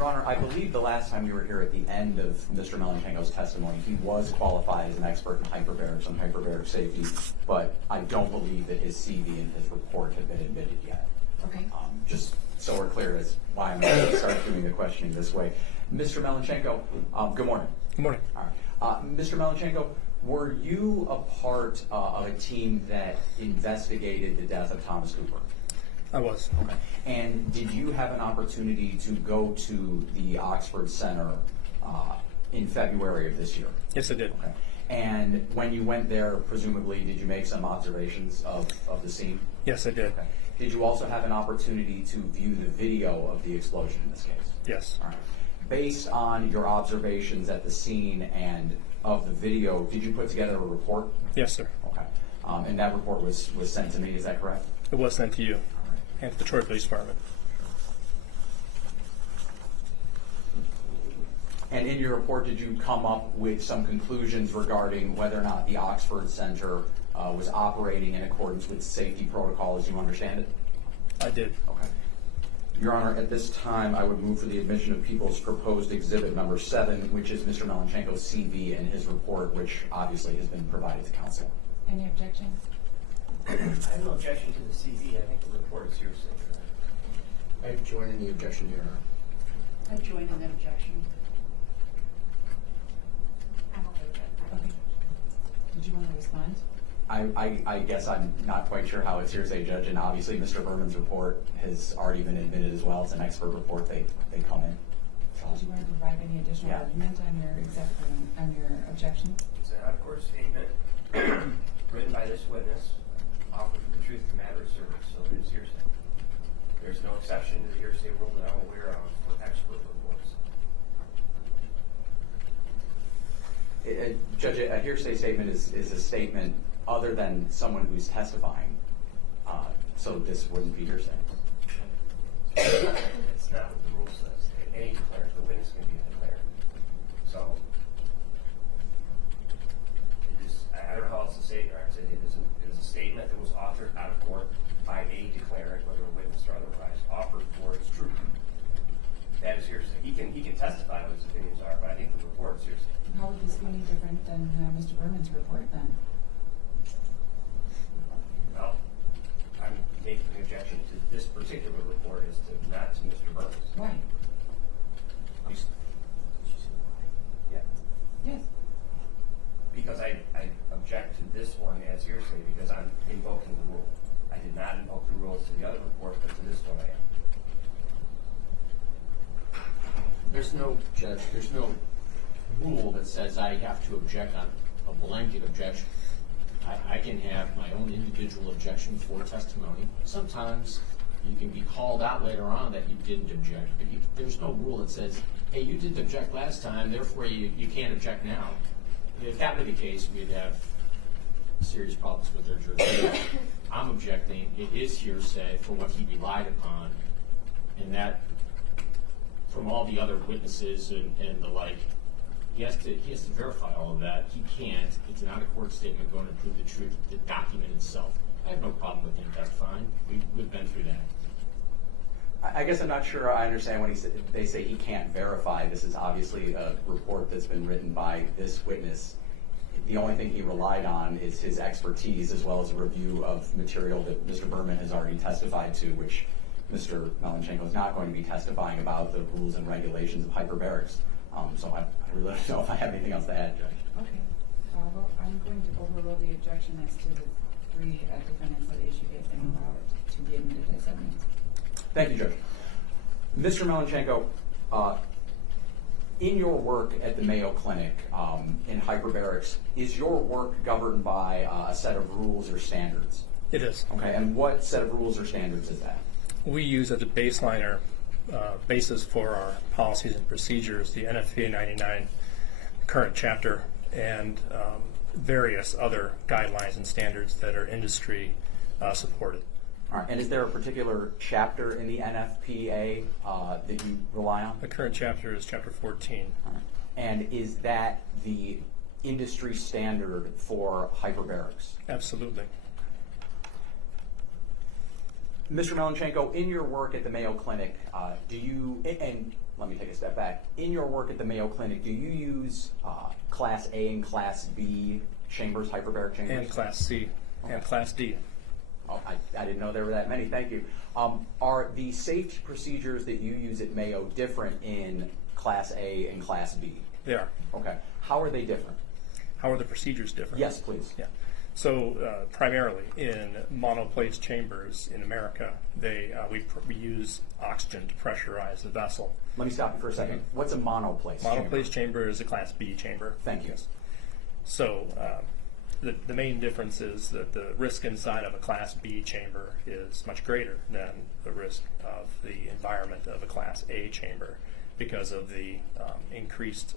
Your Honor, I believe the last time we were here at the end of Mr. Melnyczenko's testimony, he was qualified as an expert in hyperbarics and hyperbaric safety, but I don't believe that his CV and his report have been admitted yet. Okay. Just so we're clear as why I'm going to start doing the questioning this way. Mr. Melnyczenko, good morning. Good morning. All right. Mr. Melnyczenko, were you a part of a team that investigated the death of Thomas Cooper? I was. Okay. And did you have an opportunity to go to the Oxford Center in February of this year? Yes, I did. Okay. And when you went there, presumably, did you make some observations of the scene? Yes, I did. Okay. Did you also have an opportunity to view the video of the explosion in this case? Yes. All right. Based on your observations at the scene and of the video, did you put together a report? Yes, sir. Okay. And that report was sent to me, is that correct? It was sent to you All right. and to the Troy Police Department. And in your report, did you come up with some conclusions regarding whether or not the Oxford Center was operating in accordance with safety protocol as you understand it? I did. Okay. Your Honor, at this time, I would move for the admission of People's Proposed Exhibit Number 7, which is Mr. Melnyczenko's CV and his report, which obviously has been provided to counsel. Any objections? I have no objection to the CV. I think the report is hearsay. I join in the objection, Your Honor. I join in the objection. I'm okay with that. Okay. Did you want to respond? I guess I'm not quite sure how it's hearsay, Judge, and obviously Mr. Berman's report has already been admitted as well. It's an expert report. They come in. So. Did you want to provide any additional argument on your objection? It's an out-of-court statement written by this witness, offered for the truth of the matter asserted, so it is hearsay. There's no exception to the hearsay rule that I'm aware of for expert reports. Judge, a hearsay statement is a statement other than someone who's testifying, so this wouldn't be hearsay. It's not what the rule says. Any declarant, the witness can be a declarant. So, it is, I don't know how else to say it, Your Honor. It is a statement that was authored out of court by a declarant, whether a witness or otherwise, offered for its truth. That is hearsay. He can testify what his opinions are, but I think the report is hearsay. How would this be any different than Mr. Berman's report then? Well, I'm making an objection to this particular report as to not to Mr. Burns. Why? Yeah. Yes. Because I object to this one as hearsay because I'm invoking the rule. I did not invoke the rules to the other report, but to this one I am. There's no, Judge, there's no rule that says I have to object on a blanket objection. I can have my own individual objection for testimony. Sometimes you can be called out later on that you didn't object, but there's no rule that says, hey, you didn't object last time, therefore you can't object now. If that were the case, we'd have serious problems with their jurisdiction. I'm objecting. It is hearsay for what he relied upon, and that from all the other witnesses and the like, he has to verify all of that. He can't. It's an out-of-court statement going to prove the truth of the document itself. I have no problem with him testifying. We've been through that. I guess I'm not sure I understand when they say he can't verify. This is obviously a report that's been written by this witness. The only thing he relied on is his expertise as well as a review of material that Mr. Berman has already testified to, which Mr. Melnyczenko is not going to be testifying about the rules and regulations of hyperbarics. So I really don't know if I have anything else to add, Judge. Okay. Well, I'm going to overrule the objection as to the three defendants that issued it and allow it to be admitted as evidence. Thank you, Judge. Mr. Melnyczenko, in your work at the Mayo Clinic in hyperbarics, is your work governed by a set of rules or standards? It is. Okay, and what set of rules or standards is that? We use as a baseline or basis for our policies and procedures the NFPA 99 current chapter and various other guidelines and standards that are industry supported. All right, and is there a particular chapter in the NFPA that you rely on? The current chapter is chapter 14. All right. And is that the industry standard for hyperbarics? Absolutely. Mr. Melnyczenko, in your work at the Mayo Clinic, and let me take a step back, in your work at the Mayo Clinic, do you use Class A and Class B chambers, hyperbaric chambers? And Class C and Class D. Oh, I didn't know there were that many, thank you. Are the safety procedures that you use at Mayo different in Class A and Class B? They are. Okay. How are they different? How are the procedures different? Yes, please. Yeah. So primarily in monoplace chambers in America, we use oxygen to pressurize the vessel. Let me stop you for a second. What's a monoplace chamber? Monoplace chamber is a Class B chamber. Thank you. So the main difference is that the risk inside of a Class B chamber is much greater than the risk of the environment of a Class A chamber because of the increased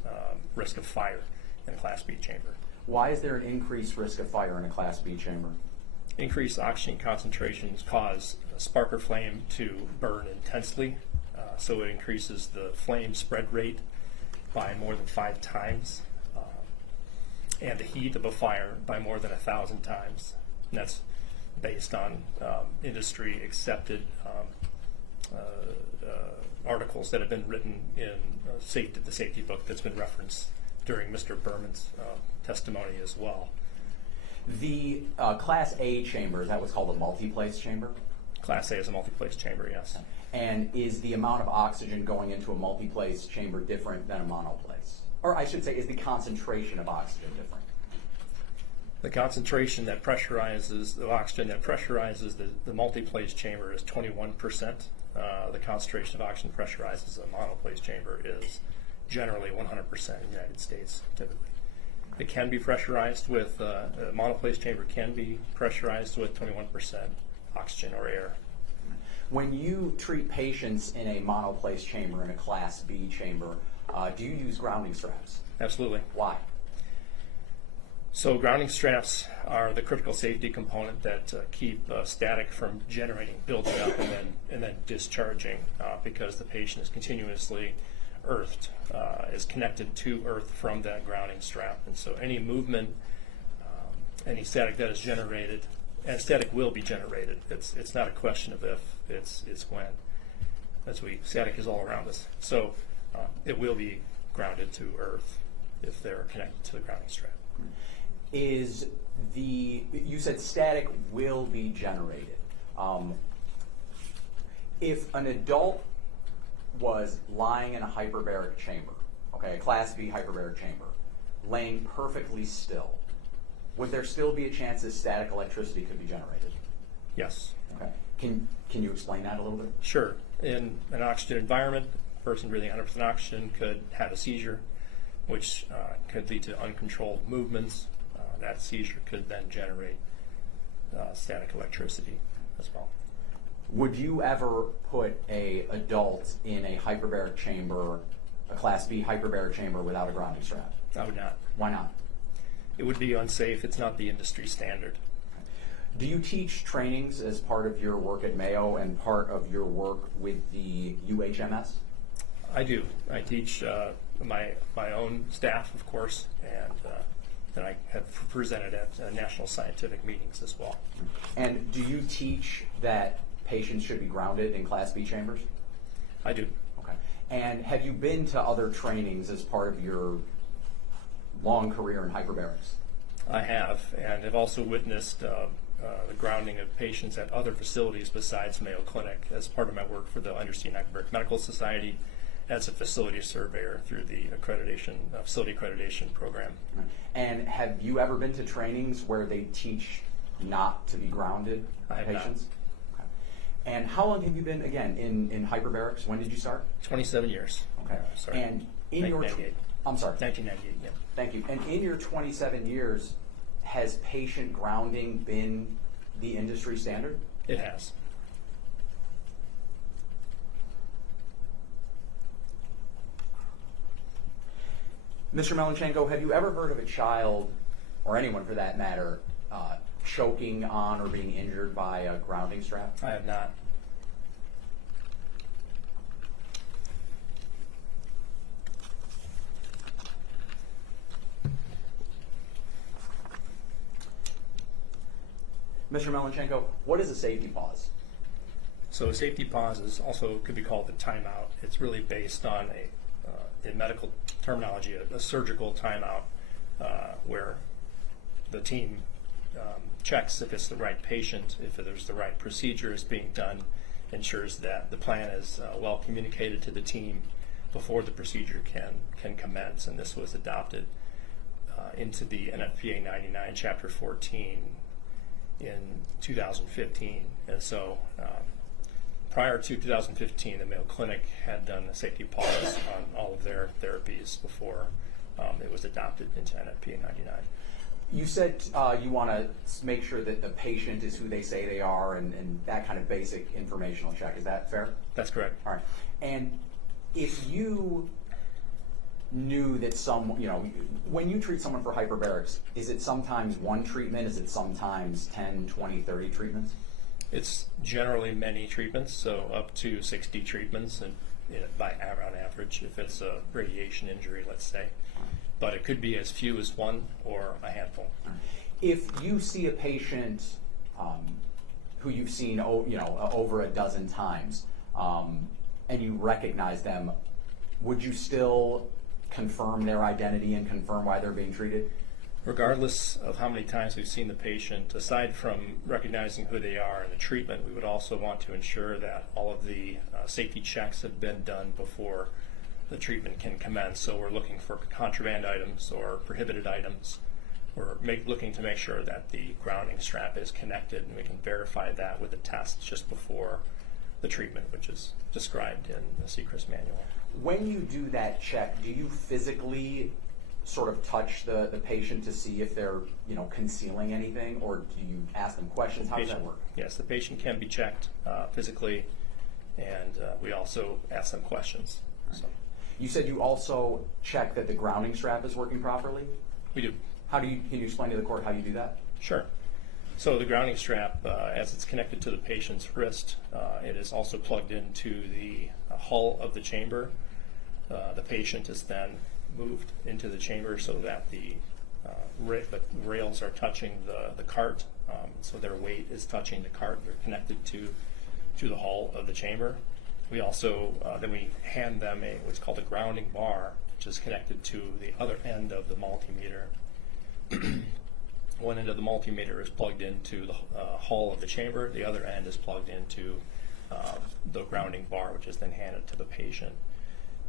risk of fire in a Class B chamber. Why is there an increased risk of fire in a Class B chamber? Increased oxygen concentrations cause a sparker flame to burn intensely, so it increases the flame spread rate by more than 5 times, and the heat of a fire by more than 1,000 times. And that's based on industry accepted articles that have been written in the safety book that's been referenced during Mr. Berman's testimony as well. The Class A chamber, is that what's called a multiplace chamber? Class A is a multiplace chamber, yes. And is the amount of oxygen going into a multiplace chamber different than a monoplace? Or I should say, is the concentration of oxygen different? The concentration that pressurizes, the oxygen that pressurizes the multiplace chamber is 21%. The concentration of oxygen pressurizes a monoplace chamber is generally 100% in the United States, typically. It can be pressurized with, a monoplace chamber can be pressurized with 21% oxygen or air. When you treat patients in a monoplace chamber, in a Class B chamber, do you use grounding straps? Absolutely. Why? So grounding straps are the critical safety component that keep static from generating, building up, and then discharging because the patient is continuously earthed, is connected to earth from that grounding strap. And so any movement, any static that is generated, and static will be generated. It's not a question of if, it's when. Static is all around us. So it will be grounded to earth if they're connected to the grounding strap. You said static will be generated. If an adult was lying in a hyperbaric chamber, okay, a Class B hyperbaric chamber, laying perfectly still, would there still be a chance that static electricity could be generated? Yes. Okay. Can you explain that a little bit? Sure. In an oxygen environment, a person breathing 100% oxygen could have a seizure, which could lead to uncontrolled movements. That seizure could then generate static electricity as well. Would you ever put an adult in a hyperbaric chamber, a Class B hyperbaric chamber, without a grounding strap? I would not. Why not? It would be unsafe. It's not the industry standard. Do you teach trainings as part of your work at Mayo and part of your work with the UHMS? I do. I teach my own staff, of course, and then I have presented at national scientific meetings as well. And do you teach that patients should be grounded in Class B chambers? I do. Okay. And have you been to other trainings as part of your long career in hyperbarics? I have, and have also witnessed the grounding of patients at other facilities besides Mayo Clinic as part of my work for the Undersea and Hyperbaric Medical Society as a facility surveyor through the facility accreditation program. And have you ever been to trainings where they teach not to be grounded I have patients? Okay. And how long have you been, again, in hyperbarics? When did you start? 27 years. Okay. Sorry. And in your 1998. I'm sorry. 1998, yeah. Thank you. And in your 27 years, has patient grounding been the industry standard? It has. Mr. Melnyczenko, have you ever heard of a child, or anyone for that matter, choking on or being injured by a grounding strap? I have not. Mr. Melnyczenko, what is a safety pause? So a safety pause is also could be called a timeout. It's really based on in medical terminology, a surgical timeout where the team checks if it's the right patient, if there's the right procedure is being done, ensures that the plan is well communicated to the team before the procedure can commence. And this was adopted into the NFPA 99, Chapter 14 in 2015. And so prior to 2015, the Mayo Clinic had done a safety pause on all of their therapies before it was adopted into NFPA 99. You said you want to make sure that the patient is who they say they are and that kind of basic informational check. Is that fair? That's correct. All right. And if you knew that when you treat someone for hyperbarics, is it sometimes one treatment? Is it sometimes 10, 20, 30 treatments? It's generally many treatments, so up to 60 treatments and on average, if it's a radiation injury, let's say. But it could be as few as one or a handful. If you see a patient who you've seen over a dozen times and you recognize them, would you still confirm their identity and confirm why they're being treated? Regardless of how many times we've seen the patient, aside from recognizing who they are in the treatment, we would also want to ensure that all of the safety checks have been done before the treatment can commence. So we're looking for contraband items or prohibited items. We're looking to make sure that the grounding strap is connected, and we can verify that with a test just before the treatment, which is described in the Sequestration manual. When you do that check, do you physically sort of touch the patient to see if they're concealing anything, or do you ask them questions? How does that work? Yes, the patient can be checked physically, and we also ask them questions. Right. So You said you also check that the grounding strap is working properly? we do. Can you explain to the court how you do that? Sure. So the grounding strap, as it's connected to the patient's wrist, it is also plugged into the hull of the chamber. The patient is then moved into the chamber so that the rails are touching the cart, so their weight is touching the cart. They're connected to the hull of the chamber. We also then we hand them what's called a grounding bar, which is connected to the other end of the multimeter. One end of the multimeter is plugged into the hull of the chamber. The other end is plugged into the grounding bar, which is then handed to the patient.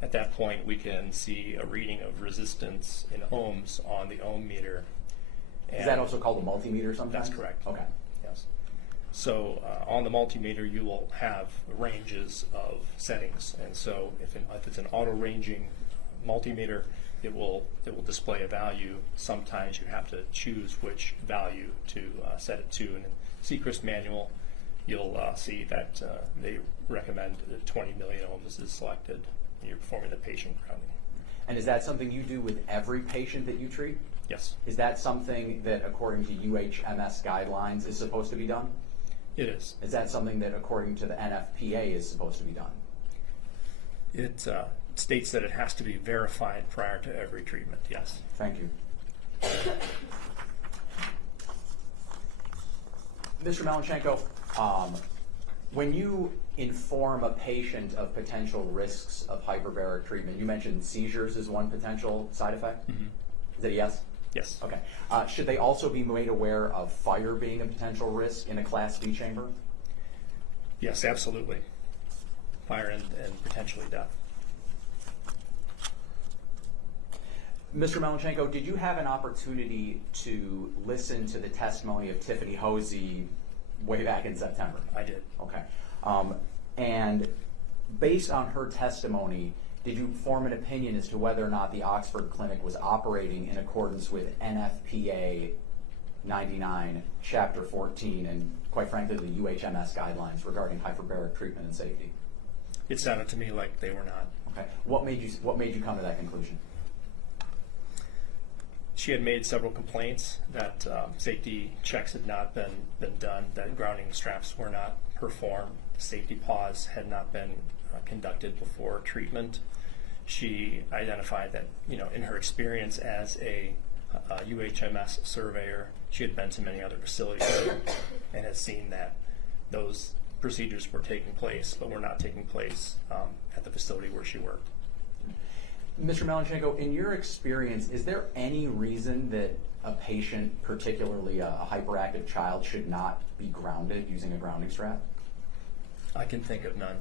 At that point, we can see a reading of resistance in ohms on the ohm meter. Is that also called a multimeter sometimes? That's correct. Okay. Yes. So on the multimeter, you will have ranges of settings, and so if it's an auto-ranging multimeter, it will display a value. Sometimes you have to choose which value to set it to. And in Sequestration manual, you'll see that they recommend 20 million ohms is selected when you're performing the patient grounding. And is that something you do with every patient that you treat? Yes, Is that something that, according to UHMS guidelines, is supposed to be done? it is. Is that something that, according to the NFPA, is supposed to be done? It states that it has to be verified prior to every treatment, yes. Thank you. Mr. Melnyczenko, when you inform a patient of potential risks of hyperbaric treatment, you mentioned seizures is one potential side effect? Mm-hmm. Is that a yes? Yes. Okay. Should they also be made aware of fire being a potential risk in a Class B chamber? Yes, absolutely. Fire and potentially death. Mr. Melnyczenko, did you have an opportunity to listen to the testimony of Tiffany Hosey way back in September? I did. Okay. And based on her testimony, did you form an opinion as to whether or not the Oxford Clinic was operating in accordance with NFPA 99, Chapter 14, and quite frankly, the UHMS guidelines regarding hyperbaric treatment and safety? It sounded to me like they were not. Okay. What made you come to that conclusion? She had made several complaints that safety checks had not been done, that grounding straps were not performed, safety pause had not been conducted before treatment. She identified that, in her experience as a UHMS surveyor, she had been to many other facilities and has seen that those procedures were taking place, but were not taking place at the facility where she worked. Mr. Melnyczenko, in your experience, is there any reason that a patient, particularly a hyperactive child, should not be grounded using a grounding strap? I can think of none.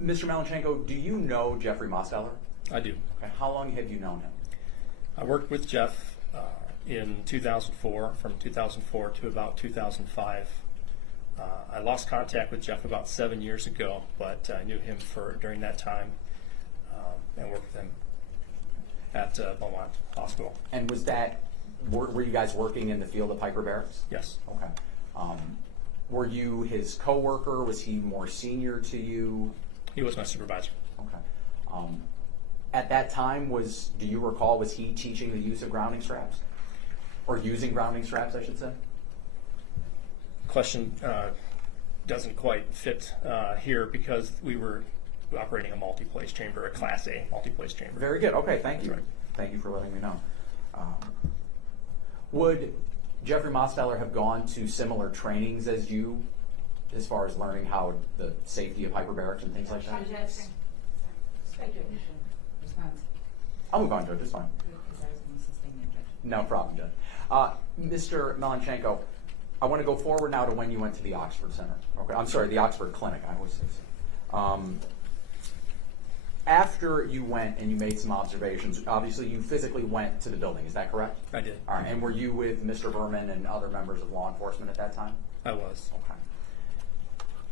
Mr. Melnyczenko, do you know Jeffrey Mosteller? I do. Okay. How long have you known him? I worked with Jeff in 2004, from 2004 to about 2005. I lost contact with Jeff about 7 years ago, but I knew him during that time and worked with him at Beaumont Hospital. And was that, were you guys working in the field of hyperbarics? Yes. Okay. Were you his coworker? Was he more senior to you? He was my supervisor. Okay. At that time, do you recall, was he teaching the use of grounding straps? Or using grounding straps, I should say? Question doesn't quite fit here because we were operating a multi-place chamber, a Class A multi-place chamber. Very good. Okay, thank you. That's right. Thank you for letting me know. Would Jeffrey Mosteller have gone to similar trainings as you, as far as learning how the safety of hyperbarics and things like that? Yes. Speculation. Response. I'll move on, Judge. It's fine. Because I was going to sustain the objection. No problem, Judge. Mr. Melnyczenko, I want to go forward now to when you went to the Oxford Center. Okay, I'm sorry, the Oxford Clinic. I always say so. After you went and you made some observations, obviously you physically went to the building. Is that correct? I did. All right. And were you with Mr. Berman and other members of law enforcement at that time? I was. Okay.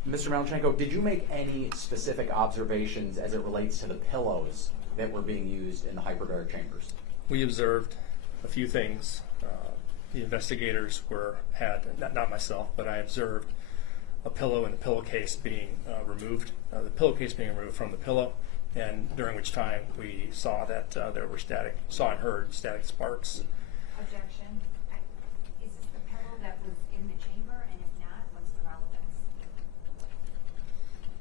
Mr. Melnyczenko, did you make any specific observations as it relates to the pillows that were being used in the hyperbaric chambers? We observed a few things. The investigators had not myself, but I observed a pillow and a pillowcase being removed, the pillowcase being removed from the pillow, and during which time we saw that there were saw and heard static sparks. Objection. Is this the pillow that was in the chamber, and if not, what's the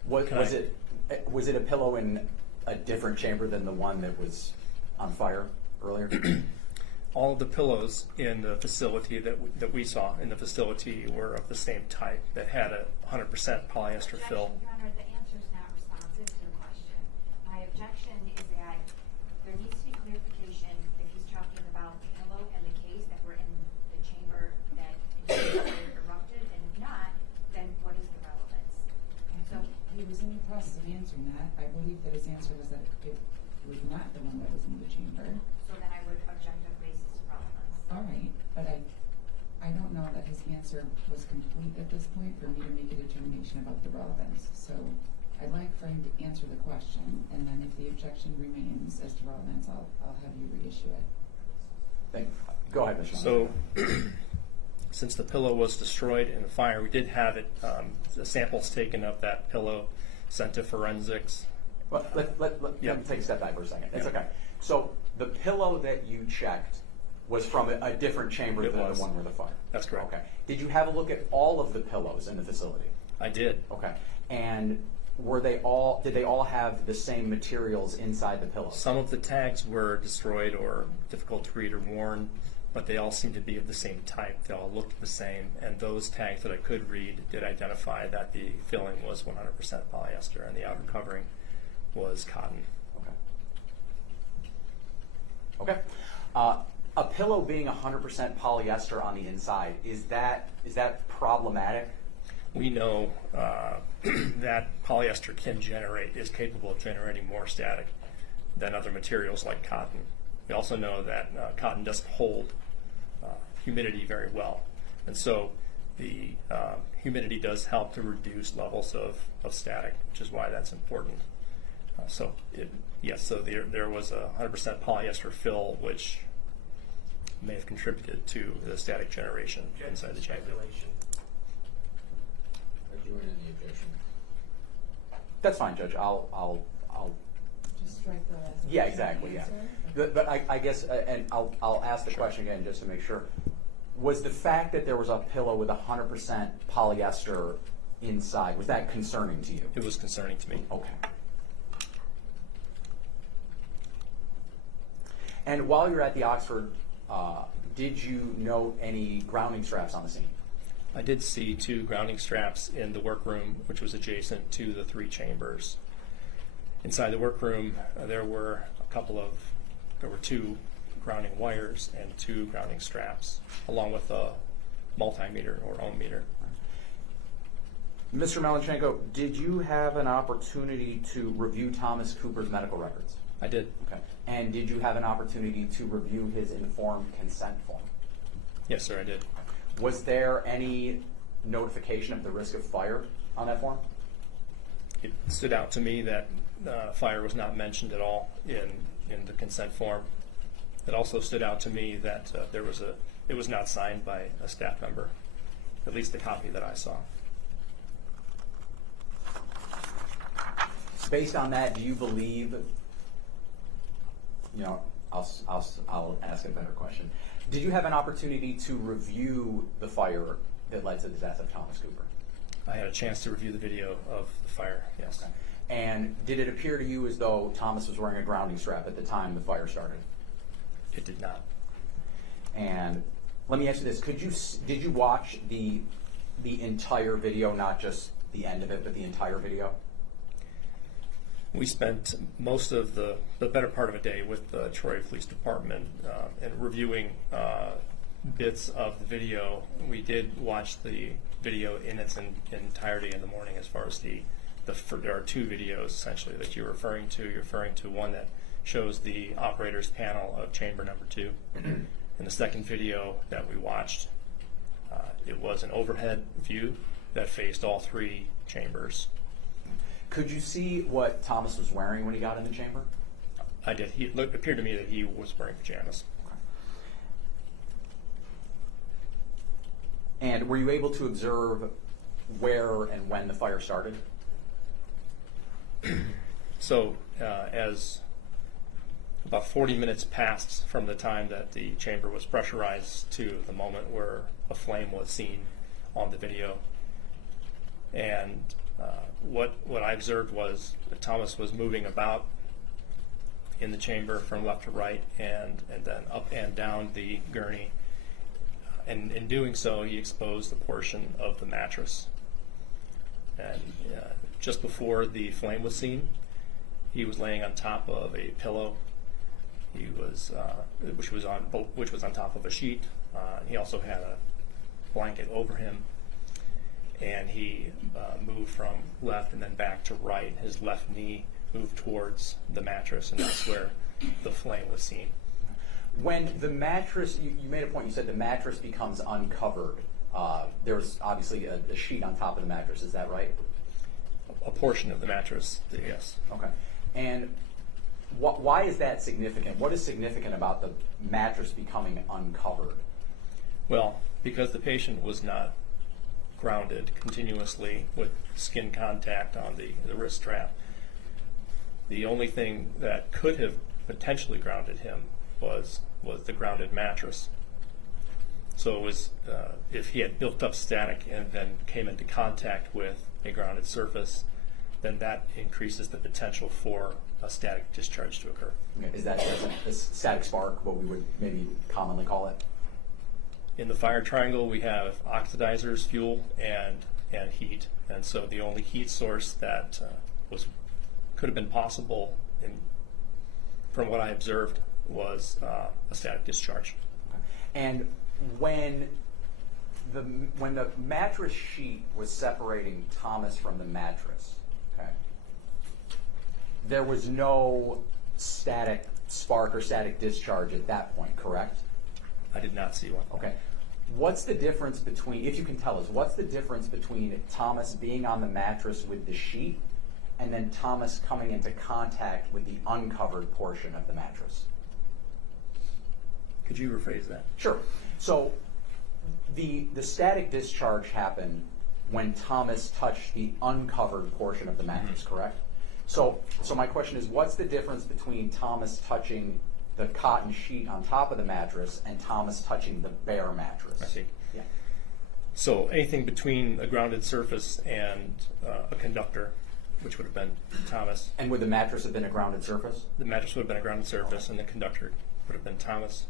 relevance? Was it a pillow in a different chamber than the one that was on fire earlier? All of the pillows in the facility that we saw in the facility were of the same type, that had a 100% polyester fill. Objection, Your Honor, the answer is not responsive to the question. My objection is that there needs to be clarification if he's talking about the pillow and the case that were in the chamber that erupted, and if not, then what is the relevance? So he was in the process of answering that. I believe that his answer was that it was not the one that was in the chamber. So then I would object on the basis of relevance. All right, but I don't know that his answer was complete at this point for me to make a determination about the relevance. So I'd like for him to answer the question, and then if the objection remains as to relevance, I'll have you reissue it. Go ahead, Mr. So, since the pillow was destroyed in the fire, we did have it, the samples taken of that pillow sent to forensics. Well, let me take a step back for a second. It's okay. So the pillow that you checked was from a different chamber It than was. the one where the fire? That's correct. Okay. Did you have a look at all of the pillows in the facility? I did. Okay. And did they all have the same materials inside the pillows? Some of the tags were destroyed or difficult to read or worn, but they all seemed to be of the same type. They all looked the same, and those tags that I could read did identify that the filling was 100% polyester and the outer covering was cotton. Okay. Okay. A pillow being 100% polyester on the inside, is that problematic? We know that polyester is capable of generating more static than other materials like cotton. We also know that cotton doesn't hold humidity very well, and so the humidity does help to reduce levels of static, which is why that's important. So there was a 100% polyester fill, which may have contributed to the static generation inside the chamber. Speculation. Are you in the objection? That's fine, Judge. I'll Just strike the last. Yeah, exactly. Yeah, answer. but I guess, and I'll ask the question again just to make sure. Was the fact that there was a pillow with 100% polyester inside, was that concerning to you? It was concerning to me. Okay. And while you're at the Oxford, did you note any grounding straps on the scene? I did see 2 grounding straps in the workroom, which was adjacent to the 3 chambers. Inside the workroom, there were 2 grounding wires and 2 grounding straps, along with a multimeter or ohm meter. Mr. Melnyczenko, did you have an opportunity to review Thomas Cooper's medical records? I did. Okay. And did you have an opportunity to review his informed consent form? Yes, sir, I did. Was there any notification of the risk of fire on that form? It stood out to me that fire was not mentioned at all in the consent form. It also stood out to me that it was not signed by a staff member, at least the copy that I saw. Based on that, do you believe, I'll ask a better question. Did you have an opportunity to review the fire that led to the death of Thomas Cooper? I had a chance to review the video of the fire, yes. Okay. And did it appear to you as though Thomas was wearing a grounding strap at the time the fire started? It did not. And let me ask you this: did you watch the entire video, not just the end of it, but the entire video? We spent most of the better part of a day with the Troy Police Department and reviewing bits of the video. We did watch the video in its entirety in the morning. As far as there are 2 videos essentially that you're referring to. You're referring to one that shows the operator's panel of chamber number 2. And the second video that we watched, it was an overhead view that faced all 3 chambers. Could you see what Thomas was wearing when he got in the chamber? I did. It appeared to me that he was wearing pajamas. And were you able to observe where and when the fire started? So as about 40 minutes passed from the time that the chamber was pressurized to the moment where a flame was seen on the video. And what I observed was that Thomas was moving about in the chamber from left to right and then up and down the gurney. And in doing so, he exposed a portion of the mattress. And just before the flame was seen, he was laying on top of a pillow. He was, which was on top of a sheet. He also had a blanket over him. And he moved from left and then back to right. His left knee moved towards the mattress, and that's where the flame was seen. When the mattress, you made a point, you said the mattress becomes uncovered. There's obviously a sheet on top of the mattress, is that right? A portion of the mattress, yes. Okay. And why is that significant? What is significant about the mattress becoming uncovered? Well, because the patient was not grounded continuously with skin contact on the wrist strap. The only thing that could have potentially grounded him was the grounded mattress. So it was if he had built up static and then came into contact with a grounded surface, then that increases the potential for a static discharge to occur. Okay. Is that a static spark, what we would maybe commonly call it? In the fire triangle, we have oxidizers, fuel, and heat. And so the only heat source that could have been possible, from what I observed, was a static discharge. Okay. And when the mattress sheet was separating Thomas from the mattress, okay, there was no static spark or static discharge at that point, correct? I did not see one. Okay. What's the difference between, if you can tell us, what's the difference between Thomas being on the mattress with the sheet and then Thomas coming into contact with the uncovered portion of the mattress? Could you rephrase that? Sure. So the static discharge happened when Thomas touched the uncovered portion of the mattress, correct? So my question is, what's the difference between Thomas touching the cotton sheet on top of the mattress and Thomas touching the bare mattress? I see. Yeah. So anything between a grounded surface and a conductor, which would have been Thomas. And would the mattress have been a grounded surface? The mattress would have been a grounded surface, and the conductor would have been Thomas.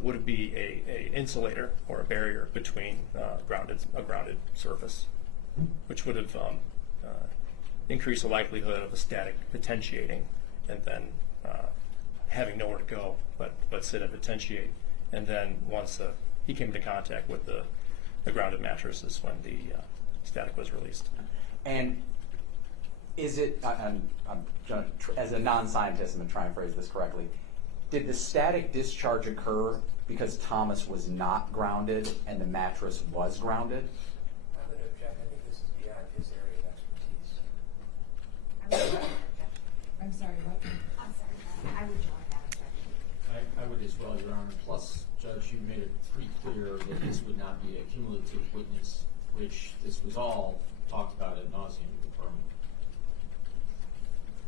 would be a insulator or a barrier between a grounded surface, which would have increased the likelihood of a static potentiating and then having nowhere to go but sit and potentiate. And then once he came into contact with the grounded mattress is when the static was released. And is it, as a non-scientist, I'm going to try and phrase this correctly, did the static discharge occur because Thomas was not grounded and the mattress was grounded? I'm going to object. I think this is beyond his area of expertise. I would join that objection. I'm sorry, what? I'm sorry, I would join that objection. I would as well, Your Honor. Plus, Judge, you made it pretty clear that this would not be a cumulative witness, which this was all talked about ad nauseum in the department.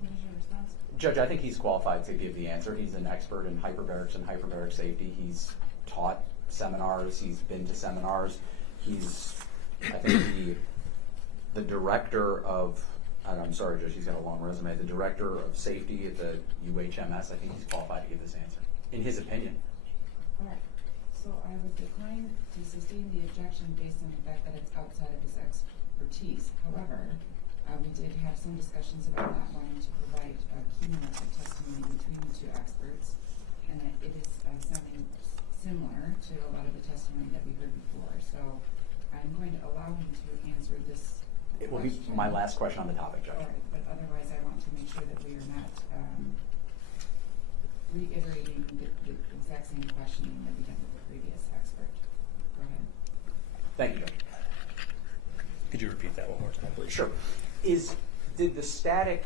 What is your response? Judge, I think he's qualified to give the answer. He's an expert in hyperbarics and hyperbaric safety. He's taught seminars. He's been to seminars. He's, I think, the director of, and I'm sorry, Judge, he's got a long resume, the director of safety at the UHMS. I think he's qualified to give this answer, in his opinion. All right, so I would decline to sustain the objection based on the fact that it's outside of his expertise. However, we did have some discussions about not wanting to provide cumulative testimony between the two experts, and it is sounding similar to a lot of the testimony that we heard before. So I'm going to allow him to answer this It will be my last question on the topic, Judge. All right, but otherwise I want to make sure that we are not reiterating the exact same questioning that we did with the previous expert. Go ahead. Thank you, Judge. Could you repeat that one more time, please? Sure. Did the static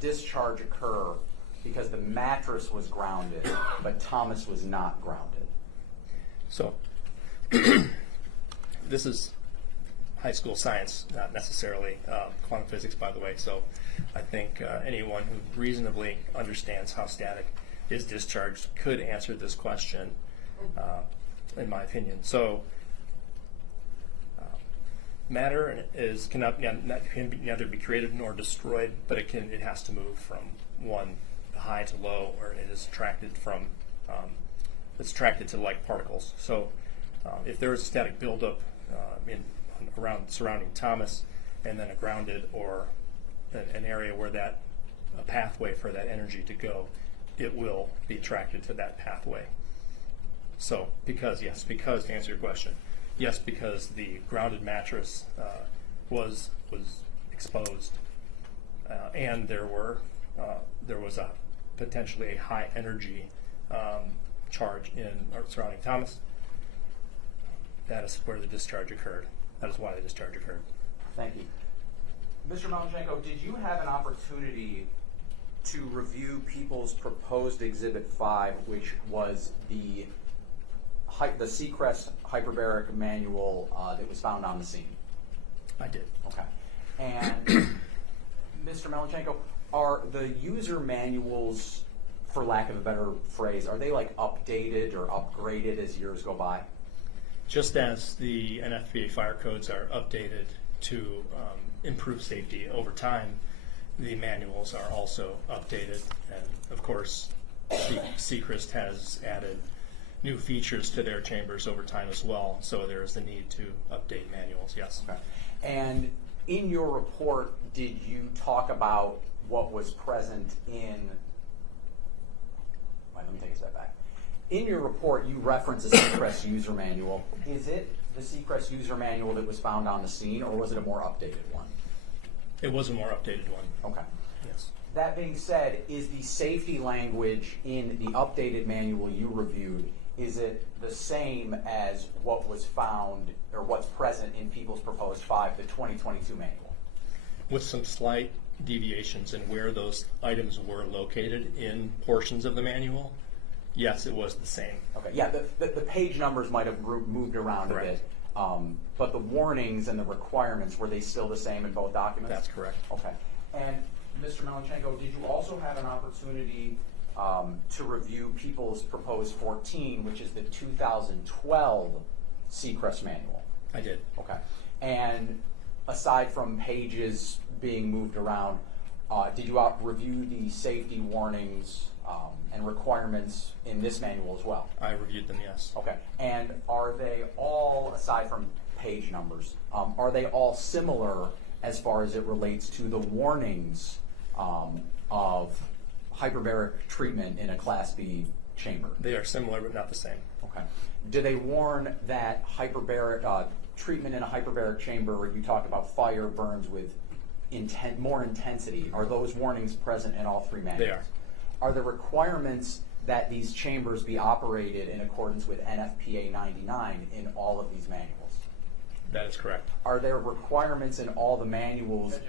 discharge occur because the mattress was grounded, but Thomas was not grounded? So, this is high school science, not necessarily quantum physics, by the way. So, I think anyone who reasonably understands how static is discharged could answer this question, in my opinion. So, matter can neither be created nor destroyed, but it has to move from one high to low, or it is attracted from it's attracted to like particles. So if there is a static buildup around surrounding Thomas, and then a grounded or an area where a pathway for that energy to go, it will be attracted to that pathway. So to answer your question, yes, because the grounded mattress was exposed, and there was a potentially a high energy charge surrounding Thomas. That is where the discharge occurred. That is why the discharge occurred. Thank you. Mr. Melnyczenko, did you have an opportunity to review People's proposed Exhibit 5, which was the Sequest hyperbaric manual that was found on the scene? I did. Okay. And Mr. Melnyczenko, are the user manuals, for lack of a better phrase, are they like updated or upgraded as years go by? Just as the NFPA fire codes are updated to improve safety over time, the manuals are also updated. And of course, Sequest has added new features to their chambers over time as well, so there is the need to update manuals, yes. Okay. And in your report, did you talk about what was present in, let me take a step back. In your report, you reference a Sequest user manual. Is it the Sequest user manual that was found on the scene, or was it a more updated one? It was a more updated one. Okay. Yes. That being said, is the safety language in the updated manual you reviewed, is it the same as what was found or what's present in People's Proposed 5, the 2022 manual? With some slight deviations in where those items were located in portions of the manual, yes, it was the same. Okay, yeah, the page numbers might have moved around Correct. a bit, but the warnings and the requirements, were they still the same in both documents? That's correct. Okay. And Mr. Melnyczenko, did you also have an opportunity to review People's Proposed 14, which is the 2012 Sequest manual? I did. Okay. And aside from pages being moved around, did you review the safety warnings and requirements in this manual as well? I reviewed them, yes. Okay, and are they all, aside from page numbers, are they all similar as far as it relates to the warnings of hyperbaric treatment in a Class B chamber? They are similar but not the same. Okay. Do they warn that hyperbaric treatment in a hyperbaric chamber? You talked about fire burns with more intensity. Are those warnings present in all three manuals? They are. Are the requirements that these chambers be operated in accordance with NFPA 99 in all of these manuals? That is correct. Are there requirements in all the manuals? Judge,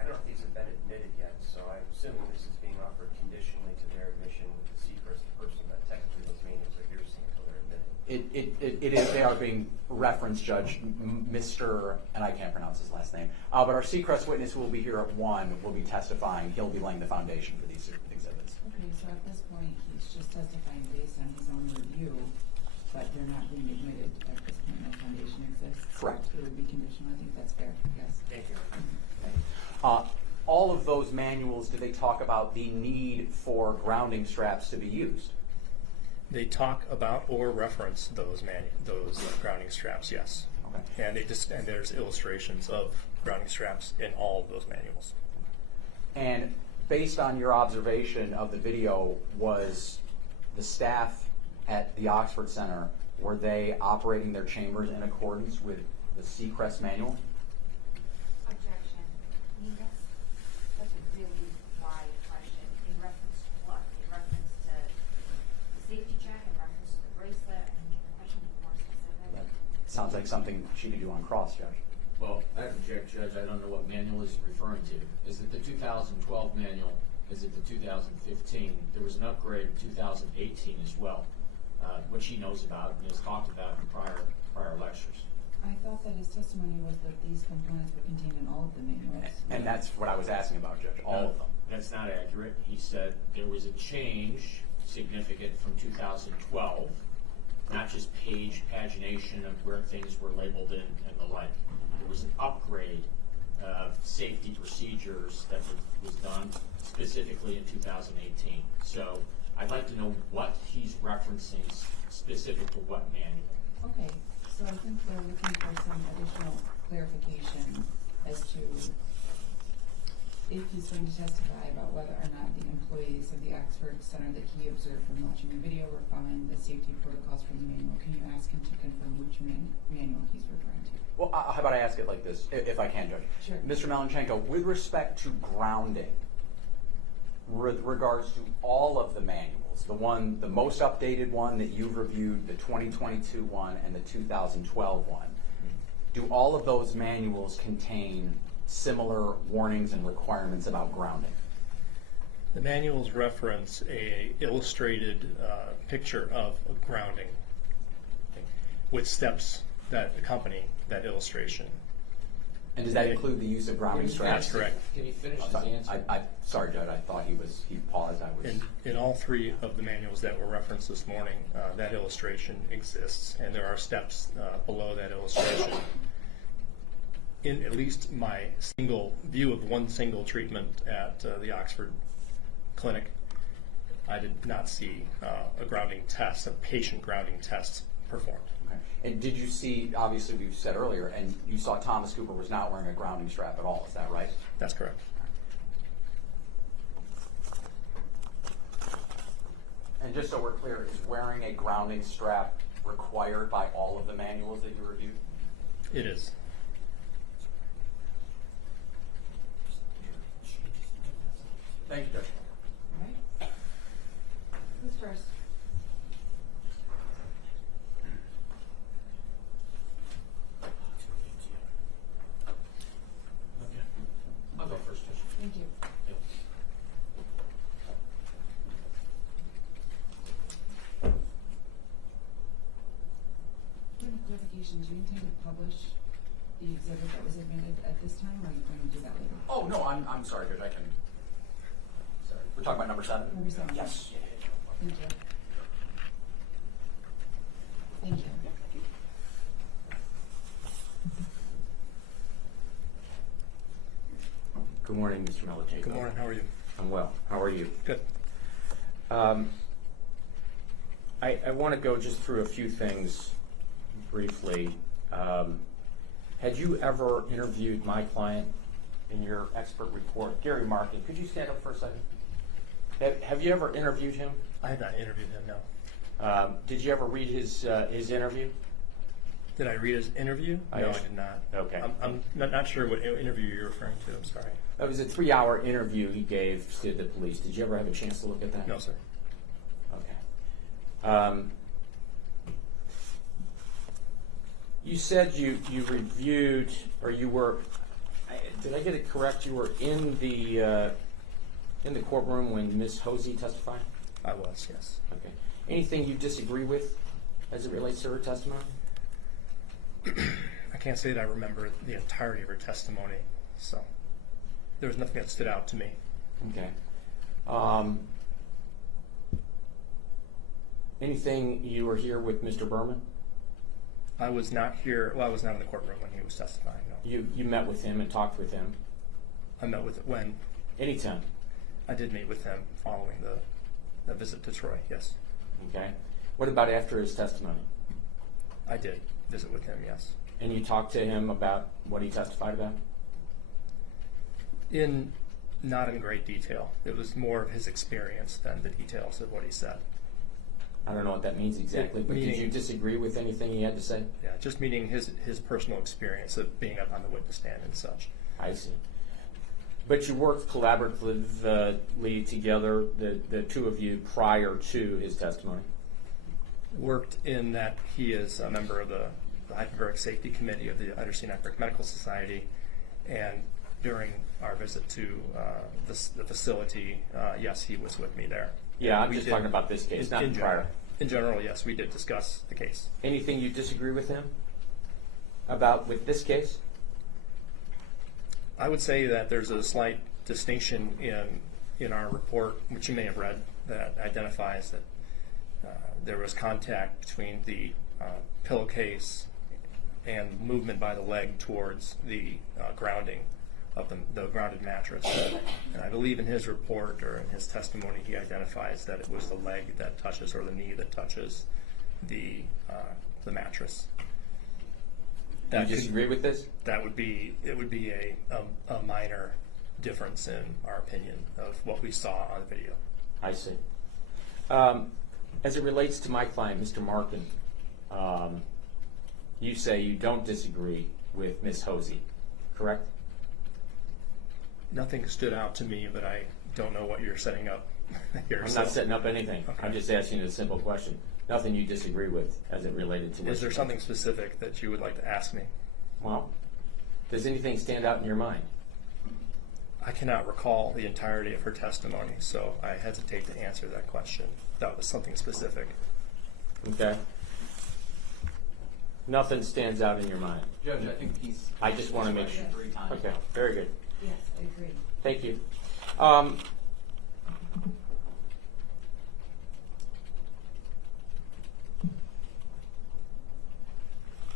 I don't know if these have been admitted yet, so I'm assuming this is being offered conditionally to their admission with the Sequest person, but technically those manuals are hearsay until they're admitted. It is, they are being referenced, Judge. Mr., and I can't pronounce his last name, but our Sequest witness who will be here at 1 will be testifying. He'll be laying the foundation for these exhibits. Okay, so at this point, he's just testifying based on his own review, but they're not being admitted at this point, no foundation exists. Correct. It would be conditional, I think that's fair, yes. Thank you. All of those manuals, do they talk about the need for grounding straps to be used? They talk about or reference those grounding straps, yes. Okay. And there's illustrations of grounding straps in all of those manuals. And based on your observation of the video, was the staff at the Oxford Center, were they operating their chambers in accordance with the Sequest manual? Objection. I mean, that's a really wide question. In reference to what? In reference to the safety check, in reference to the bracelet, I mean, can the question be more specific? Sounds like something she could do on cross, Judge. Well, I object, Judge. I don't know what manual is referring to. Is it the 2012 manual? Is it the 2015? There was an upgrade in 2018 as well, which he knows about and has talked about in prior lectures. I thought that his testimony was that these components were contained in all of the manuals. And that's what I was asking about, Judge, all of them. That's not accurate. He said there was a change significant from 2012, not just pagination of where things were labeled in and the like. There was an upgrade of safety procedures that was done specifically in 2018. So I'd like to know what he's referencing specific to what manual. Okay, so I think we're looking for some additional clarification as to if he's going to testify about whether or not the employees of the Oxford Center that he observed from watching the video were following the safety protocols from the manual. Can you ask him to confirm which manual he's referring to? Well, how about I ask it like this, if I can, Judge? Sure. Mr. Melnyczenko, with respect to grounding, with regards to all of the manuals, the most updated one that you've reviewed, the 2022 one and the 2012 one, do all of those manuals contain similar warnings and requirements about grounding? The manuals reference a illustrated picture of grounding with steps that accompany that illustration. And does that include the use of grounding straps? That's correct. Can he finish his Sorry, answer? sorry, Judge, I thought he paused. In all three of the manuals that were referenced this morning, that illustration exists, and there are steps below that illustration. In at least my single view of one single treatment at the Oxford Clinic, I did not see a grounding test, a patient grounding test performed. Okay. And did you see, obviously we've said earlier, and you saw Thomas Cooper was not wearing a grounding strap at all, is that right? That's correct. And just so we're clear, is wearing a grounding strap required by all of the manuals that you reviewed? It is. Thank you, Judge. All right. Who's first? I'll go first, Judge. Thank you. Yep. Point of clarification, do you intend to publish the exhibit that was admitted at this time, or are you going to do that later? Oh, no, I'm sorry, Judge, I can. Sorry. We're talking about number 7? Number 7. Yes. Thank you. Thank you. Good morning, Mr. Melnyczenko. Good morning. How are you? I'm well. How are you? Good. I want to go just through a few things briefly. Had you ever interviewed my client in your expert report? Gary Marken, could you stand up for a second? Have you ever interviewed him? I have not interviewed him, no. Did you ever read his interview? Did I read his interview? I No, I asked- did not. Okay. I'm not sure what interview you're referring to. I'm sorry. It was a 3-hour interview he gave to the police. Did you ever have a chance to look at that? No, sir. Okay. You said you reviewed, or you were, did I get it correct? You were in the courtroom when Ms. Hosey testified? I was, yes. Okay. Anything you disagree with as it relates to her testimony? I can't say that I remember the entirety of her testimony, so there was nothing that stood out to me. Okay. Anything you were here with Mr. Berman? I was not here. Well, I was not in the courtroom when he was testifying. No. You met with him and talked with him? I met with when Anytime? I did meet with him following the visit to Troy. Yes, Okay. What about after his testimony? I did visit with him. Yes, And you talked to him about what he testified about? not in great detail. It was more of his experience than the details of what he said. I don't know what that means exactly, but did Meaning- you disagree with anything he had to say? Yeah, just meeting his personal experience of being up on the witness stand and such. I see. But you worked collaboratively together, the two of you, prior to his testimony? Worked in that he is a member of the Hyperbaric Safety Committee of the Undersea Hyperbaric Medical Society, and during our visit to the facility, yes, he was with me there. Yeah, I'm We just did- talking about this case, not in prior. general. In general, yes, we did discuss the case. Anything you disagree with him about with this case? I would say that there's a slight distinction in our report, which you may have read, that identifies that there was contact between the pillowcase and movement by the leg towards the grounding of the grounded mattress. And I believe in his report or in his testimony, he identifies that it was the leg that touches or the knee that touches the mattress. Do you disagree with this? It would be a minor difference in our opinion of what we saw on the video. I see. As it relates to my client, Mr. Marken, you say you don't disagree with Ms. Hosey, correct? Nothing stood out to me, but I don't know what you're setting up here. I'm so- not setting up anything. Okay. I'm just asking you a simple question. Nothing you disagree with as it related to what Is there you- something specific that you would like to ask me? Well, does anything stand out in your mind? I cannot recall the entirety of her testimony, so I hesitate to answer that question. That was something specific. Okay. Nothing stands out in your mind. Judge, I think he's. I just want to make sure. 3 times. Okay, very good. Yes, I agree. Thank you.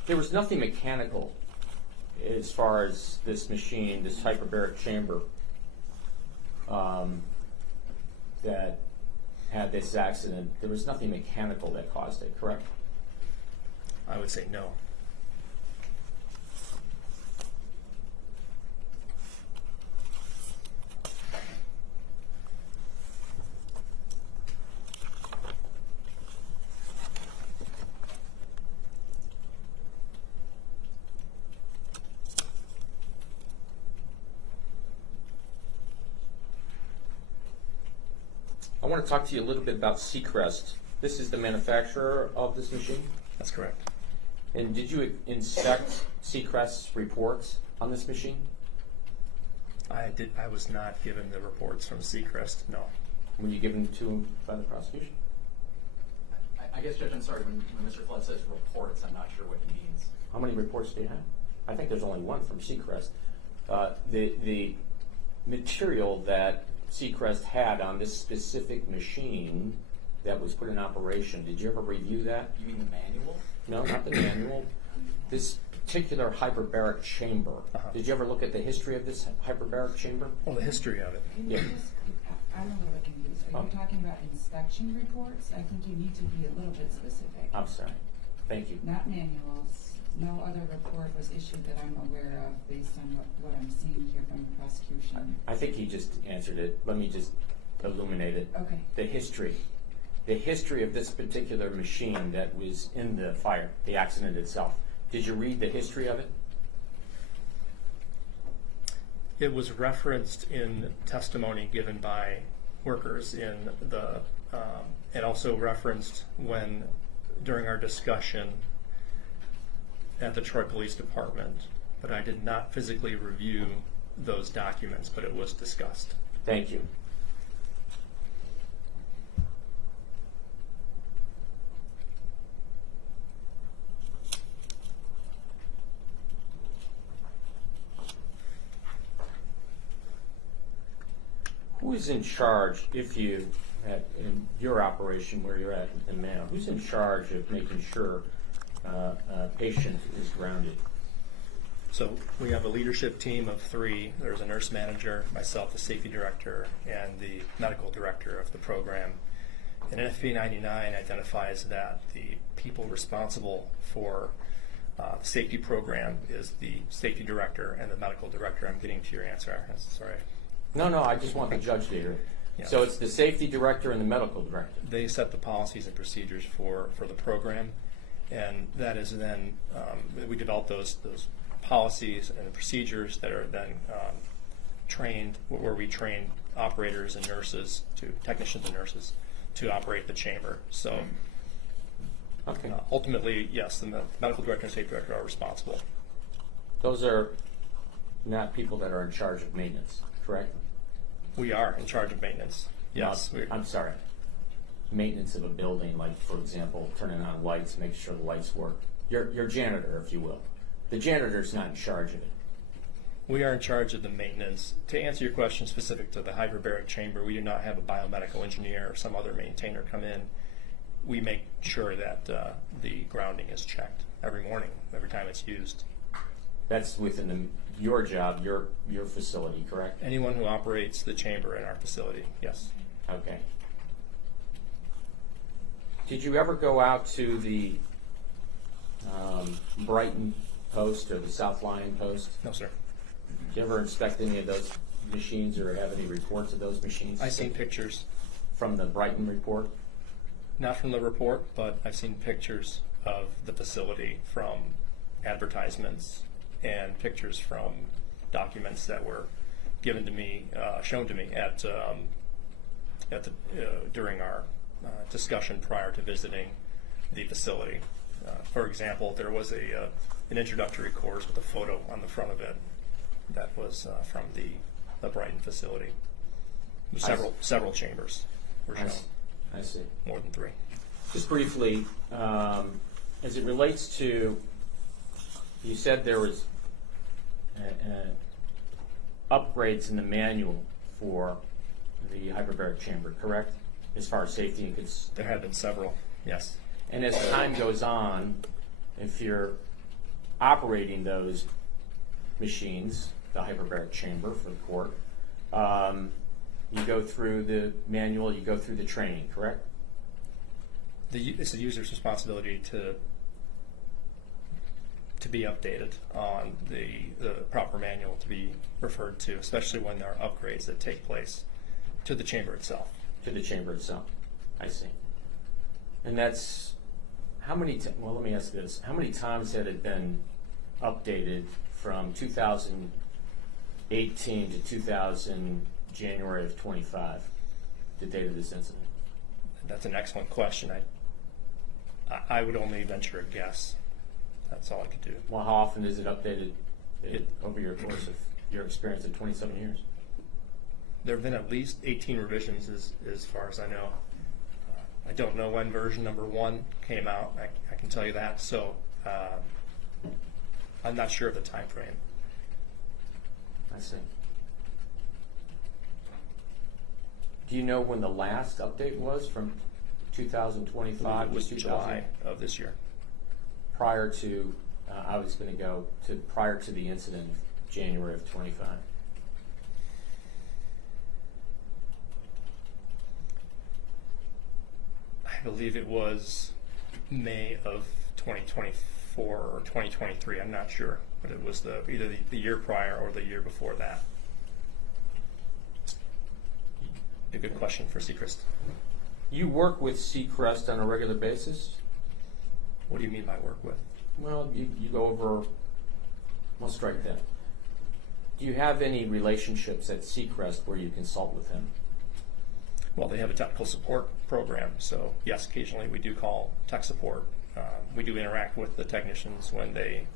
There was nothing mechanical as far as this machine, this hyperbaric chamber, that had this accident. There was nothing mechanical that caused it, correct? I would say no. I want to talk to you a little bit about Sequest. This is the manufacturer of this machine. That's correct. And did you inspect Sequest's reports on this machine? I was not given the reports from Seacrest, no. Were you given to him by the prosecution? I guess, Judge, I'm sorry, when Mr. Flood says reports, I'm not sure what he means. How many reports do you have? I think there's only one from Sequest. The material that Sequest had on this specific machine that was put in operation, did you ever review that? You mean the manual? No, not the manual. This particular hyperbaric chamber, did you ever look at the history of this hyperbaric chamber? Well, the history of it. Can you Yeah. just, I'm a little confused. Are you talking about inspection reports? I think you need to be a little bit specific. I'm sorry. Thank you. Not manuals. No other report was issued that I'm aware of based on what I'm seeing here from the prosecution. I think he just answered it. Let me just illuminate it. Okay. The history of this particular machine that was in the fire, the accident itself. Did you read the history of it? It was referenced in testimony given by workers in the, and also referenced during our discussion at the Troy Police Department, but I did not physically review those documents, but it was discussed. Thank you. Who is in charge, if you, in your operation where you're at in Mayo, who's in charge of making sure a patient is grounded? So we have a leadership team of 3. There's a nurse manager, myself, the safety director, and the medical director of the program. And NFP 99 identifies that the people responsible for the safety program is the safety director and the medical director. I'm getting to your answer. Sorry. No, I just want the judge to hear it. Yeah. So it's the safety director and the medical director. They set the policies and procedures for the program, and that is then we develop those policies and procedures that are then trained, where we train operators and nurses, technicians and nurses, to operate the chamber. So Okay. ultimately, yes, the medical director and safety director are responsible. Those are not people that are in charge of maintenance, correct? We are in charge of maintenance. Yes. No, I'm sorry. Maintenance of a building, like, for example, turning on lights, making sure the lights work. Your janitor, if you will. The janitor's not in charge of it. We are in charge of the maintenance. To answer your question specific to the hyperbaric chamber, we do not have a biomedical engineer or some other maintainer come in. We make sure that the grounding is checked every morning, every time it's used. That's within your job, your facility, correct? Anyone who operates the chamber in our facility, yes. Okay. Did you ever go out to the Brighton post or the South Lyon post? No, sir. Did you ever inspect any of those machines or have any reports of those machines? I've seen pictures, From the Brighton report? not from the report, but I've seen pictures of the facility from advertisements and pictures from documents that were given to me, shown to me at the during our discussion prior to visiting the facility. For example, there was an introductory course with a photo on the front of it that was from the Brighton facility. Several chambers were shown, I see. more than 3. Just briefly, as it relates to, you said there was upgrades in the manual for the hyperbaric chamber, correct? As far as safety and There have been several, yes. and as time goes on, if you're operating those machines, the hyperbaric chamber for the court, you go through the manual, you go through the training, correct? It's the user's responsibility to be updated on the proper manual to be referred to, especially when there are upgrades that take place to the chamber itself. To the chamber itself. I see. And that's how many? Well, let me ask this: how many times had it been updated from 2018 to January of 25, the date of this incident? That's an excellent question. I would only venture a guess. That's all I could do. Well, how often is it updated over your course of your experience of 27 years? There have been at least 18 revisions as far as I know. I don't know when version number 1 came out. I can tell you that. So I'm not sure of the time frame. I see. Do you know when the last update was from 2025 It was to July of this year. prior to I was going to go to prior to the incident, January of 25. I believe it was May of 2024 or 2023. I'm not sure, but it was either the year prior or the year before that. A good question for Seacrest. You work with Seacrest on a regular basis? What do you mean by work with? Well, you go over, we'll strike that. Do you have any relationships at Seacrest where you consult with him? Well, they have a technical support program, so yes, occasionally we do call tech support. We do interact with the technicians when they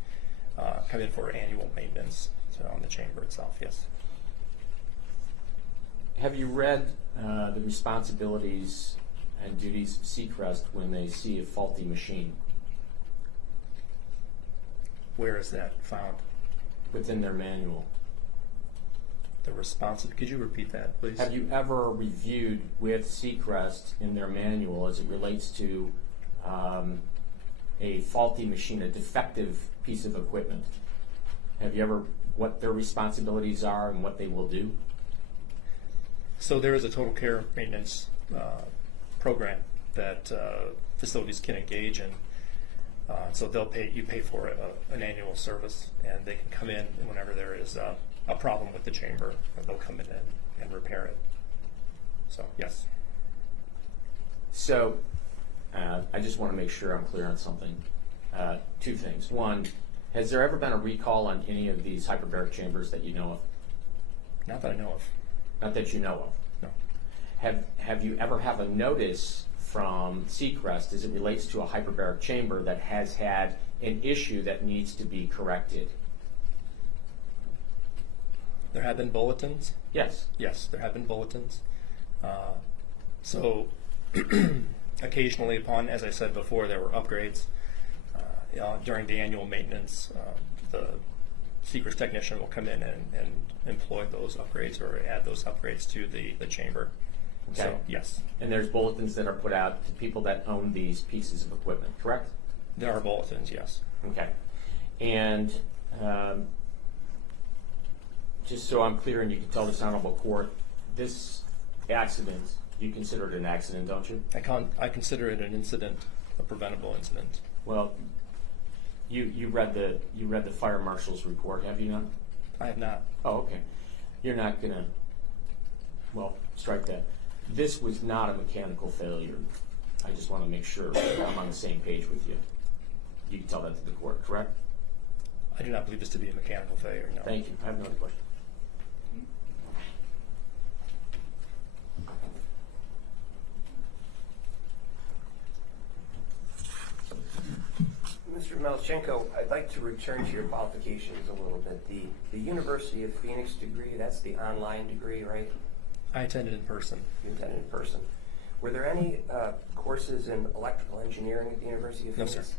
come in for annual maintenance on the chamber itself, yes. Have you read the responsibilities and duties of Seacrest when they see a faulty machine Where is that found? within their manual? Could you repeat that, please? Have you ever reviewed with Seacrest in their manual as it relates to a faulty machine, a defective piece of equipment? Have you ever, what their responsibilities are and what they will do? So there is a total care maintenance program that facilities can engage in. So you pay for an annual service, and they can come in whenever there is a problem with the chamber, and they'll come in and repair it. So yes. So I just want to make sure I'm clear on something. Two things. One, has there ever been a recall on any of these hyperbaric chambers that you know of? Not that I know of. Not that you know of. No. Have you ever have a notice from Seacrest as it relates to a hyperbaric chamber that has had an issue that needs to be corrected? There have been bulletins. Yes. Yes, there have been bulletins. So occasionally upon, as I said before, there were upgrades. During the annual maintenance, the Seacrest technician will come in and employ those upgrades or add those upgrades to the chamber. Okay. So, yes. And there's bulletins that are put out to people that own these pieces of equipment, correct? There are bulletins, yes. Okay. And just so I'm clear and you can tell this honorable court, this accident, you consider it an accident, don't you? I consider it an incident, a preventable incident. Well, you read the fire marshal's report, have you not? I have not. Oh, okay. You're not gonna, well, strike that. This was not a mechanical failure. I just want to make sure that I'm on the same page with you. You can tell that to the court, correct? I do not believe this to be a mechanical failure, no. Thank you. I have another question. Mr. Melnyczenko, I'd like to return to your qualifications a little bit. The University of Phoenix degree, that's the online degree, right? I attended in person. You attended in person. Were there any courses in electrical engineering at the University of No, Phoenix?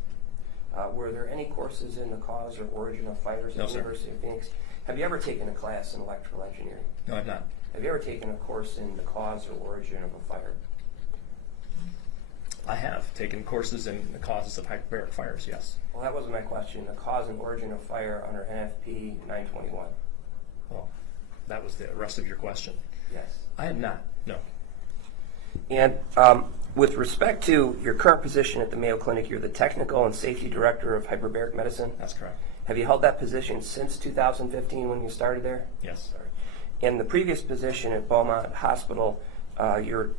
sir. Were there any courses in the cause or origin of fires No, at the sir. University of Phoenix? Have you ever taken a class in electrical engineering? No, I've not. Have you ever taken a course in the cause or origin of a fire? I have taken courses in the causes of hyperbaric fires, yes. Well, that wasn't my question. The cause and origin of fire under NFP 921. Well, that was the rest of your question. Yes. I have not, no. And with respect to your current position at the Mayo Clinic, you're the Technical and Safety Director of Hyperbaric Medicine. That's correct. Have you held that position since 2015 when you started there? Yes. In the previous position at Beaumont Hospital, your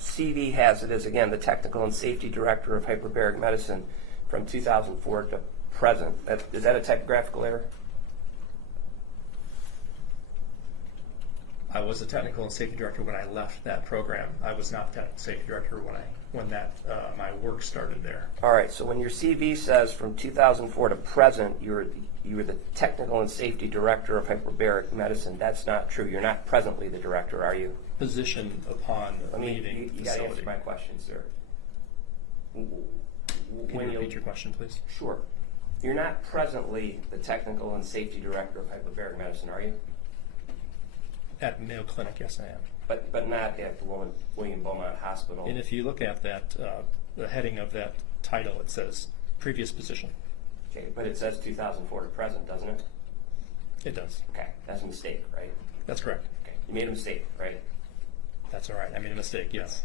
CV has it as, again, the Technical and Safety Director of Hyperbaric Medicine from 2004 to present. Is that a typographical error? I was the technical and safety director when I left that program. I was not the technical safety director when my work started there. All right, so when your CV says from 2004 to present, you were the Technical and Safety Director of Hyperbaric Medicine, that's not true. You're not presently the director, are you? Position upon leaving You got to facility. answer my question, sir. Can you repeat your question, please? Sure. You're not presently the Technical and Safety Director of Hyperbaric Medicine, are you? At Mayo Clinic, yes, I am. But not at the William Beaumont Hospital. And if you look at that, the heading of that title, it says previous position. Okay, but it says 2004 to present, doesn't it? It does. Okay, that's a mistake, right? That's correct. Okay, you made a mistake, right? That's all right. I made a mistake, yes.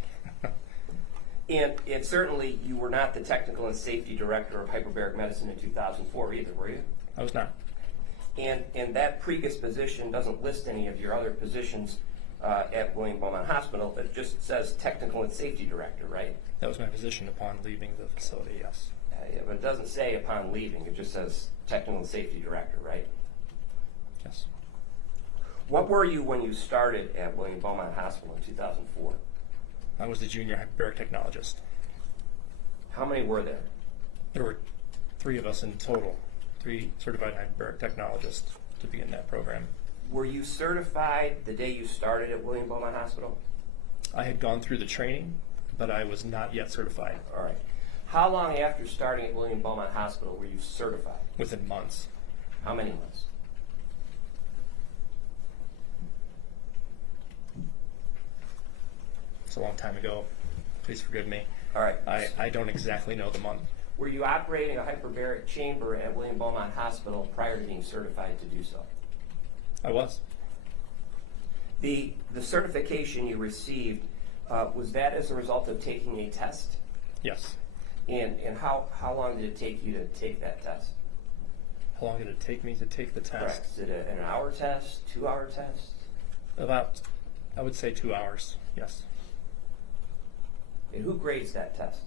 And certainly you were not the technical and safety director of hyperbaric medicine in 2004 either, were you? I was not. And that previous position doesn't list any of your other positions at William Beaumont Hospital. It just says technical and safety director, right? That was my position upon leaving the facility, yes. Yeah, but it doesn't say upon leaving. It just says technical and safety director, right? Yes. What were you when you started at William Beaumont Hospital in 2004? I was the junior hyperbaric technologist. How many were there? There were 3 of us in total, 3 certified hyperbaric technologists to begin that program. Were you certified the day you started at William Beaumont Hospital? I had gone through the training, but I was not yet certified. All right. How long after starting at William Beaumont Hospital were you certified? Within months. How many months? It's a long time ago. Please forgive me. All right. I don't exactly know the month. Were you operating a hyperbaric chamber at William Beaumont Hospital prior to being certified to do so? I was. The certification you received, was that as a result of taking a test? Yes. And how long did it take you to take that test? How long did it take me to take the test? Correct. Is it an hour test, 2-hour test? About, I would say 2 hours, yes. And who grades that test?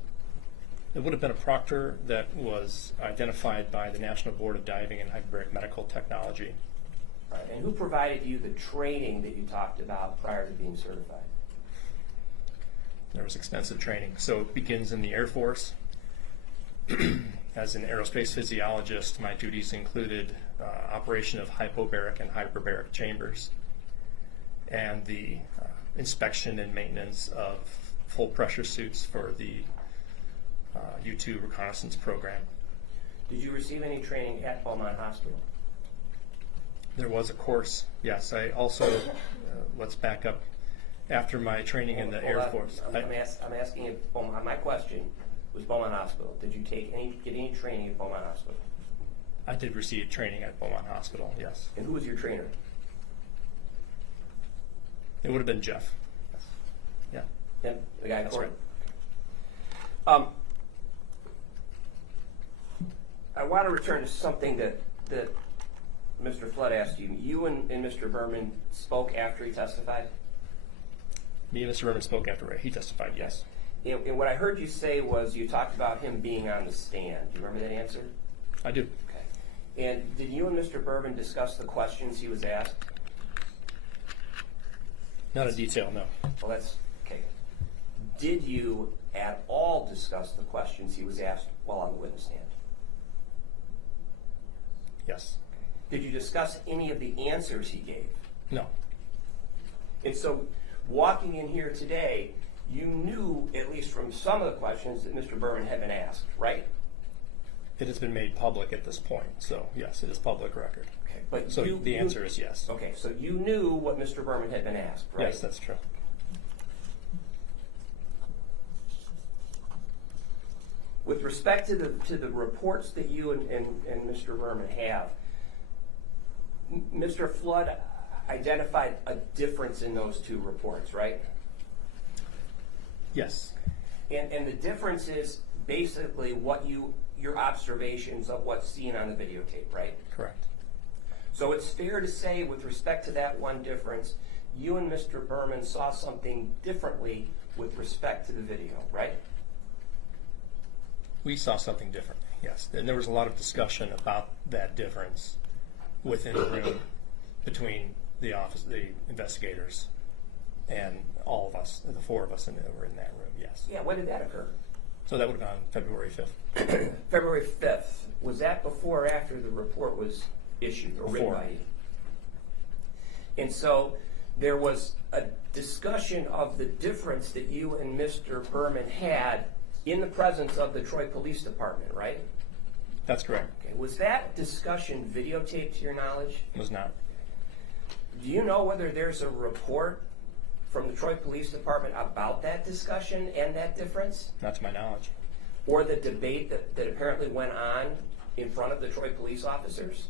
It would have been a proctor that was identified by the National Board of Diving and Hyperbaric Medical Technology. All right. And who provided you the training that you talked about prior to being certified? There was extensive training. So it begins in the Air Force. As an aerospace physiologist, my duties included operation of hypobaric and hyperbaric chambers and the inspection and maintenance of full pressure suits for the U-2 reconnaissance program. Did you receive any training at Beaumont Hospital? There was a course, yes. I also, let's back up, after my training in the Hold Air on. Force. I'm asking if my question was Beaumont Hospital. Did you get any training at Beaumont Hospital? I did receive training at Beaumont Hospital, yes. And who was your trainer? It would have been Jeff. Yeah. Him, the guy That's Corey? right. I want to return to something that Mr. Flood asked you. You and Mr. Berman spoke after he testified? Me and Mr. Berman spoke after he testified, yes. And what I heard you say was you talked about him being on the stand. Do you remember that answer? I do. Okay. And did you and Mr. Berman discuss the questions he was asked? Not in detail, no. Well, that's okay. Did you at all discuss the questions he was asked while on the witness stand? Yes. Did you discuss any of the answers he gave? No. And so, walking in here today, you knew, at least from some of the questions, that Mr. Berman had been asked, right? It has been made public at this point, so yes, it is public record. Okay. But So the answer is yes. Okay, so you knew what Mr. Berman had been asked, right? Yes, that's true. With respect to the reports that you and Mr. Berman have, Mr. Flood identified a difference in those two reports, right? Yes. And the difference is basically your observations of what's seen on the videotape, right? Correct. So it's fair to say, with respect to that one difference, you and Mr. Berman saw something differently with respect to the video, right? We saw something different, yes. And there was a lot of discussion about that difference within the room between the investigators, and all of us, the 4 of us that were in that room, yes. Yeah, when did that occur? So that would have gone February 5th. February 5th. Was that before or after the report was issued or written Before. by you? And so there was a discussion of the difference that you and Mr. Berman had in the presence of the Troy Police Department, right? That's correct. Okay. Was that discussion videotaped to your knowledge? It was not. Do you know whether there's a report from the Troy Police Department about that discussion and that difference? Not to my knowledge. Or the debate that apparently went on in front of the Troy police officers?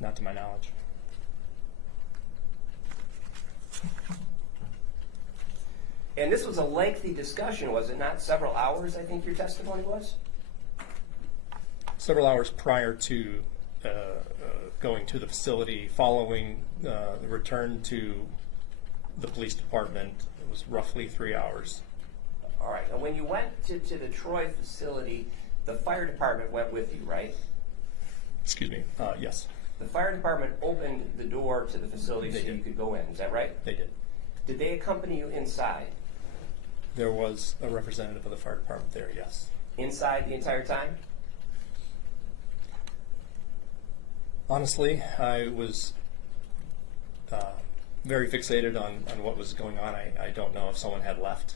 Not to my knowledge. And this was a lengthy discussion, was it not? Several hours, I think your testimony was? Several hours prior to going to the facility, following the return to the police department, it was roughly 3 hours. All right, and when you went to the Troy facility, the fire department went with you, right? Excuse me. Yes, The fire department opened the door to the facility so They did. you could go in, is that right? they did. Did they accompany you inside? There was a representative of the fire department there, yes. Inside the entire time? Honestly, I was very fixated on what was going on. I don't know if someone had left.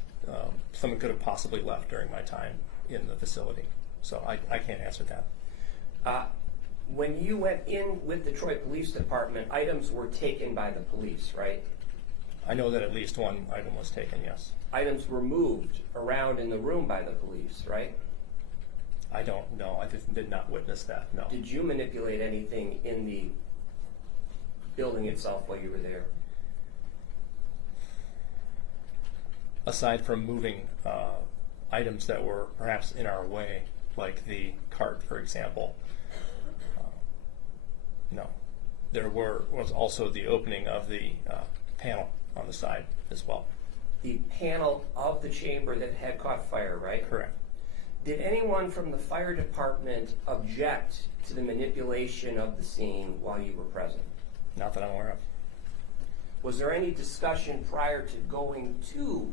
Someone could have possibly left during my time in the facility. So I can't answer that. When you went in with the Troy Police Department, items were taken by the police, right? I know that at least one item was taken, yes. Items were moved around in the room by the police, right? I don't know. I did not witness that, no. Did you manipulate anything in the building itself while you were there? Aside from moving items that were perhaps in our way, like the cart, for example, no. There was also the opening of the panel on the side as well. The panel of the chamber that had caught fire, right? Correct. Did anyone from the fire department object to the manipulation of the scene while you were present? Not that I'm aware of. Was there any discussion prior to going to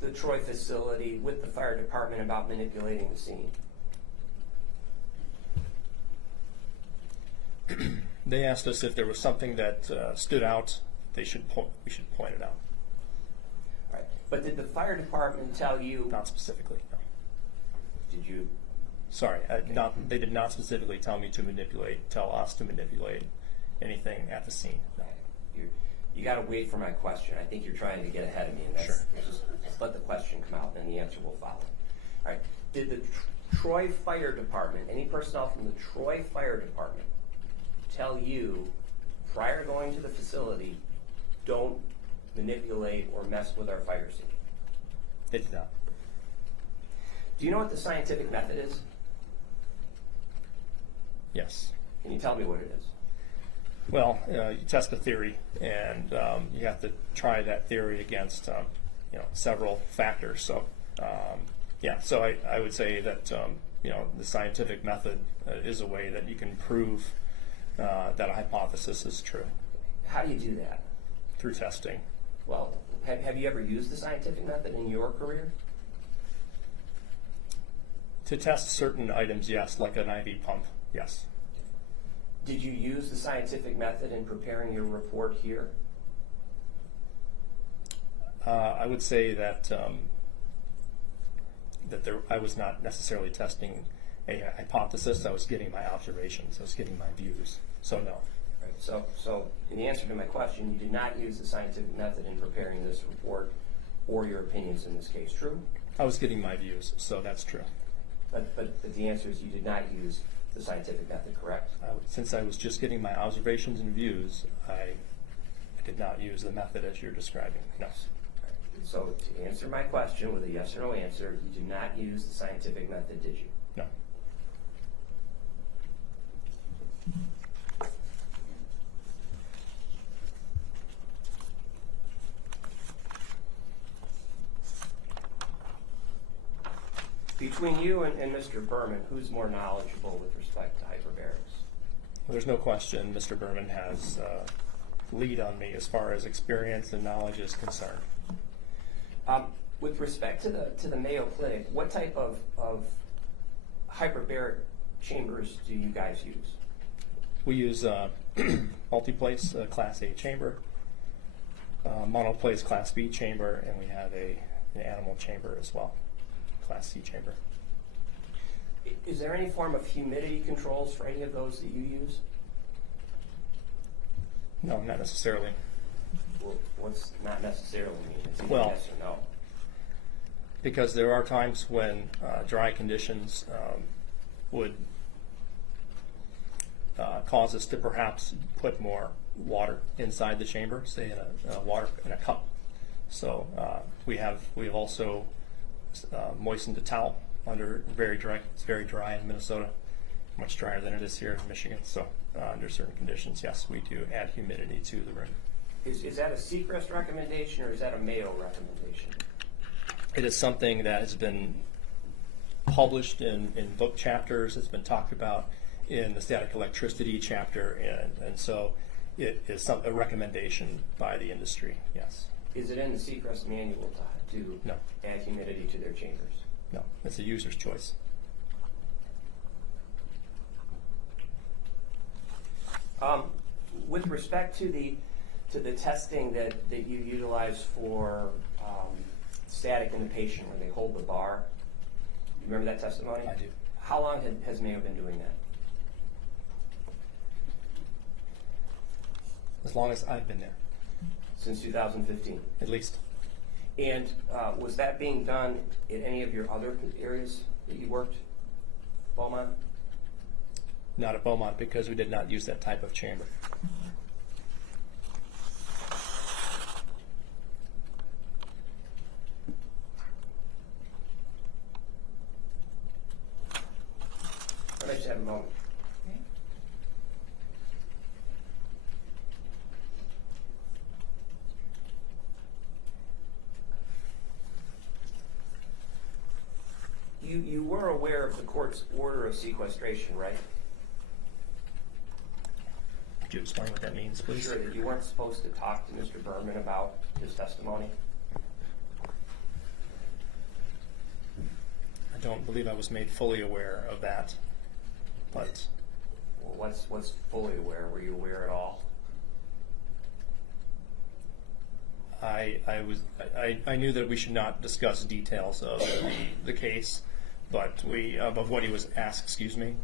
the Troy facility with the fire department about manipulating the scene? They asked us if there was something that stood out. We should point it out. All right. But did the fire department tell you? Not specifically, no. Did you? Sorry, they did not specifically tell us to manipulate anything at the scene. No. You got to wait for my question. I think you're trying to get ahead of me, and Sure. just let the question come out, and the answer will follow. All right. Did the Troy Fire Department, any personnel from the Troy Fire Department, tell you prior to going to the facility, don't manipulate or mess with our fire scene? They did not. Do you know what the scientific method is? Yes. Can you tell me what it is? Well, you test a theory, and you have to try that theory against several factors. So, so I would say that the scientific method is a way that you can prove that a hypothesis is true How do you do that? through testing. Well, have you ever used the scientific method in your career? To test certain items, yes, like an IV pump, yes. Did you use the scientific method in preparing your report here? I would say that I was not necessarily testing a hypothesis. I was getting my observations. I was getting my views. So no. Right. So in the answer to my question, you did not use the scientific method in preparing this report or your opinions in this case. True? I was getting my views, so that's true. But the answer is you did not use the scientific method, correct? Since I was just getting my observations and views, I did not use the method as you're describing. No. So to answer my question with a yes or no answer, you did not use the scientific method, did you? No. Between you and Mr. Berman, who's more knowledgeable with respect to hyperbarics? There's no question Mr. Berman has lead on me as far as experience and knowledge is concerned. With respect to the Mayo Clinic, what type of hyperbaric chambers do you guys use? We use multi-place Class A chamber, monoplace Class B chamber, and we have an animal chamber as well, Class C chamber. Is there any form of humidity controls for any of those that you use? No, not necessarily. Well, what's not necessarily mean? It's either Well, yes or no. Because there are times when dry conditions would cause us to perhaps put more water inside the chamber, say in a water in a cup. So we've also moistened a towel under very dry. It's very dry in Minnesota, much drier than it is here in Michigan. So under certain conditions, yes, we do add humidity to the room. Is that a Sequest recommendation or is that a Mayo recommendation? It is something that has been published in book chapters. It's been talked about in the static electricity chapter, and so it is a recommendation by the industry, yes. Is it in the Sequest manual to No. add humidity to their chambers? No, it's a user's choice. With respect to the testing that you utilize for static in the patient where they hold the bar, you remember that testimony? I do. How long has Mayo been doing that? As long as I've been there, Since 2015. at least. And was that being done in any of your other areas that you worked, Beaumont? Not at Beaumont, because we did not use that type of chamber. I just have a moment. Okay. You were aware of the court's order of sequestration, right? Could you explain what that means, please? Sure, that you weren't supposed to talk to Mr. Berman about his testimony? I don't believe I was made fully aware of that, but Well, what's fully aware? Were you aware at all? I knew that we should not discuss details of the case, but of what he was asked. Excuse me.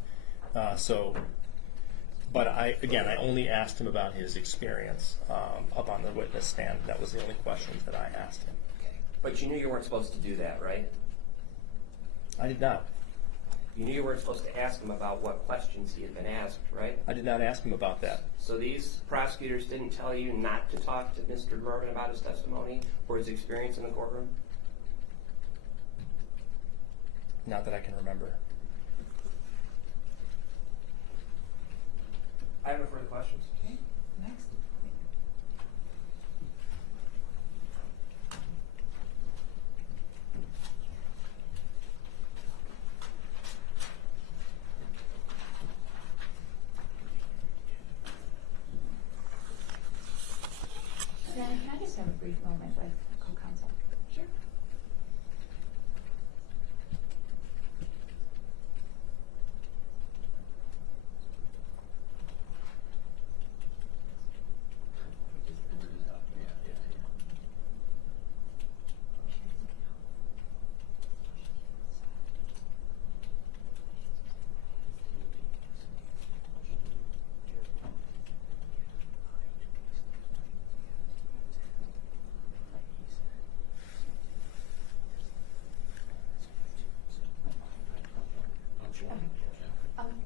But I only asked him about his experience up on the witness stand. That was the only questions that I asked him. But you knew you weren't supposed to do that, right? I did not. You knew you weren't supposed to ask him about what questions he had been asked, right? I did not ask him about that. So these prosecutors didn't tell you not to talk to Mr. Berman about his testimony or his experience in the courtroom? Not that I can remember. I have no further questions. Okay, next. Then can I just have a brief moment with co-counsel? Sure.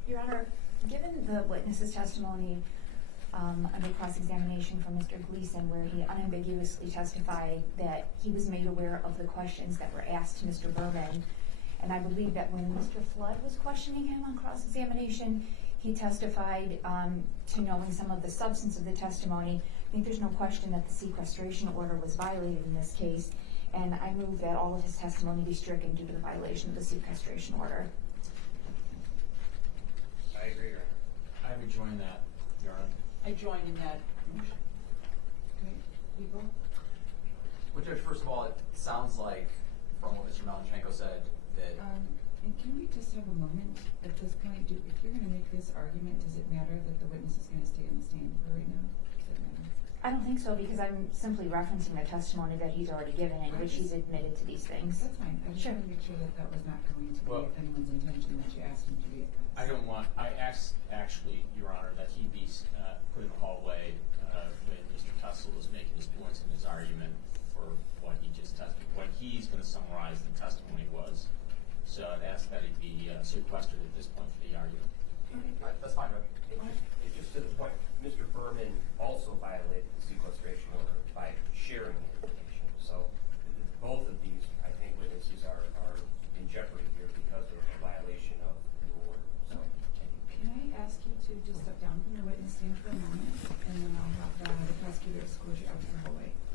Your Honor, given the witness's testimony under cross-examination from Mr. Gleason, where he unambiguously testified that he was made aware of the questions that were asked to Mr. Berman, and I believe that when Mr. Flood was questioning him on cross-examination, he testified to knowing some of the substance of the testimony. I think there's no question that the sequestration order was violated in this case, and I move that all of his testimony be stricken due to the violation of the sequestration order. I agree, Your Honor. I would join that, Your Honor. I join in that motion. Okay, people? Well, Judge, first of all, it sounds like, from what Mr. Melnyczenko said, that And can we just have a moment at this point? If you're going to make this argument, does it matter that the witness is going to stay in the stand for right now? Does that matter? I don't think so, because I'm simply referencing the testimony that he's already given in which he's admitted to these things. That's fine. I just Sure. want to make sure that that was not going to Well- be anyone's intention that you asked him to be. I asked, actually, Your Honor, that he be put in the hallway when Mr. Tussle was making his points in his argument for what he just testified, what he's going to summarize the testimony was. So I'd ask that he be sequestered at this point for the argument. that's fine, Judge. It's just to the point, Mr. Berman also violated the sequestration order by sharing the information. So both of these, I think, witnesses are in jeopardy here because of a violation of the order. So, Can I ask you to just step down from the witness stand for a moment, and then I'll have the prosecutor escort you out to the hallway. He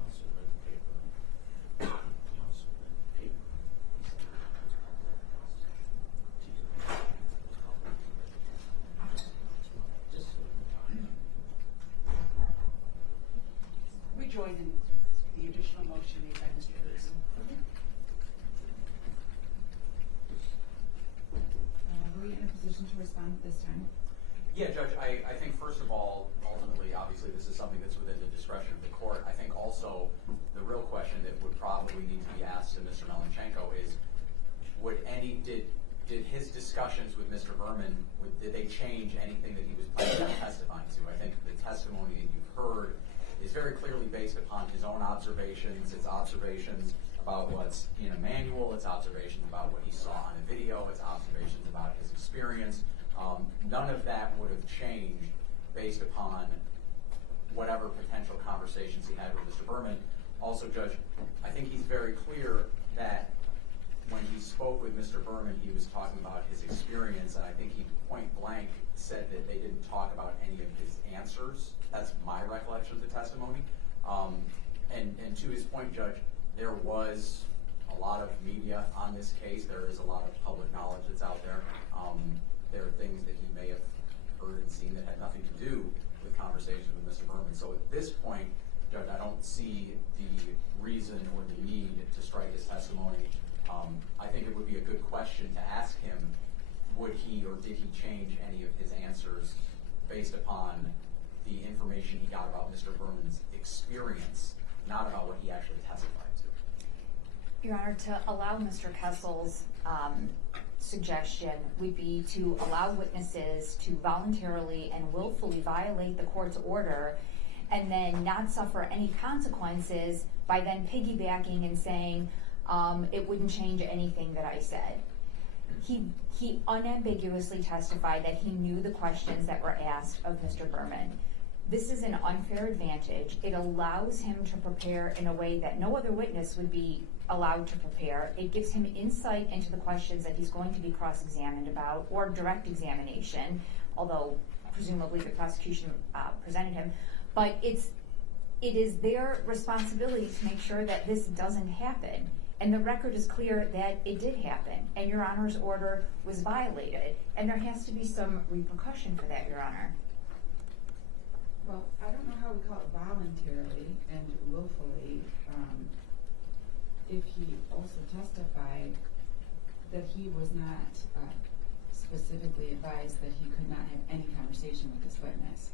also read the paper. He also read the paper. Just We join in the additional motion made by Mr. Peterson. Were you in a position to respond at this time? Yeah, Judge, I think first of all, ultimately, obviously, this is something that's within the discretion of the court. I think also the real question that would probably need to be asked to Mr. Melnyczenko is, did his discussions with Mr. Berman, did they change anything that he was planning on testifying to? I think the testimony that you've heard is very clearly based upon his own observations, it's observations about what's in a manual, it's observations about what he saw on a video, it's observations about his experience. None of that would have changed based upon whatever potential conversations he had with Mr. Berman. Also, Judge, I think he's very clear that when he spoke with Mr. Berman, he was talking about his experience, and I think he point blank said that they didn't talk about any of his answers. That's my recollection of the testimony. And to his point, Judge, there was a lot of media on this case. There is a lot of public knowledge that's out there. There are things that he may have heard and seen that had nothing to do with conversations with Mr. Berman. So at this point, Judge, I don't see the reason or the need to strike his testimony. I think it would be a good question to ask him, would he or did he change any of his answers based upon the information he got about Mr. Berman's experience, not about what he actually testified to. Your Honor, to allow Mr. Kessel's suggestion would be to allow witnesses to voluntarily and willfully violate the court's order and then not suffer any consequences by then piggybacking and saying, it wouldn't change anything that I said. He unambiguously testified that he knew the questions that were asked of Mr. Berman. This is an unfair advantage. It allows him to prepare in a way that no other witness would be allowed to prepare. It gives him insight into the questions that he's going to be cross-examined about or direct examination, although presumably the prosecution presented him. But it is their responsibility to make sure that this doesn't happen. And the record is clear that it did happen, and Your Honor's order was violated, and there has to be some repercussion for that, Your Honor. Well, I don't know how we call it voluntarily and willfully. If he also testified that he was not specifically advised that he could not have any conversation with this witness.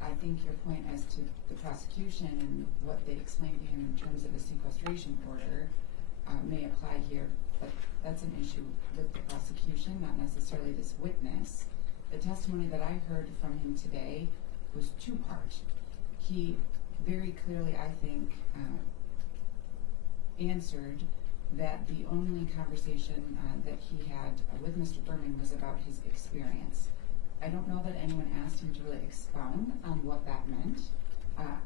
I think your point as to the prosecution and what they explained to him in terms of a sequestration order may apply here, but that's an issue with the prosecution, not necessarily this witness. The testimony that I heard from him today was two-part. He very clearly, I think, answered that the only conversation that he had with Mr. Berman was about his experience. I don't know that anyone asked him to really expound on what that meant.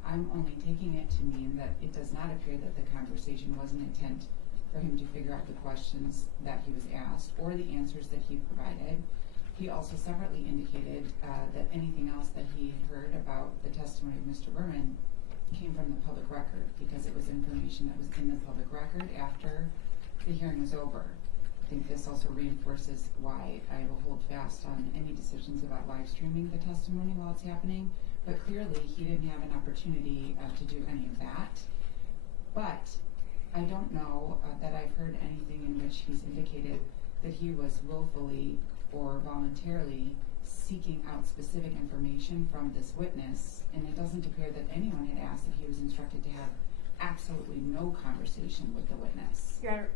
I'm only taking it to mean that it does not appear that the conversation was an intent for him to figure out the questions that he was asked or the answers that he provided. He also separately indicated that anything else that he heard about the testimony of Mr. Berman came from the public record because it was information that was in the public record after the hearing was over. I think this also reinforces why I will hold fast on any decisions about live streaming the testimony while it's happening, but clearly he didn't have an opportunity to do any of that. But I don't know that I've heard anything in which he's indicated that he was willfully or voluntarily seeking out specific information from this witness, and it doesn't appear that anyone had asked that he was instructed to have absolutely no conversation with the witness. Your Honor,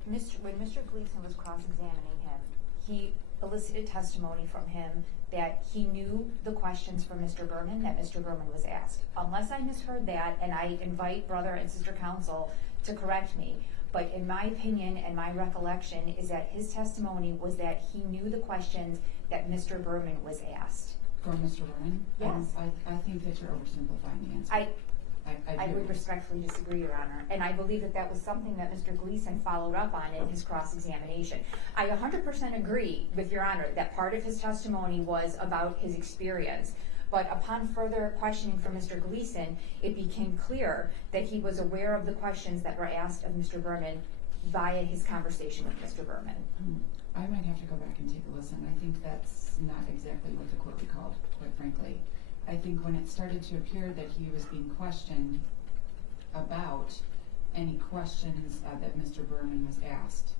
when Mr. Gleason was cross-examining him, he elicited testimony from him that he knew the questions from Mr. Berman that Mr. Berman was asked. Unless I misheard that, and I invite brother and sister counsel to correct me, But in my opinion and my recollection is that his testimony was that he knew the questions that Mr. Berman was asked. For Mr. Berman? Yes. I think that you're oversimplifying the answer. I do. would respectfully disagree, Your Honor, and I believe that that was something that Mr. Gleason followed up on in his cross-examination. I 100% agree with Your Honor that part of his testimony was about his experience, but upon further questioning from Mr. Gleason, it became clear that he was aware of the questions that were asked of Mr. Berman via his conversation with Mr. Berman. I might have to go back and take a listen. I think that's not exactly what the court recalled, quite frankly. I think when it started to appear that he was being questioned about any questions that Mr. Berman was asked,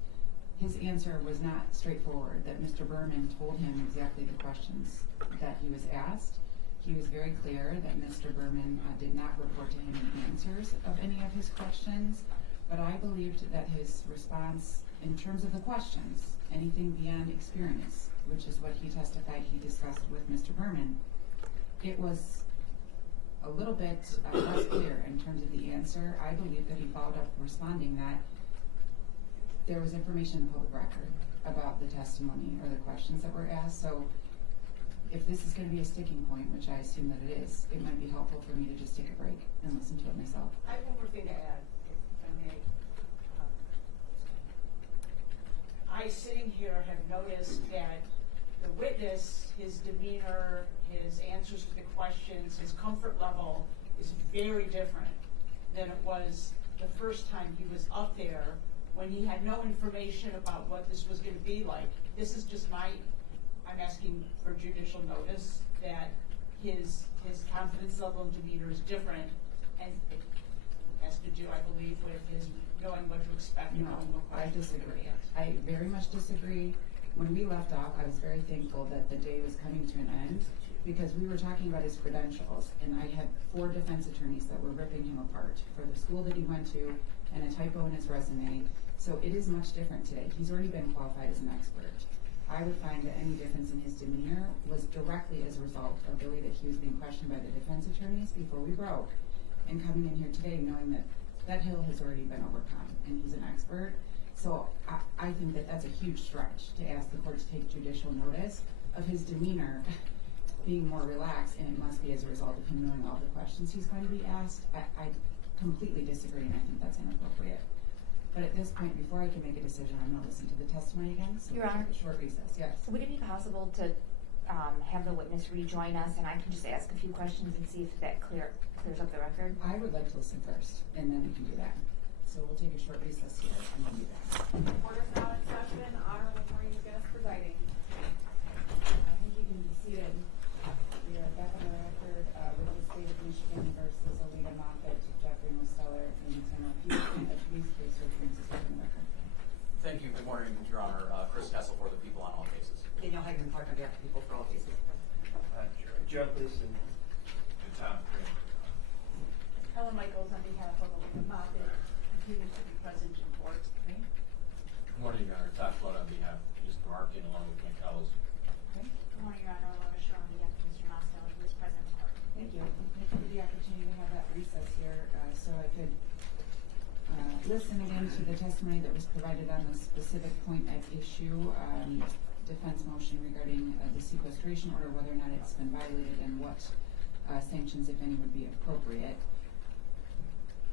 his answer was not straightforward, that Mr. Berman told him exactly the questions that he was asked. He was very clear that Mr. Berman did not report to him the answers of any of his questions, but I believed that his response in terms of the questions, anything beyond experience, which is what he testified he discussed with Mr. Berman, it was a little bit less clear in terms of the answer. I believe that he followed up responding that there was information in the public record about the testimony or the questions that were asked. So if this is going to be a sticking point, which I assume that it is, it might be helpful for me to just take a break and listen to it myself. I have one more thing to add, if I may. I, sitting here, have noticed that the witness, his demeanor, his answers to the questions, his comfort level is very different than it was the first time he was up there when he had no information about what this was going to be like. This is just I'm asking for judicial notice that his confidence level and demeanor is different, and it has to do, I believe, with his knowing what to expect and No, knowing what I questions to disagree. ask. I very much disagree. When we left off, I was very thankful that the day was coming to an end because we were talking about his credentials, and I had 4 defense attorneys that were ripping him apart for the school that he went to and a typo in his resume. So it is much different today. He's already been qualified as an expert. I would find that any difference in his demeanor was directly as a result of the way that he was being questioned by the defense attorneys before we broke. And coming in here today knowing that that hill has already been overcome and he's an expert. So I think that that's a huge stretch to ask the court to take judicial notice of his demeanor being more relaxed, and it must be as a result of him knowing all the questions he's going to be asked. I completely disagree, and I think that's inappropriate. But at this point, before I can make a decision, I'm going to listen to the testimony again. So Your we'll Honor. take a short recess. Yes. Would it be possible to have the witness rejoin us, and I can just ask a few questions and see if that clears up the record? I would like to listen first, and then we can do that. So we'll take a short recess here, and we'll be back. Order is now in session. Honorable morning guest presiding. I think you can be seated. We are back on the record with the state of Michigan versus Aleta, Moffitt, Jeffrey Mosteller, and Tamela Peterson. A police case reference is on the record. Thank you. Good morning, Your Honor. Chris Kessel for the people on all cases. Danielle Hageman Clark on behalf of People for All Cases. Joe Gleason. Tom. Helen Michaels on behalf of Aleta Moffitt continues to be present in court. Okay. Good morning, Your Honor. Todd Flood on behalf of Mr. Marken along with my colleagues. Okay. Good morning, Your Honor. Aleta Shaw on behalf of Mr. Mosteller, who is present in court. Thank you. Thank you for the opportunity to have that recess here so I could listen again to the testimony that was provided on the specific point at issue, defense motion regarding the sequestration order, whether or not it's been violated and what sanctions, if any, would be appropriate.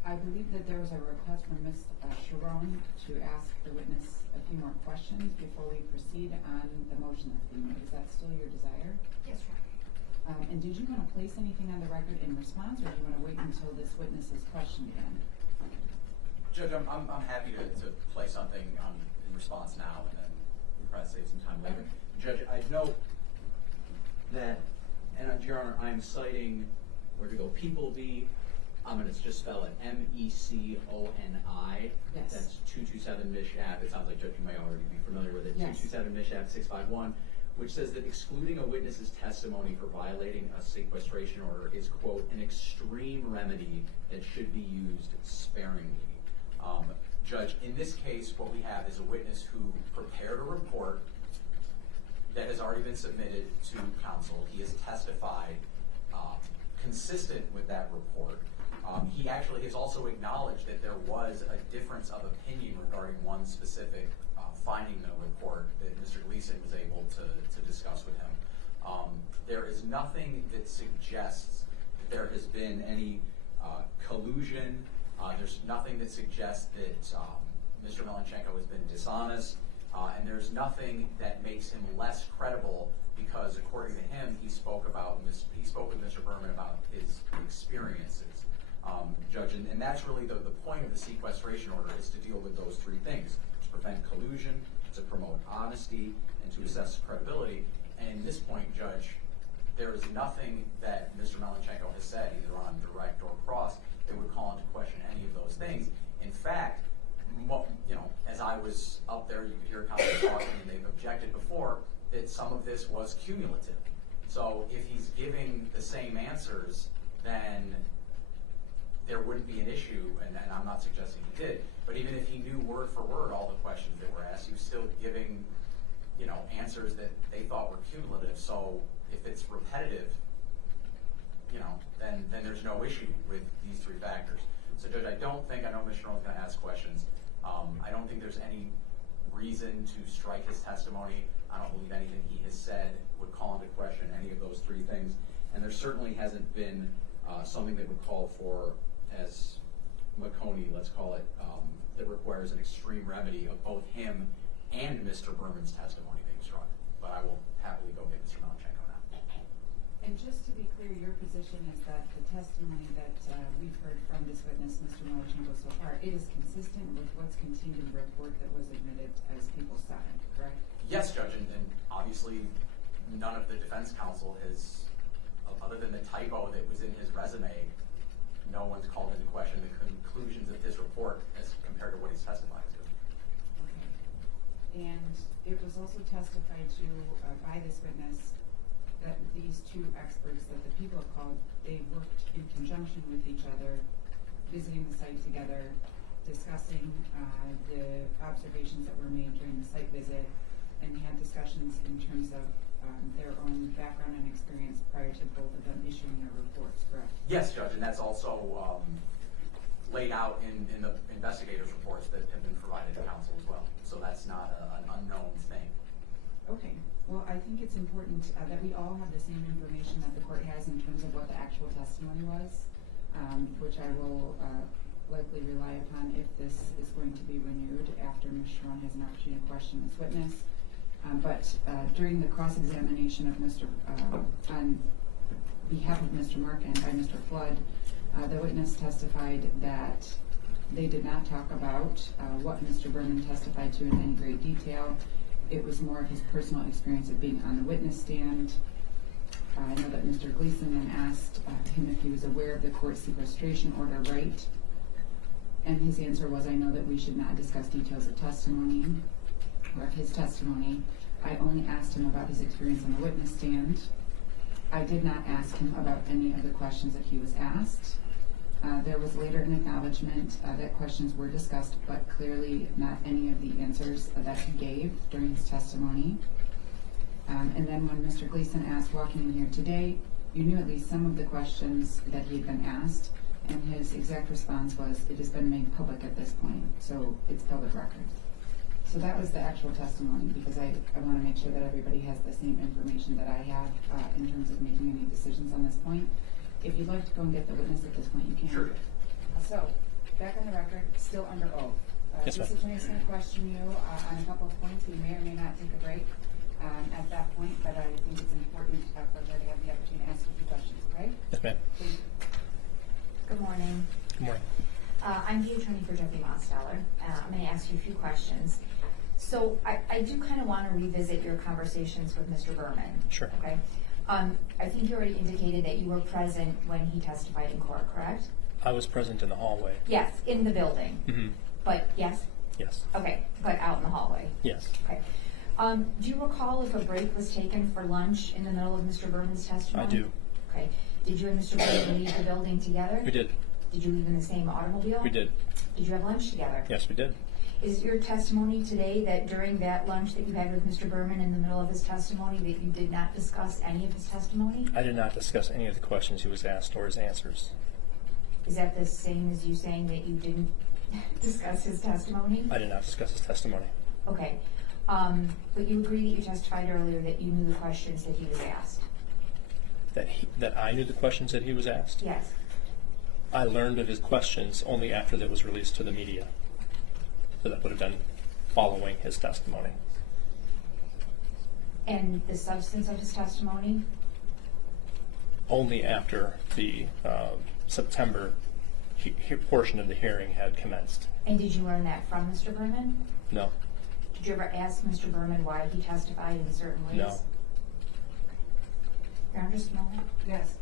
I believe that there was a request from Ms. Sharon to ask the witness a few more questions before we proceed on the motion that's being made. Is that still your desire? Yes, Your Honor. And did you want to place anything on the record in response, or do you want to wait until this witness is questioned again? Judge, I'm happy to play something in response now, and then we probably save some time later. Judge, I note that, and Your Honor, I'm citing, where to go, People v. I'm going to just spell it Meconi. Yes. That's 227 Mich. Ave. It sounds like Judge, you may already be familiar with it. Yes. 227 Mich. Ave. 651, which says that excluding a witness's testimony for violating a sequestration order is, quote, an extreme remedy that should be used sparingly. Judge, in this case, what we have is a witness who prepared a report that has already been submitted to counsel. He has testified consistent with that report. He actually has also acknowledged that there was a difference of opinion regarding one specific finding in the report that Mr. Gleason was able to discuss with him. There is nothing that suggests that there has been any collusion. There's nothing that suggests that Mr. Melnyczenko has been dishonest, and there's nothing that makes him less credible because, according to him, he spoke with Mr. Berman about his experiences, Judge, and that's really the point of the sequestration order, is to deal with those three things: to prevent collusion, to promote honesty, and to assess credibility. And at this point, Judge, there is nothing that Mr. Melnyczenko has said, either on direct or cross, that would call into question any of those things. In fact, as I was up there, you could hear counsel talking, and they've objected before, that some of this was cumulative. So if he's giving the same answers, then there wouldn't be an issue, and I'm not suggesting he did, but even if he knew word for word all the questions that were asked, he was still giving, answers that they thought were cumulative. So if it's repetitive, then there's no issue with these three factors. So, Judge, I know Mr. Roll's going to ask questions. I don't think there's any reason to strike his testimony. I don't believe anything he has said would call into question any of those three things. And there certainly hasn't been something that would call for, as McConey, let's call it, that requires an extreme remedy of both him and Mr. Berman's testimony being struck. But I will happily go get Mr. Melnyczenko now. And just to be clear, your position is that the testimony that we've heard from this witness, Mr. Melnyczenko, so far, it is consistent with what's contained in the report that was admitted as people side, correct? Yes, Judge, and obviously none of the defense counsel has, other than the typo that was in his resume, no one's called into question the conclusions of his report as compared to what he's testifying to. Okay. And it was also testified to by this witness that these two experts that the people have called, they worked in conjunction with each other, visiting the site together, discussing the observations that were made during the site visit, and had discussions in terms of their own background and experience prior to both of them issuing their reports, correct? Yes, Judge, and that's also laid out in the investigators' reports that have been provided to counsel as well. So that's not an unknown thing. Okay. Well, I think it's important that we all have the same information that the court has in terms of what the actual testimony was, which I will likely rely upon if this is going to be renewed after Ms. Sharon has an opportunity to question this witness. But during the cross-examination of on behalf of Mr. Marken by Mr. Flood, the witness testified that they did not talk about what Mr. Berman testified to in any great detail. It was more of his personal experience of being on the witness stand. I know that Mr. Gleason then asked him if he was aware of the court sequestration order, right? And his answer was, I know that we should not discuss details of testimony or of his testimony. I only asked him about his experience on the witness stand. I did not ask him about any of the questions that he was asked. There was later an acknowledgement that questions were discussed, but clearly not any of the answers that he gave during his testimony. And then when Mr. Gleason asked, walking in here today, you knew at least some of the questions that he had been asked, and his exact response was, it has been made public at this point, so it's public record. So that was the actual testimony, because I want to make sure that everybody has the same information that I have in terms of making any decisions on this point. If you'd like to go and get the witness at this point, you can. Sure. So, back on the record, still under oath. Yes, ma'am. This attorney is going to question you on a couple of points. We may or may not take a break at that point, but I think it's important for her to have the opportunity to ask a few questions, okay? Yes, ma'am. Please. Good morning. Good morning. I'm the attorney for Jeffrey Mosteller. I'm going to ask you a few questions. So I do kind of want to revisit your conversations with Mr. Berman. Sure. Okay. I think you already indicated that you were present when he testified in court, correct? I was present in the hallway. Yes, in the building. Mm-hmm. But yes? Yes. Okay, but out in the hallway? Yes. Okay. Do you recall if a break was taken for lunch in the middle of Mr. Berman's testimony? I do. Okay. Did you and Mr. Berman leave the building together? We did. Did you leave in the same automobile? We did. Did you have lunch together? Yes, we did. Is your testimony today that during that lunch that you had with Mr. Berman in the middle of his testimony that you did not discuss any of his testimony? I did not discuss any of the questions he was asked or his answers. Is that the same as you saying that you didn't discuss his testimony? I did not discuss his testimony. Okay. But you agree that you testified earlier that you knew the questions that he was asked? That I knew the questions that he was asked? Yes. I learned of his questions only after that was released to the media. So that would have been following his testimony. And the substance of his testimony? Only after the September portion of the hearing had commenced. And did you learn that from Mr. Berman? No. Did you ever ask Mr. Berman why he testified in certain ways? No. Your Honor, just a moment. Yes.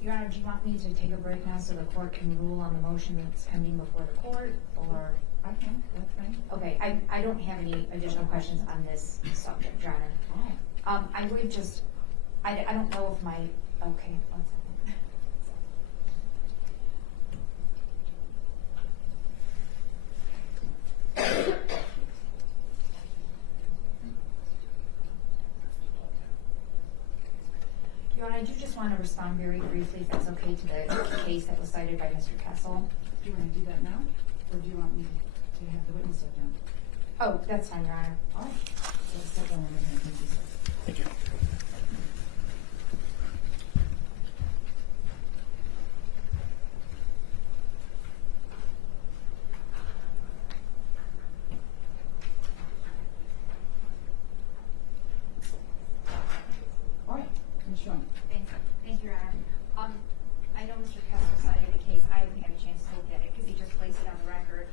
Your Honor, do you want me to take a break now so the court can rule on the motion that's pending before the court, or? I can, that's fine. Okay, I don't have any additional questions on this subject, Your Honor. Oh. I would just, I don't know if my, okay, one second. Your Honor, I do just want to respond very briefly, if that's okay, to the case that was cited by Mr. Kessel. Do you want to do that now, or do you want me to have the witness step down? Oh, that's fine, Your Honor. All right. So step down one more time, thank you, sir. Thank you. All right, Ms. Schwan. Thank you, Your Honor. I know Mr. Kessler cited the case. I haven't had a chance to look at it because he just placed it on the record.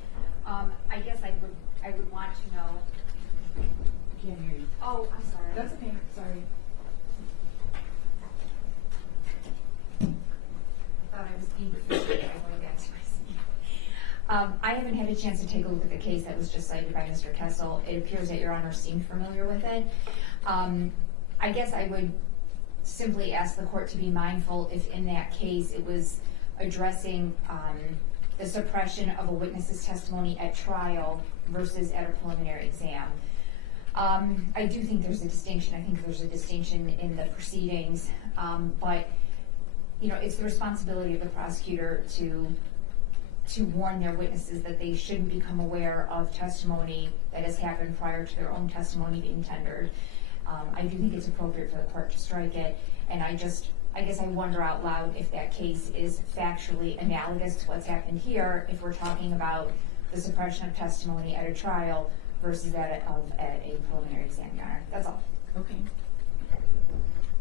I guess I would want to know. Can't hear you. Oh, I'm sorry. That's okay, sorry. I thought I was being efficient by going back to my seat. I haven't had a chance to take a look at the case that was just cited by Mr. Kessel. It appears that Your Honor seemed familiar with it. I guess I would simply ask the court to be mindful if in that case it was addressing the suppression of a witness's testimony at trial versus at a preliminary exam. I do think there's a distinction. I think there's a distinction in the proceedings, but you know, it's the responsibility of the prosecutor to warn their witnesses that they shouldn't become aware of testimony that has happened prior to their own testimony being tendered. I do think it's appropriate for the court to strike it, and I guess I wonder out loud if that case is factually analogous to what's happened here, if we're talking about the suppression of testimony at a trial versus that at a preliminary exam, Your Honor. That's all. Okay.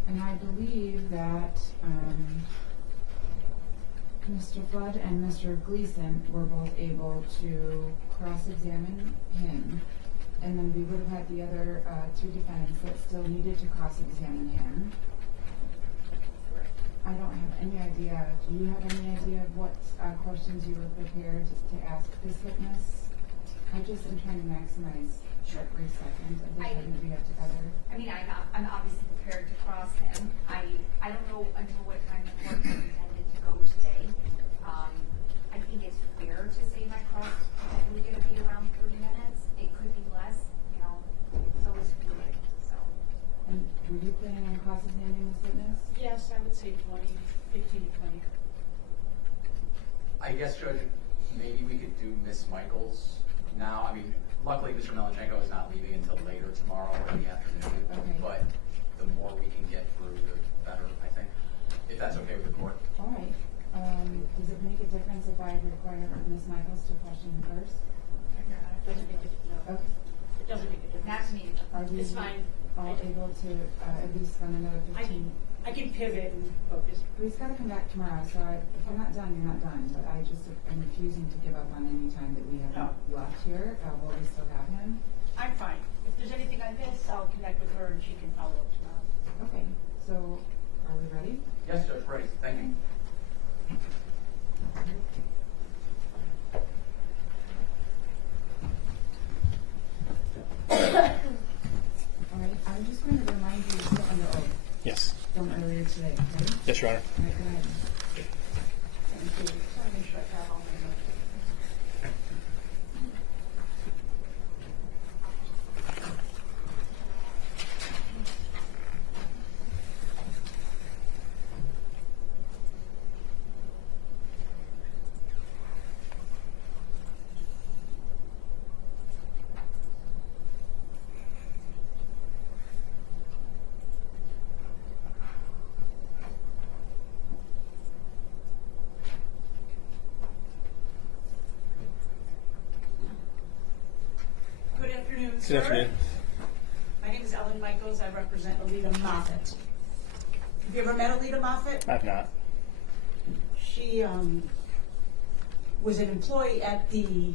And I believe that Mr. Flood and Mr. Gleason were both able to cross-examine him, and then we would have had the other two defendants that still needed to cross-examine him. I don't have any idea. Do you have any idea of what questions you were prepared to ask this witness? I just am trying to maximize short brief seconds of the time that we have together. I mean, I'm obviously prepared to cross him. I don't know until what time the court is intended to go today. I think it's fair to say my cross is probably going to be around 30 minutes. It could be less, you know, so it's fluid, so. And were you planning on cross-examining this witness? Yes, I would say 15 to 20. I guess, Judge, maybe we could do Miss Michaels now. I mean, luckily, Mr. Melnyczenko is not leaving until later tomorrow or in the afternoon. Okay. But the more we can get through, the better, I think, if that's okay with the court. All right. Does it make a difference if I require Ms. Michaels to question him first? Doesn't make a difference. Okay. It doesn't make a difference. Not to me. Are we It's fine. all able to at least spend another 15? I can pivot and focus. We've got to come back tomorrow, so if we're not done, you're not done. But I just am refusing to give up on any time that we have left here. Will we still have him? I'm fine. If there's anything I miss, I'll connect with her and she can follow up tomorrow. Okay. So, are we ready? Yes, Judge, ready. Thank you. All right. I'm just going to remind you, you're still under oath Yes. from earlier today, okay? Yes, Your Honor. All right, go ahead. Thank you. Just want to make sure I have all my notes. sir. afternoon. My name is Ellen Michaels. I represent Aleta Moffitt. Have you ever met Aleta Moffitt? I've not. She was an employee at the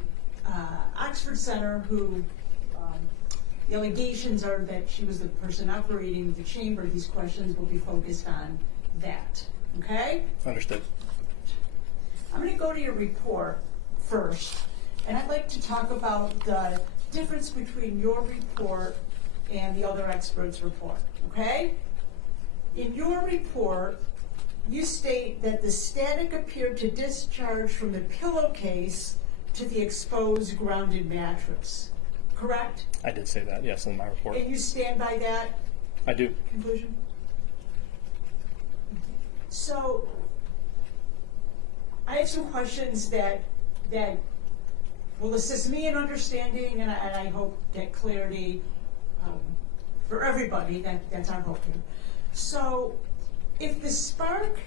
Oxford Center who, the allegations are that she was the person operating the chamber. These questions will be focused on that. Okay? Understood. I'm going to go to your report first, and I'd like to talk about the difference between your report and the other experts' report. Okay? In your report, you state that the static appeared to discharge from the pillowcase to the exposed grounded mattress. Correct? I did say that, yes, in my report. And you stand by that I do. conclusion? So, I have some questions that will assist me in understanding, and I hope get clarity for everybody. That's our hope here. So, if the spark,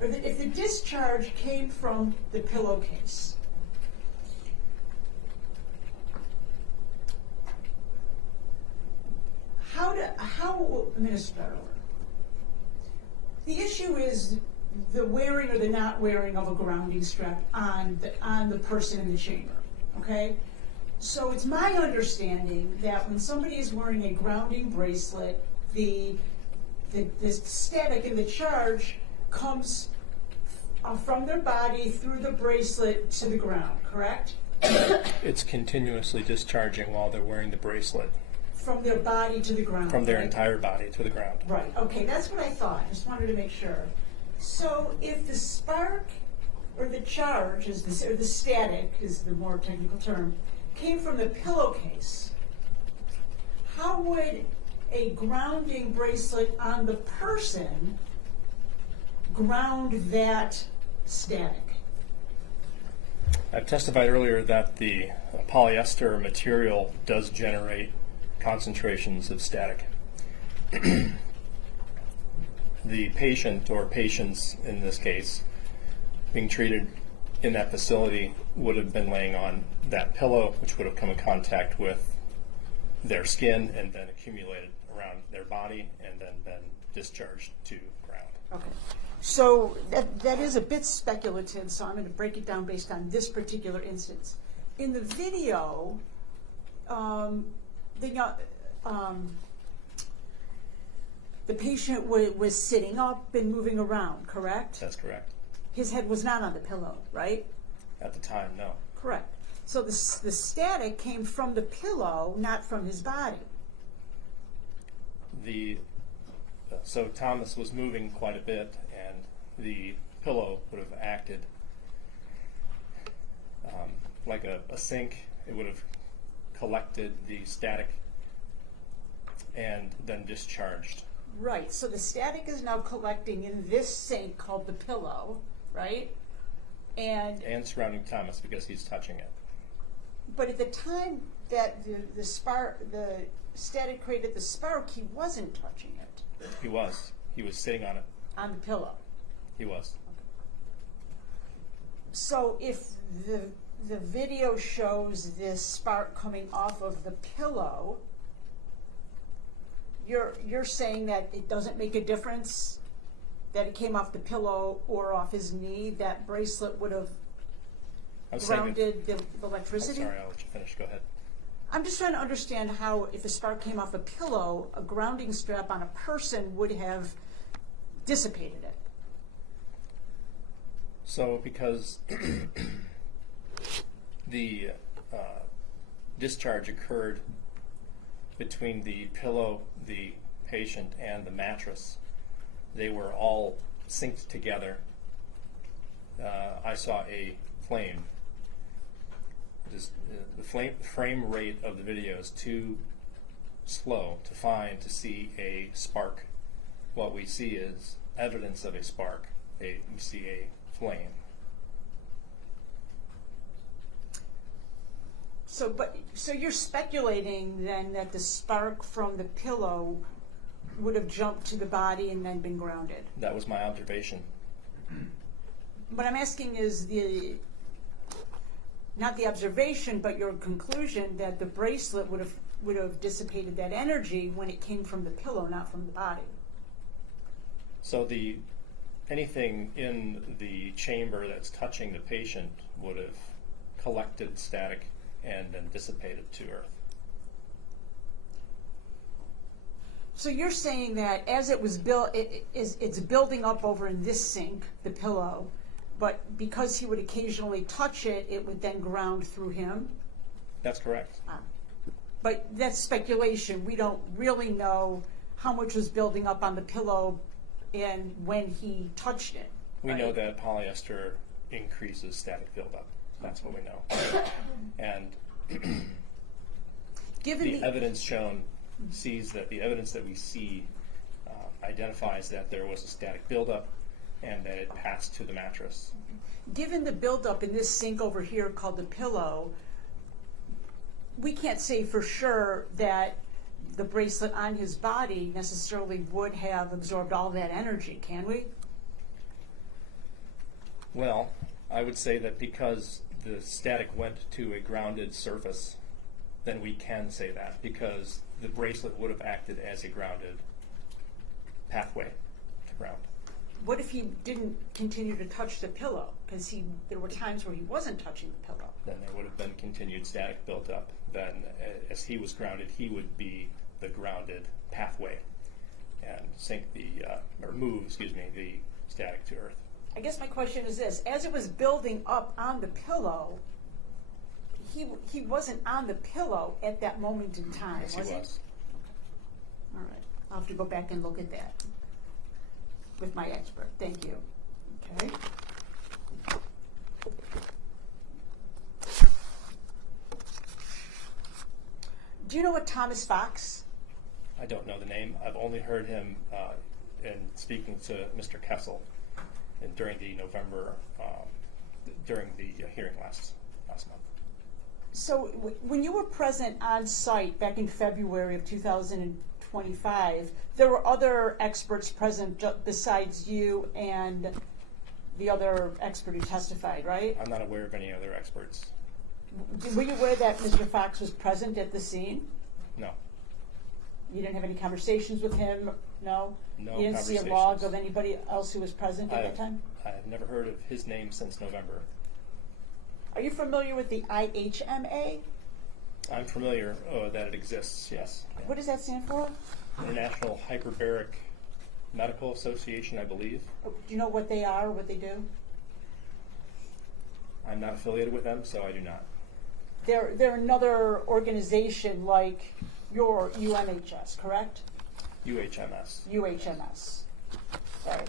or if the discharge came from the pillowcase, I'm going to start over. The issue is the wearing or the not wearing of a grounding strap on the person in the chamber, okay? So it's my understanding that when somebody is wearing a grounding bracelet, the static in the charge comes from their body through the bracelet to the ground, correct? It's continuously discharging while they're wearing the bracelet. From their body to the ground. From their right? entire body to the ground. Right, okay, that's what I thought, just wanted to make sure. So if the spark, or the charge, or the static is the more technical term, came from the pillowcase, how would a grounding bracelet on the person ground that static? I've testified earlier that the polyester material does generate concentrations of static. The patient, or patients in this case, being treated in that facility would have been laying on that pillow, which would have come in contact with their skin and then accumulated around their body and then been discharged to ground. Okay, so that is a bit speculative, so I'm going to break it down based on this particular instance. In the video, the patient was sitting up and moving around, correct? That's correct. His head was not on the pillow, right? At the time, no. Correct. So the static came from the pillow, not from his body. So Thomas was moving quite a bit, and the pillow would have acted like a sink. It would have collected the static and then discharged. Right, so the static is now collecting in this sink called the pillow, right? And surrounding Thomas because he's touching it. But at the time that the static created the spark, he wasn't touching it. He was. He was sitting on it. On the pillow. He was. So if the video shows this spark coming off of the pillow, you're saying that it doesn't make a difference that it came off the pillow or off his knee, that bracelet would have grounded the electricity? I'm sorry, I'll let you finish. Go ahead. I'm just trying to understand how, if a spark came off a pillow, a grounding strap on a person would have dissipated it. So because the discharge occurred between the pillow, the patient, and the mattress, they were all synced together. I saw a flame. The frame rate of the video is too slow to see a spark. What we see is evidence of a spark. We see a flame. So you're speculating then that the spark from the pillow would have jumped to the body and then been grounded. That was my observation. What I'm asking is not the observation, but your conclusion that the bracelet would have dissipated that energy when it came from the pillow, not from the body. So anything in the chamber that's touching the patient would have collected static and then dissipated to earth. So you're saying that as it was built, it's building up over in this sink, the pillow, but because he would occasionally touch it, it would then ground through him? That's correct. But that's speculation. We don't really know how much was building up on the pillow and when he touched it. We right? know that polyester increases static buildup. That's what we know. And Given the evidence shown sees that the evidence that we see identifies that there was a static buildup and that it passed to the mattress. Given the buildup in this sink over here called the pillow, we can't say for sure that the bracelet on his body necessarily would have absorbed all that energy, can we? Well, I would say that because the static went to a grounded surface, then we can say that, because the bracelet would have acted as a grounded pathway to ground. What if he didn't continue to touch the pillow? Because there were times where he wasn't touching the pillow. Then there would have been continued static built up. Then, as he was grounded, he would be the grounded pathway and move the static to earth. I guess my question is this: as it was building up on the pillow, he wasn't on the pillow at that moment in time, Yes, was he he? was. All right, I'll have to go back and look at that with my expert. Thank you. Okay. Do you know what Thomas Fox? I don't know the name. I've only heard him in speaking to Mr. Kessel during the hearing last month. So when you were present on site back in February of 2025, there were other experts present besides you and the other expert who testified, right? I'm not aware of any other experts. Were you aware that Mr. Fox was present at the scene? No. You didn't have any conversations with him? No? No You didn't see a log conversations. of anybody else who was present at that time? I have never heard of his name since November. Are you familiar with the IHMA? I'm familiar that it exists, yes. What does that stand for? International Hyperbaric Medical Association, I believe. Do you know what they are or what they do? I'm not affiliated with them, so I do not. They're another organization like your UMHS, correct? UHMS. UHMS. Sorry.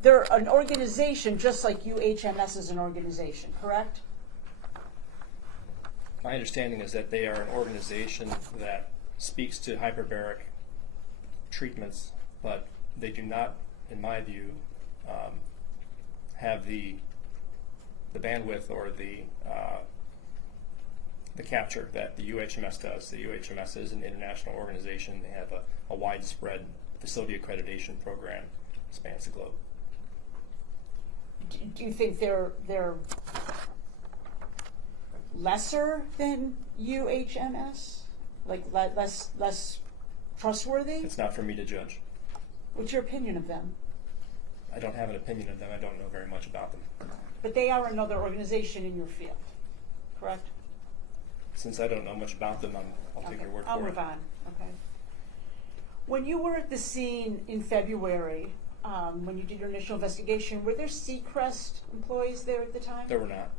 They're an organization just like UHMS is an organization, correct? My understanding is that they are an organization that speaks to hyperbaric treatments, but they do not, in my view, have the bandwidth or the capture that the UHMS does. The UHMS is an international organization. They have a widespread facility accreditation program that spans the globe. Do you think they're lesser than UHMS? Like less trustworthy? It's not for me to judge. What's your opinion of them? I don't have an opinion of them. I don't know very much about them. But they are another organization in your field, correct? Since I don't know much about them, I'll take your word I'll for move it. on. Okay. When you were at the scene in February, when you did your initial investigation, were there Sequest employees there at the time? There were not.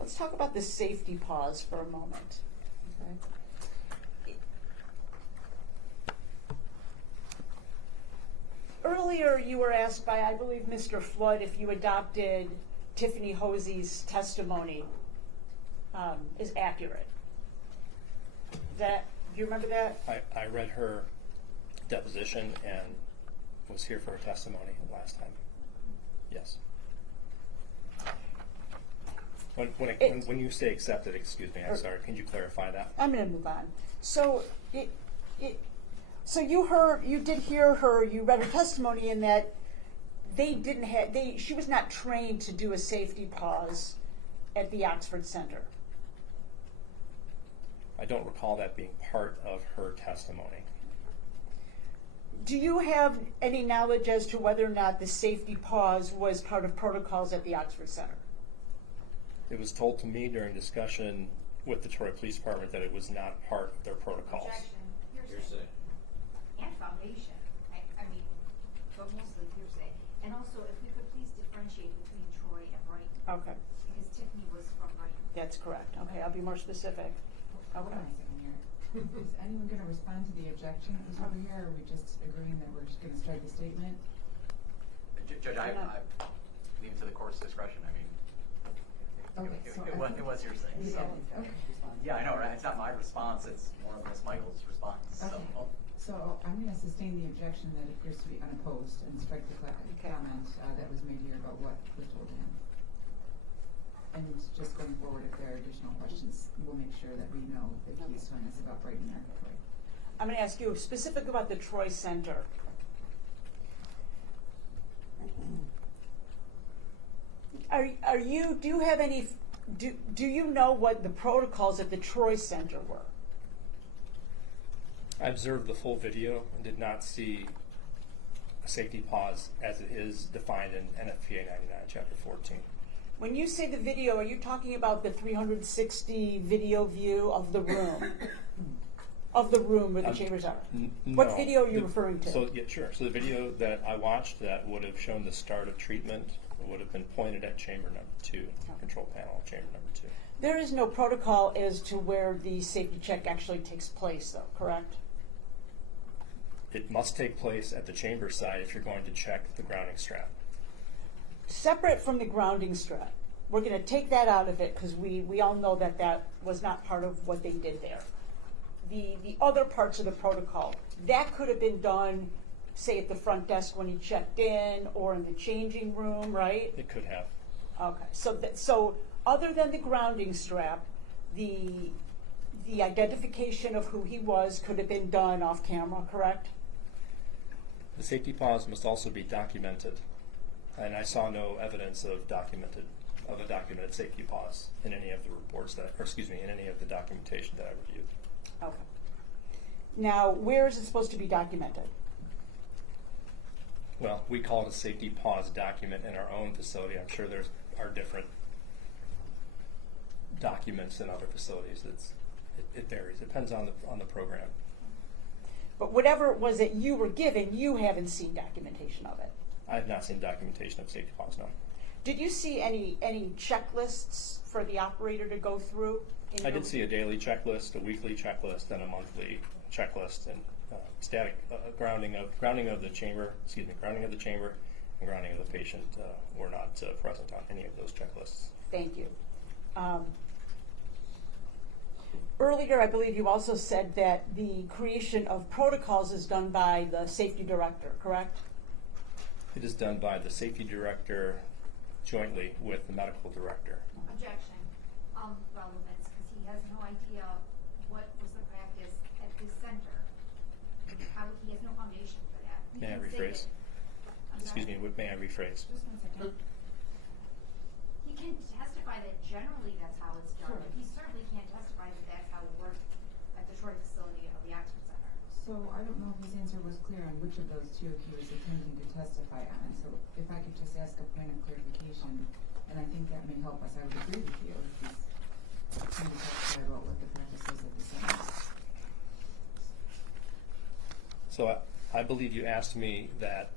Let's talk about the safety pause for a moment. Okay. Earlier, you were asked by, I believe, Mr. Flood if you adopted Tiffany Hosey's testimony is accurate. Do you remember that? I read her deposition and was here for her testimony last time. Yes. When you say accepted, excuse me, I'm sorry, can you clarify that? I'm gonna move on. So so you did hear her, you read her testimony in that she was not trained to do a safety pause at the Oxford Center. I don't recall that being part of her testimony. Do you have any knowledge as to whether or not the safety pause was part of protocols at the Oxford Center? It was told to me during discussion with the Troy Police Department that it was not part of their protocols. Objection, Hearsay. hearsay. And foundation, I mean, but mostly hearsay. And also, if we could please differentiate between Troy and Brighton, Okay, because Tiffany was from Brighton. that's correct. Okay, I'll be more specific. Hold on a second here. Is anyone gonna respond to the objection that was over here, or are we just agreeing that we're just gonna strike the statement? Judge, I leave it to the court's discretion. I mean, Okay, so it was your thing. Yeah, So. okay. Yeah, I know, right? It's not my response, it's more of Ms. Michael's response. Okay, so I'm gonna sustain the objection that appears to be unopposed and strike the comment that was made here about what was told to him. And just going forward, if there are additional questions, we'll make sure that we know that he's telling us about Brighton and Troy. I'm going to ask you specific about the Troy Center. Do you know what the protocols at the Troy Center were? I observed the full video and did not see a safety pause as it is defined in NFPA 99, Chapter 14. When you say the video, are you talking about the 360 video view of the room? Of the room where the chambers are? What No. video are you referring to? So, yeah, sure. So the video that I watched that would have shown the start of treatment would have been pointed at chamber number 2, control panel of chamber number 2. There is no protocol as to where the safety check actually takes place, though, correct? It must take place at the chamber side if you're going to check the grounding strap. Separate from the grounding strap, we're going to take that out of it because we all know that that was not part of what they did there. The other parts of the protocol, that could have been done, say, at the front desk when he checked in or in the changing room, right? It could have. Okay, so other than the grounding strap, the identification of who he was could have been done off camera, correct? The safety pause must also be documented, and I saw no evidence of a documented safety pause in any of the reports in any of the documentation that I reviewed. Okay. Now, where is it supposed to be documented? Well, we call it a safety pause document in our own facility. I'm sure there are different documents in other facilities. It varies. It depends on the program. But whatever it was that you were given, you haven't seen documentation of it. I have not seen documentation of safety pause, no. Did you see any checklists for the operator to go through? I did see a daily checklist, a weekly checklist, and a monthly checklist, and static grounding of the chamber, and grounding of the patient were not present on any of those checklists. Thank you. Earlier, I believe you also said that the creation of protocols is done by the safety director, correct? It is done by the safety director jointly with the medical director. Objection, relevance, because he has no idea what was the practice at this center. He has no foundation for that. He May I can say rephrase? that- Excuse me, may I rephrase? Just 1 second. He can testify that generally that's how it's done, but he certainly can't testify that that's how it worked at the Troy facility of the Oxford Center. So I don't know if his answer was clear on which of those two he was attempting to testify on. So if I could just ask a point of clarification, and I think that may help us, I would agree with you if he's trying to testify about what the practice is at the center. So I believe you asked me that.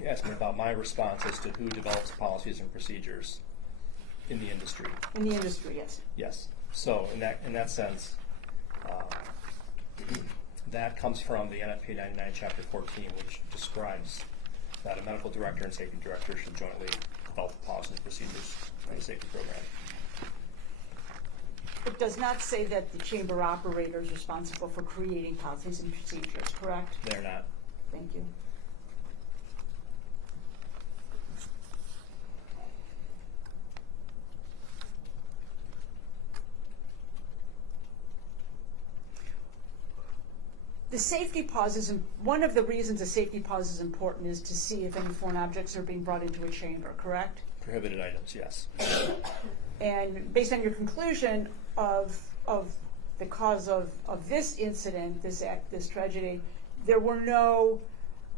You asked me about my response as to who develops policies and procedures in the industry. In the industry, yes. Yes. So in that sense, that comes from the NFPA 99 Chapter 14, which describes that a medical director and safety director should jointly develop policies and procedures in the safety program. It does not say that the chamber operator is responsible for creating policies and procedures, correct? They're not. Thank you. the safety pause is, one of the reasons a safety pause is important is to see if any foreign objects are being brought into a chamber, correct? Prohibited items, yes. And based on your conclusion of the cause of this incident, this act, this tragedy, there were no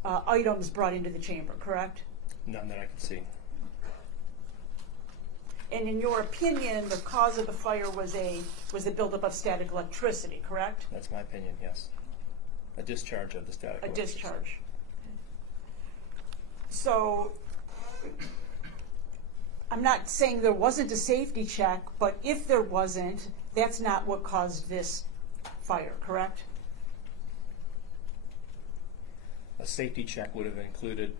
items brought into the chamber, correct? None that I can see. And in your opinion, the cause of the fire was the buildup of static electricity, correct? That's my opinion, yes. A discharge of the static A electricity. discharge. So, I'm not saying there wasn't a safety check, but if there wasn't, that's not what caused this fire, correct? A safety check would have included,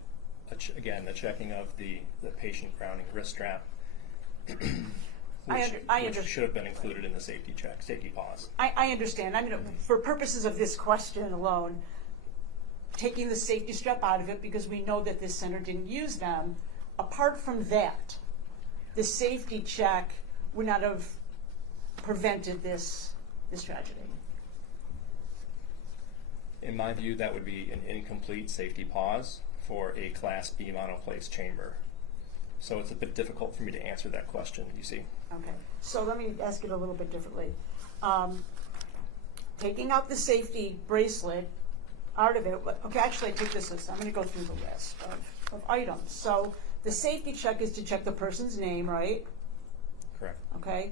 again, the checking of the patient grounding wrist strap, which should have been included in the safety check, safety pause. I understand. I mean, for purposes of this question alone, taking the safety strap out of it because we know that this center didn't use them, apart from that, the safety check would not have prevented this tragedy. In my view, that would be an incomplete safety pause for a Class B monoplace chamber. So it's a bit difficult for me to answer that question, you see. Okay, so let me ask it a little bit differently. Taking out the safety bracelet out of it, okay, actually I take this list, I'm gonna go through the list of items. So the safety check is to check the person's name, right? Correct. Okay,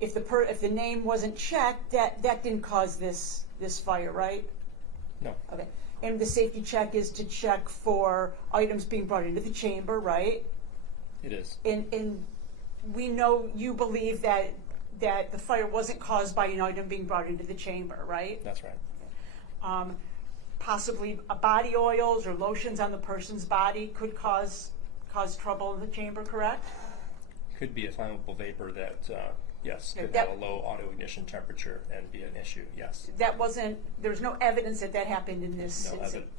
if the name wasn't checked, that didn't cause this fire, right? No. Okay, and the safety check is to check for items being brought into the chamber, right? It is. And we know you believe that the fire wasn't caused by an item being brought into the chamber, right? That's right. Possibly body oils or lotions on the person's body could cause trouble in the chamber, correct? Could be a flammable vapor that, yes, Okay, could that- have a low auto ignition temperature and be an issue, yes. There's no evidence that happened in this No, incident.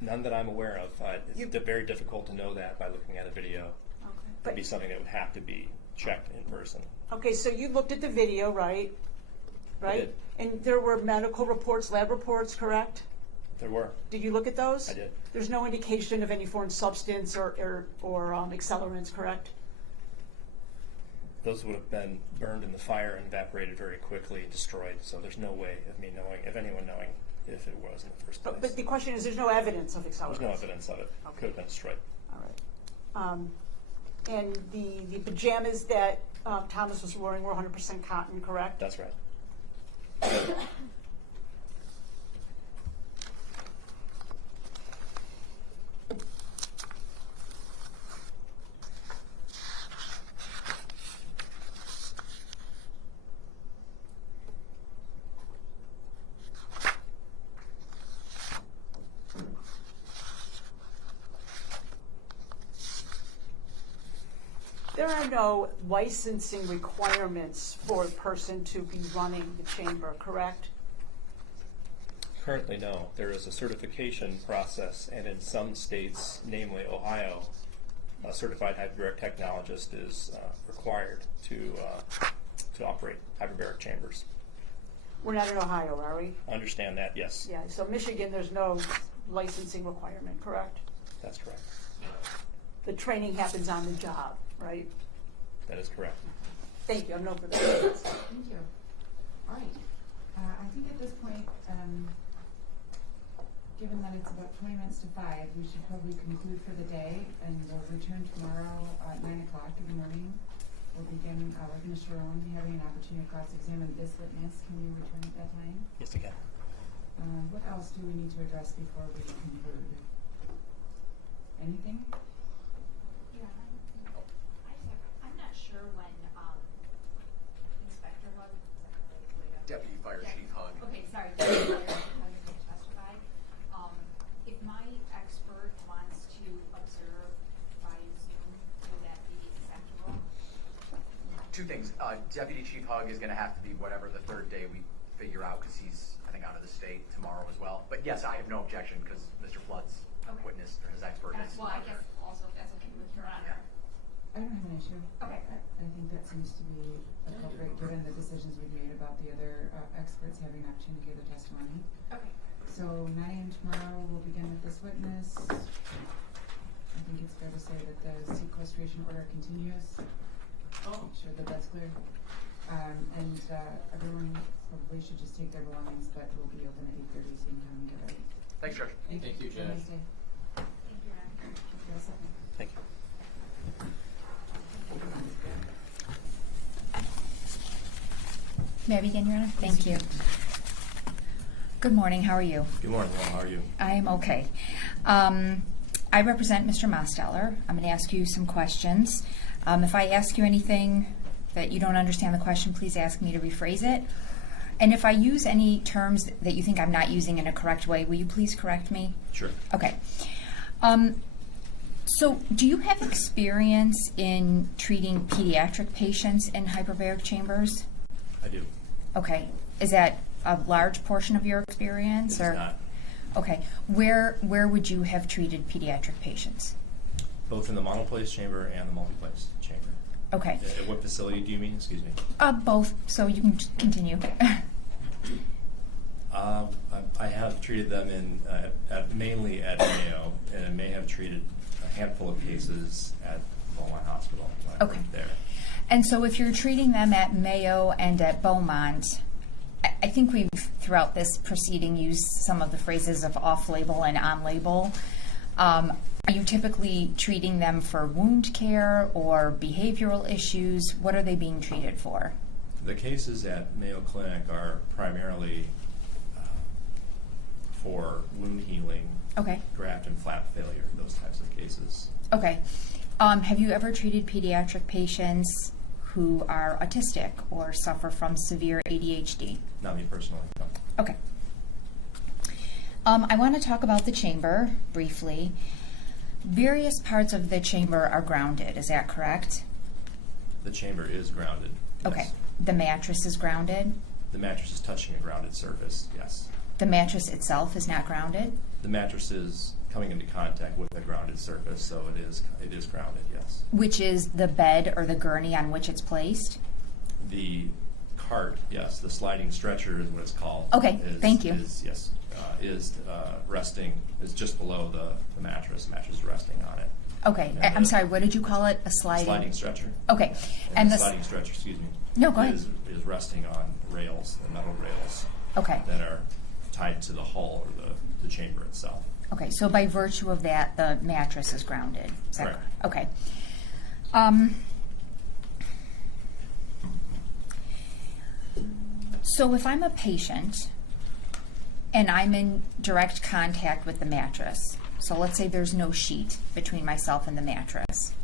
none that I'm aware of. It's very difficult to know that by looking at a video. It'd be something that would have to be checked in person. Okay, so you looked at the video, right? Right? did. And there were medical reports, lab reports, correct? There were. Did you look at those? I did. There's no indication of any foreign substance or accelerants, correct? Those would have been burned in the fire and evaporated very quickly, destroyed. So there's no way of me knowing, of anyone knowing if it was in the first place. But the question is, there's no evidence of accelerants. There's no evidence of it. Okay. Could have been destroyed. All right. And the pajamas that Thomas was wearing were 100% cotton, correct? That's right. There are no licensing requirements for a person to be running the chamber, correct? Currently, no. There is a certification process, and in some states, namely Ohio, a certified hyperbaric technologist is required to operate hyperbaric chambers. We're not in Ohio, are we? Understand that? Yes. Yeah, so Michigan, there's no licensing requirement, correct? That's correct. The training happens on the job, right? That is correct. Thank you, I'm no further questions. Thank you. All right. I think at this point, given that it's about 20 minutes to 5, we should probably conclude for the day, and we'll return tomorrow at 9 o'clock in the morning. We'll begin with Mr. Owen having an opportunity to cross-examine this witness. Can we return at that time? Yes, again. What else do we need to address before we conclude? Anything? Yeah, I'm not sure when, Inspector Hug, Deputy Fire Chief Hug. Okay, sorry, Deputy Fire Chief Hug is going to testify. If my expert wants to observe by Zoom, would that be acceptable? Two things. Deputy Chief Hug is going to have to be whatever the third day we figure out because he's, I think, out of the state tomorrow as well. But yes, I have no objection because Mr. Flood's Okay. witness or his expert is. Well, I guess also if that's okay with Your Honor. I don't have an issue. Okay. I think that seems to be appropriate, given the decisions we've made about the other experts having an opportunity to give their testimony. Okay. So 9 a.m. tomorrow, we'll begin with this witness. I think it's fair to say that the sequestration order continues. Oh. Sure that that's clear. And everyone probably should just take their belongings, but we'll be open at 8:30, so you can come and get ready. Thanks, Judge. Thank you, Have a Judge. nice day. Thank you, Ron. You all set? Thank you. May I begin, Your Honor? Thank you. Good morning, how are you? Good morning, Laura. How are you? I am okay. I represent Mr. Mosteller. I'm going to ask you some questions. If I ask you anything that you don't understand the question, please ask me to rephrase it. And if I use any terms that you think I'm not using in a correct way, will you please correct me? Sure. Okay. So do you have experience in treating pediatric patients in hyperbaric chambers? I do. Okay. Is that a large portion of your experience? It is not. Okay. Where would you have treated pediatric patients? Both in the monoplace chamber and the multiplace chamber. Okay. At what facility do you mean? Excuse me. Both, so you can continue. I have treated them mainly at Mayo, and I may have treated a handful of cases at Beaumont Hospital when I Okay. worked there. And so if you're treating them at Mayo and at Beaumont, I think we've, throughout this proceeding, used some of the phrases of off-label and on-label. Are you typically treating them for wound care or behavioral issues? What are they being treated for? The cases at Mayo Clinic are primarily for wound healing, Okay. graft and flap failure, those types of cases. Okay. Have you ever treated pediatric patients who are autistic or suffer from severe ADHD? Not me personally, no. Okay. I want to talk about the chamber briefly. Various parts of the chamber are grounded, is that correct? The chamber is grounded. Yes. Okay. The mattress is grounded. The mattress is touching a grounded surface, yes. The mattress itself is not grounded. The mattress is coming into contact with a grounded surface, so it is grounded, yes. Which is the bed or the gurney on which it's placed? The cart, yes, the sliding stretcher is what it's called. Okay, thank you. Is resting, is just below the mattress. The mattress is resting on it. Okay. And I'm sorry, what did you call it? A Sliding stretcher. Okay. And the sliding stretcher, excuse me. No, go ahead. Is resting on rails, the metal rails Okay. that are tied to the hull or the chamber itself. Okay, so by virtue of that, the mattress is grounded. Is that Correct. Okay. So if I'm a patient and I'm in direct contact with the mattress, so let's say there's no sheet between myself and the mattress,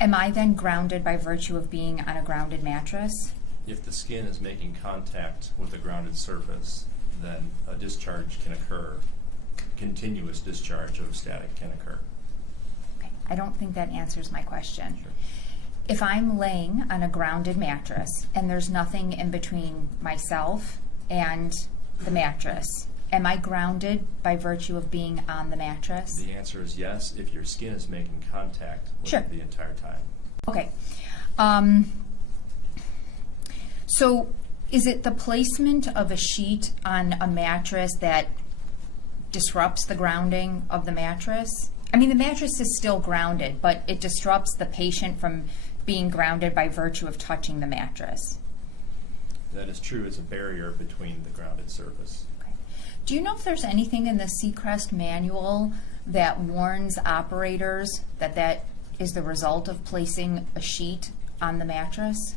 am I then grounded by virtue of being on a grounded mattress? If the skin is making contact with a grounded surface, then a discharge can occur. Continuous discharge of static can occur. Okay, I don't think that answers my question. Sure. If I'm laying on a grounded mattress and there's nothing in between myself and the mattress, am I grounded by virtue of being on the mattress? The answer is yes, if your skin is making contact with Sure. it the entire time. Okay. So is it the placement of a sheet on a mattress that disrupts the grounding of the mattress? I mean, the mattress is still grounded, but it disrupts the patient from being grounded by virtue of touching the mattress. That is true. It's a barrier between the grounded surface. Okay. Do you know if there's anything in the Sequest manual that warns operators that that is the result of placing a sheet on the mattress?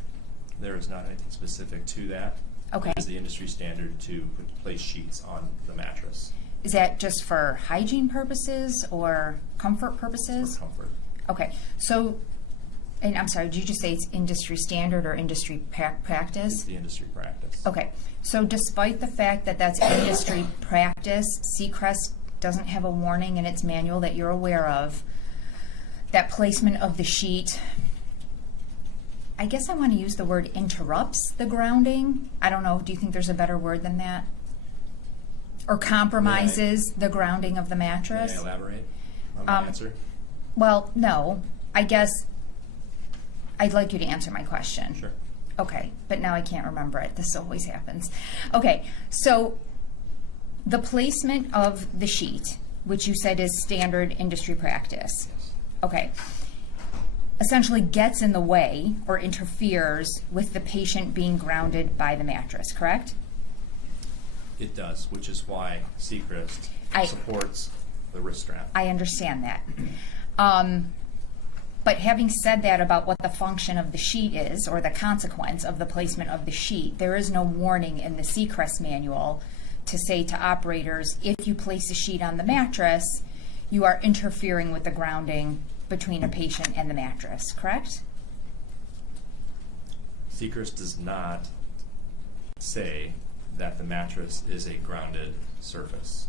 There is not anything specific to that. Okay. It is the industry standard to place sheets on the mattress Is that just for hygiene purposes or comfort purposes? for comfort. Okay, so, and I'm sorry, did you just say it's industry standard or industry practice? It's the industry practice. Okay, so despite the fact that that's industry practice, Sequest doesn't have a warning in its manual that you're aware of, that placement of the sheet, I guess I want to use the word interrupts the grounding. I don't know, do you think there's a better word than that? Or compromises the grounding of the mattress? May I elaborate on my answer? Well, no. I guess I'd like you to answer my question. Sure. Okay, but now I can't remember it. This always happens. Okay, so the placement of the sheet, which you said is standard industry practice, okay, essentially gets in the way or interferes with the patient being grounded by the mattress, correct? It does, which is why Sequest I- supports the wrist strap. I understand that. But having said that about what the function of the sheet is, or the consequence of the placement of the sheet, there is no warning in the Sequest manual to say to operators, if you place a sheet on the mattress, you are interfering with the grounding between a patient and the mattress, correct? Sequest does not say that the mattress is a grounded surface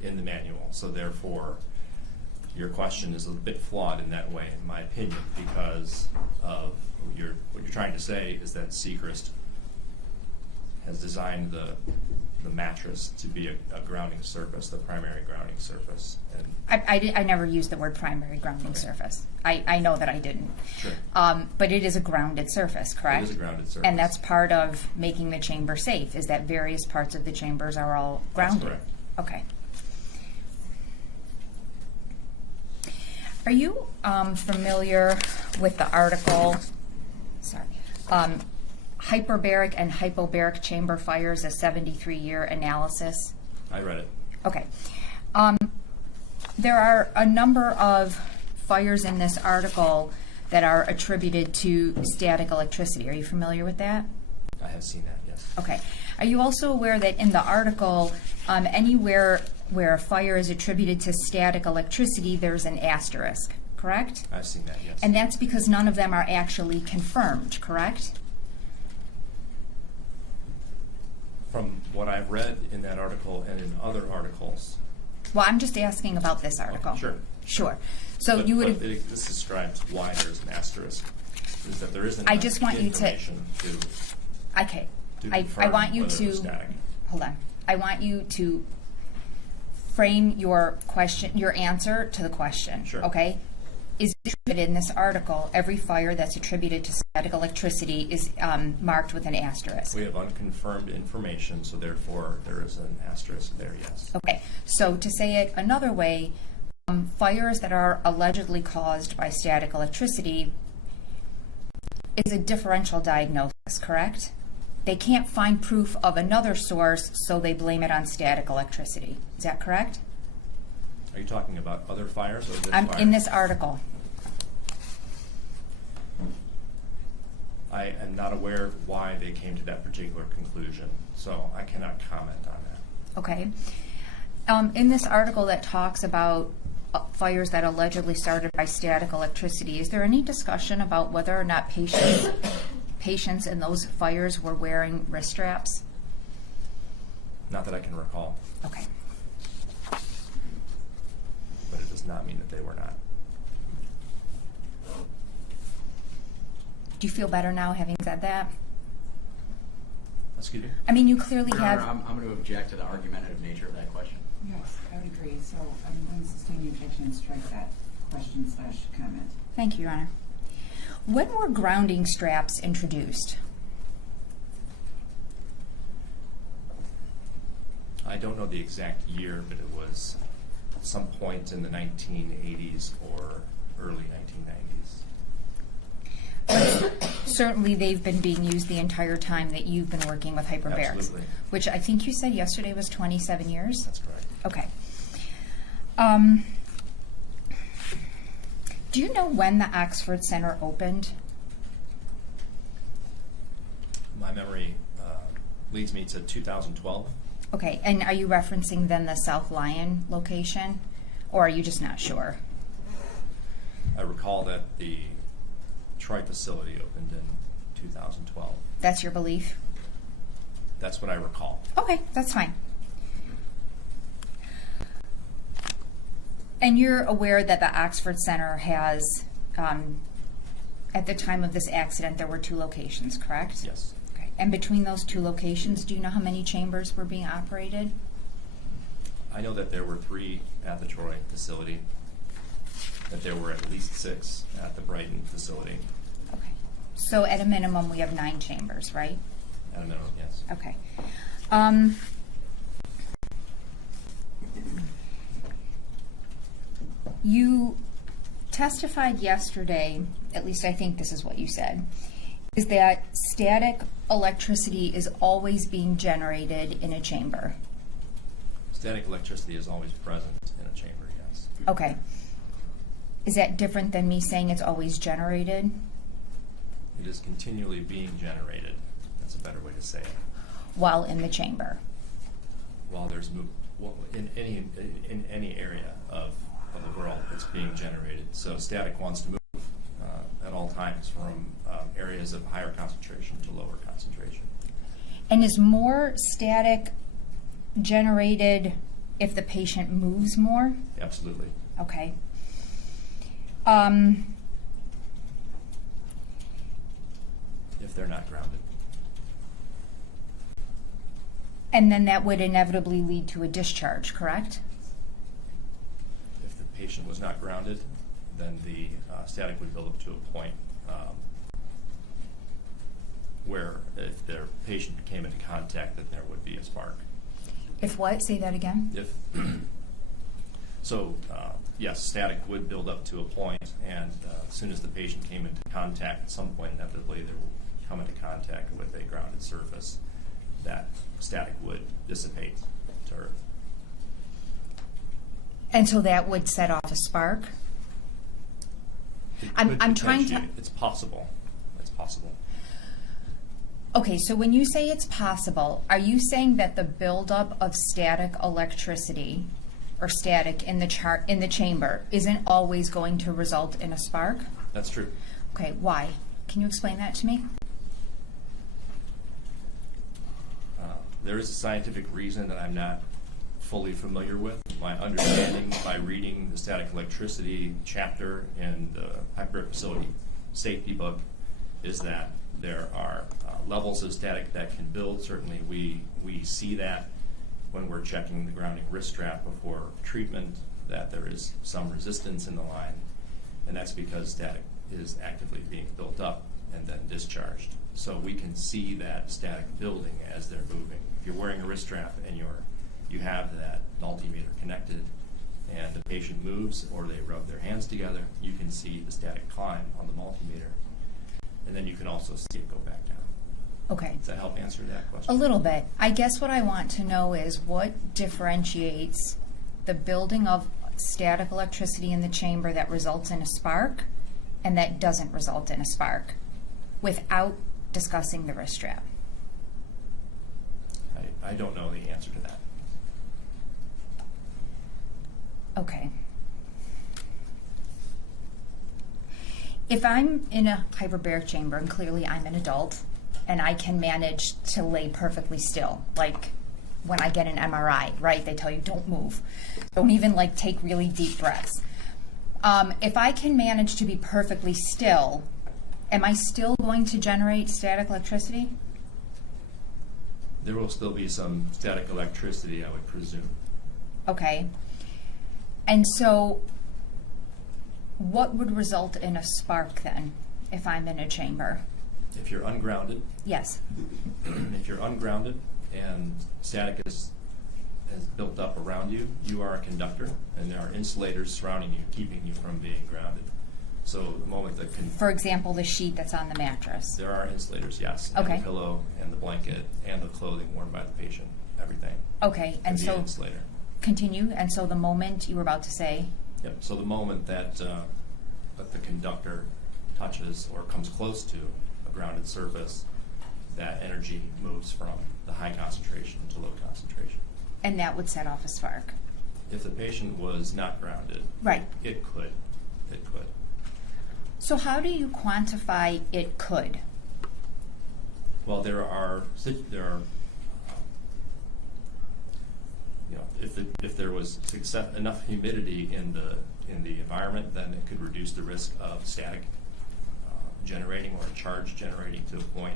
in the manual, so therefore your question is a bit flawed in that way, in my opinion, because of what you're trying to say is that Sequest has designed the mattress to be a grounding surface, the primary grounding surface. And I never used the word primary grounding surface. I know that I didn't. Sure. But it is a grounded surface, correct? It is a grounded surface. And that's part of making the chamber safe, is that various parts of the chambers are all grounded? correct. Okay. Are you familiar with the article, Hyperbaric and Hypobaric Chamber Fires, a 73-year analysis? I read it. Okay. There are a number of fires in this article that are attributed to static electricity. Are you familiar with that? I have seen that, yes. Okay. Are you also aware that in the article, anywhere where a fire is attributed to static electricity, there's an asterisk, correct? I've seen that, yes. And that's because none of them are actually confirmed, correct? From what I've read in that article and in other articles. Well, I'm just asking about this article. Sure. Sure. So But- you but would. this describes why there's an asterisk, is that there isn't I enough just want you to- information to Okay. I confirm want you whether it to was static. hold on. I want you to frame your question, your answer to the question. Sure. Okay. Is attributed in this article, every fire that's attributed to static electricity is marked with an asterisk. We have unconfirmed information, so therefore there is an asterisk there, yes. Okay. So to say it another way, fires that are allegedly caused by static electricity is a differential diagnosis, correct? They can't find proof of another source, so they blame it on static electricity. Is that correct? Are you talking about other fires or this I'm fire? in this article. I am not aware why they came to that particular conclusion, so I cannot comment on that. Okay. In this article that talks about fires that allegedly started by static electricity, is there any discussion about whether or not patients in those fires were wearing wrist straps? Not that I can recall, Okay. but it does not mean that they were not. Do you feel better now having said that? Excuse me? I mean, you clearly Your have. Honor, I'm going to object to the argumentative nature of that question. Yes, I would agree. So I'm going to sustain the objection and strike that question/comment. Thank you, Your Honor. When were grounding straps introduced? I don't know the exact year, but it was some point in the 1980s or early 1990s. Certainly, they've been being used the entire time that you've been working with Hyperbarics. Absolutely. Which I think you said yesterday was 27 years? That's correct. Okay. Do you know when the Oxford Center opened? My memory leads me to 2012. Okay, and are you referencing then the South Lyon location? Or are you just not sure? I recall that the Troy facility opened in 2012. That's your belief? That's what I recall. Okay, that's fine. And you're aware that the Oxford Center has, at the time of this accident, there were 2 locations, correct? Yes. Okay. And between those 2 locations, do you know how many chambers were being operated? I know that there were 3 at the Troy facility, that there were at least 6 at the Brighton facility. Okay. So at a minimum, we have 9 chambers, right? At a minimum, yes. Okay. You testified yesterday, at least I think this is what you said, is that static electricity is always being generated in a chamber. Static electricity is always present in a chamber, yes. Okay. Is that different than me saying it's always generated? It is continually being generated. That's a better way to say it. While in the chamber? While there's in any area of the world, it's being generated. So static wants to move at all times from areas of higher concentration to lower concentration. And is more static generated if the patient moves more? Absolutely. Okay. If they're not grounded. And then that would inevitably lead to a discharge, correct? If the patient was not grounded, then the static would build up to a point where if their patient came into contact, that there would be a spark. If what? Say that again. If yes, static would build up to a point, and as soon as the patient came into contact, at some point inevitably they will come into contact with a grounded surface, that static would dissipate to earth. And so that would set off a spark? It I'm could trying to- potentiate- It's possible. It's possible. Okay, so when you say it's possible, are you saying that the buildup of static electricity or static in the chamber isn't always going to result in a spark? That's true. Okay, why? Can you explain that to me? There is a scientific reason that I'm not fully familiar with. My understanding by reading the static electricity chapter in the Hyperbaric facility safety book is that there are levels of static that can build. Certainly we see that when we're checking the grounding wrist strap before treatment, that there is some resistance in the line, and that's because static is actively being built up and then discharged. So we can see that static building as they're moving. If you're wearing a wrist strap and you have that multimeter connected and the patient moves or they rub their hands together, you can see the static climb on the multimeter. And then you can also see it go back down. Okay. Does that help answer that question? A little bit. I guess what I want to know is what differentiates the building of static electricity in the chamber that results in a spark and that doesn't result in a spark without discussing the wrist strap. I don't know the answer to that. Okay. If I'm in a hyperbaric chamber, and clearly I'm an adult, and I can manage to lay perfectly still, like when I get an MRI, right? They tell you don't move. Don't even take really deep breaths. If I can manage to be perfectly still, am I still going to generate static electricity? There will still be some static electricity, I would presume. Okay. And so what would result in a spark then if I'm in a chamber? If you're ungrounded, Yes. if you're ungrounded and static is built up around you, you are a conductor, and there are insulators surrounding you, keeping you from being grounded. So the moment that For example, the sheet that's on the mattress. there are insulators, yes, and Okay. the pillow and the blanket and the clothing worn by the patient, everything. Okay, and can be so an insulator. continue. And so the moment you were about to say, Yep. So the moment that the conductor touches or comes close to a grounded surface, that energy moves from the high concentration to low concentration. and that would set off a spark. If the patient was not grounded, Right. it could. It could. So how do you quantify it could? Well, there are if there was enough humidity in the environment, then it could reduce the risk of static generating or a charge generating to a point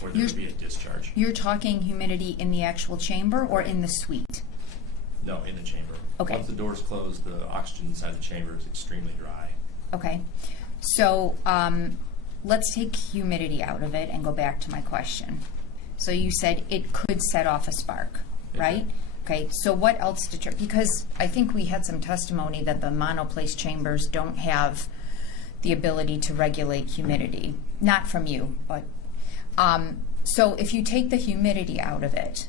where there would be a discharge. You're talking humidity in the actual chamber or in the suite? No, in the chamber. Okay. Once the door's closed, the oxygen inside the chamber is extremely dry. Okay. So let's take humidity out of it and go back to my question. So you said it could set off a spark, right? Okay, so what else because I think we had some testimony that the monoplace chambers don't have the ability to regulate humidity. Not from you, but, so if you take the humidity out of it,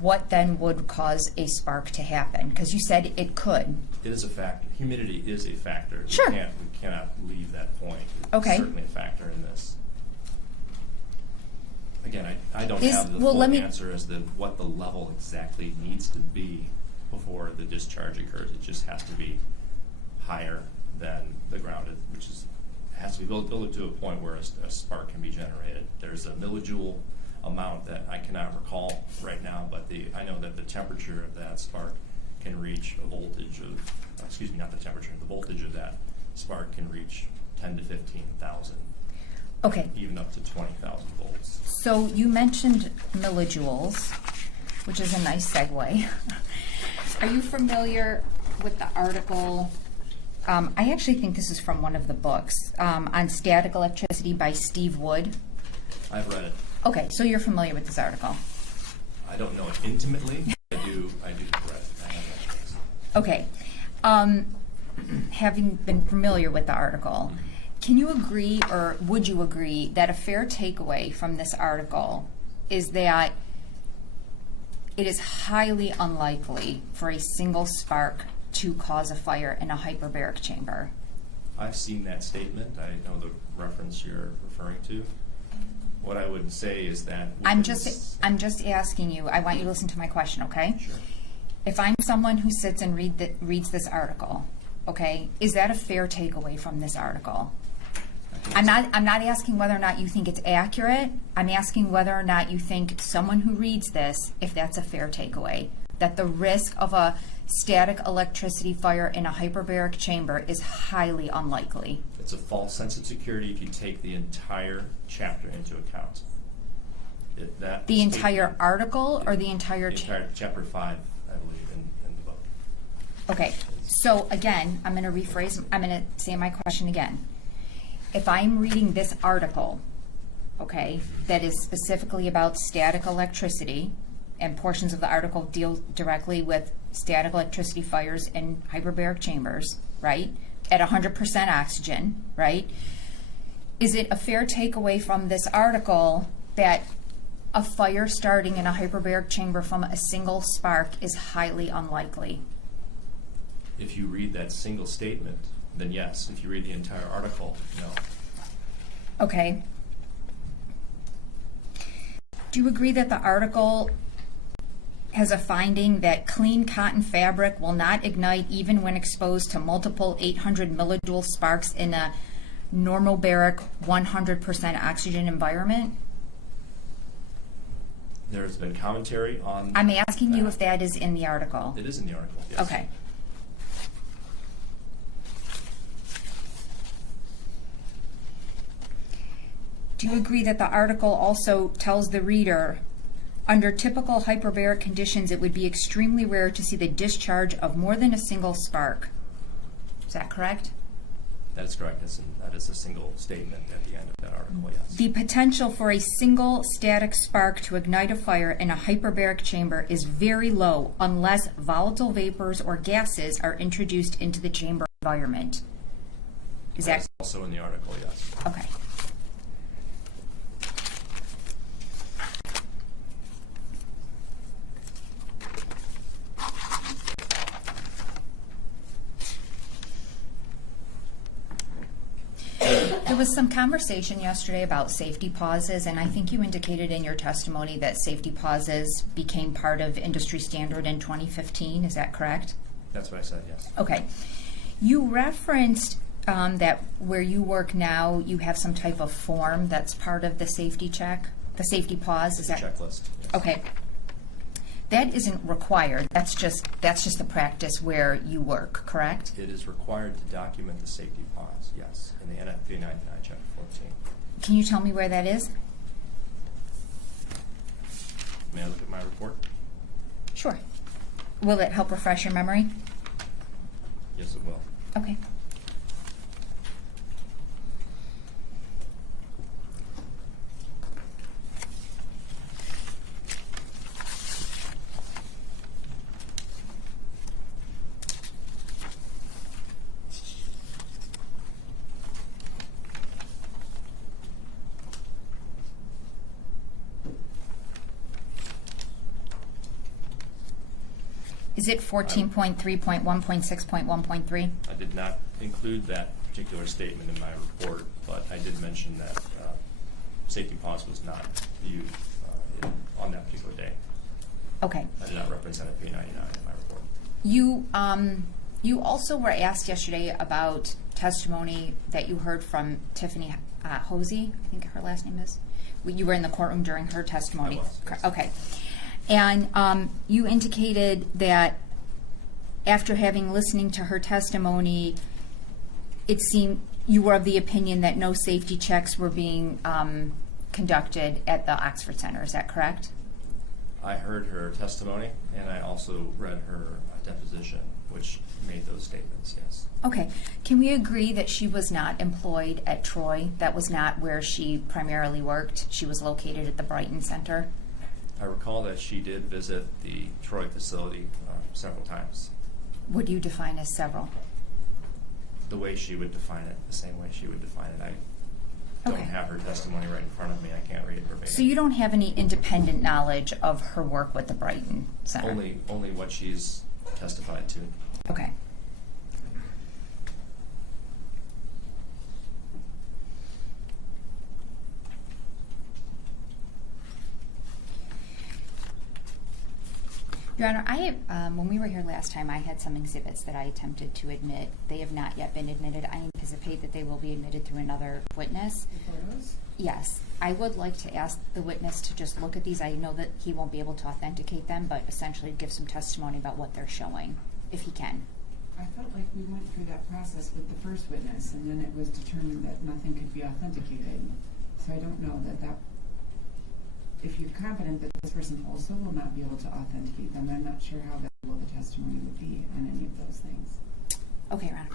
what then would cause a spark to happen? Because you said it could. It is a factor. Humidity is a factor. Sure. We cannot leave that point. It's Okay. certainly a factor in this. Again, I don't Is- have the well, full let me- answer as to what the level exactly needs to be before the discharge occurs. It just has to be higher than the grounded, which has to be built to a point where a spark can be generated. There's a millijoule amount that I cannot recall right now, but I know that the temperature of that spark can reach a voltage of, not the temperature, the voltage of that spark can reach 10 to 15,000, Okay, even up to 20,000 volts. so you mentioned millijoules, which is a nice segue. Are you familiar with the article? I actually think this is from one of the books on static electricity by Steve Wood. I've read it. Okay, so you're familiar with this article. I don't know it intimately. I do read it. I have read it. Okay. Having been familiar with the article, can you agree, or would you agree, that a fair takeaway from this article is that it is highly unlikely for a single spark to cause a fire in a hyperbaric chamber? I've seen that statement. I know the reference you're referring to. What I would say is that I'm within just asking you, I want you to listen to my question, okay? Sure. If I'm someone who sits and reads this article, okay, is that a fair takeaway from this article? I'm not asking whether or not you think it's accurate. I'm asking whether or not you think someone who reads this, if that's a fair takeaway, that the risk of a static electricity fire in a hyperbaric chamber is highly unlikely. It's a false sense of security if you take the entire chapter into account. The entire article or the entire entire chapter 5, I believe, in the book. Okay, so again, I'm going to say my question again. If I'm reading this article, okay, that is specifically about static electricity, and portions of the article deal directly with static electricity fires in hyperbaric chambers, right, at 100% oxygen, right, is it a fair takeaway from this article that a fire starting in a hyperbaric chamber from a single spark is highly unlikely? If you read that single statement, then yes. If you read the entire article, no. Okay. Do you agree that the article has a finding that clean cotton fabric will not ignite even when exposed to multiple 800 millijoule sparks in a normobaric 100% oxygen environment? There's been commentary on I'm asking you if that is in the article. It is in the article, yes. Okay. Do you agree that the article also tells the reader, under typical hyperbaric conditions, it would be extremely rare to see the discharge of more than a single spark? Is that correct? That is correct. That is a single statement at the end of that article, yes. The potential for a single static spark to ignite a fire in a hyperbaric chamber is very low unless volatile vapors or gases are introduced into the chamber environment. Is that That's also in the article, yes. okay? There was some conversation yesterday about safety pauses, and I think you indicated in your testimony that safety pauses became part of industry standard in 2015. Is that correct? That's what I said, yes. Okay. You referenced that where you work now, you have some type of form that's part of the safety check, the safety pause. Is that Checklist, yes. okay? That isn't required. That's just the practice where you work, correct? It is required to document the safety pause, yes, in the NFPA 99, Chapter 14. Can you tell me where that is? May I look at my report? Sure. Will it help refresh your memory? Yes, it will. Okay. Is it 14.3.1.6.1.3? I did not include that particular statement in my report, but I did mention that safety pause was not viewed on that particular day. Okay. I did not represent a P99 in my report. You also were asked yesterday about testimony that you heard from Tiffany Hosey, I think her last name is. You were in the courtroom during her testimony. I was, yes. Okay. And you indicated that after having listening to her testimony, it seemed you were of the opinion that no safety checks were being conducted at the Oxford Center. Is that correct? I heard her testimony, and I also read her deposition, which made those statements, yes. Okay. Can we agree that she was not employed at Troy? That was not where she primarily worked. She was located at the Brighton Center? I recall that she did visit the Troy facility several times. What do you define as several? The way she would define it, the same way she would define it. I don't Okay. have her testimony right in front of me. I can't read it verbatim. So you don't have any independent knowledge of her work with the Brighton Center? Only what she's testified to. Okay. Your Honor, I have, when we were here last time, I had some exhibits that I attempted to admit. They have not yet been admitted. I anticipate that they will be admitted through another witness. The photos? Yes. I would like to ask the witness to just look at these. I know that he won't be able to authenticate them, but essentially give some testimony about what they're showing, if he can. I felt like we went through that process with the first witness, and then it was determined that nothing could be authenticated. So I don't know that if you're confident that this person also will not be able to authenticate them, I'm not sure how valuable the testimony would be on any of those things. Okay, Your Honor.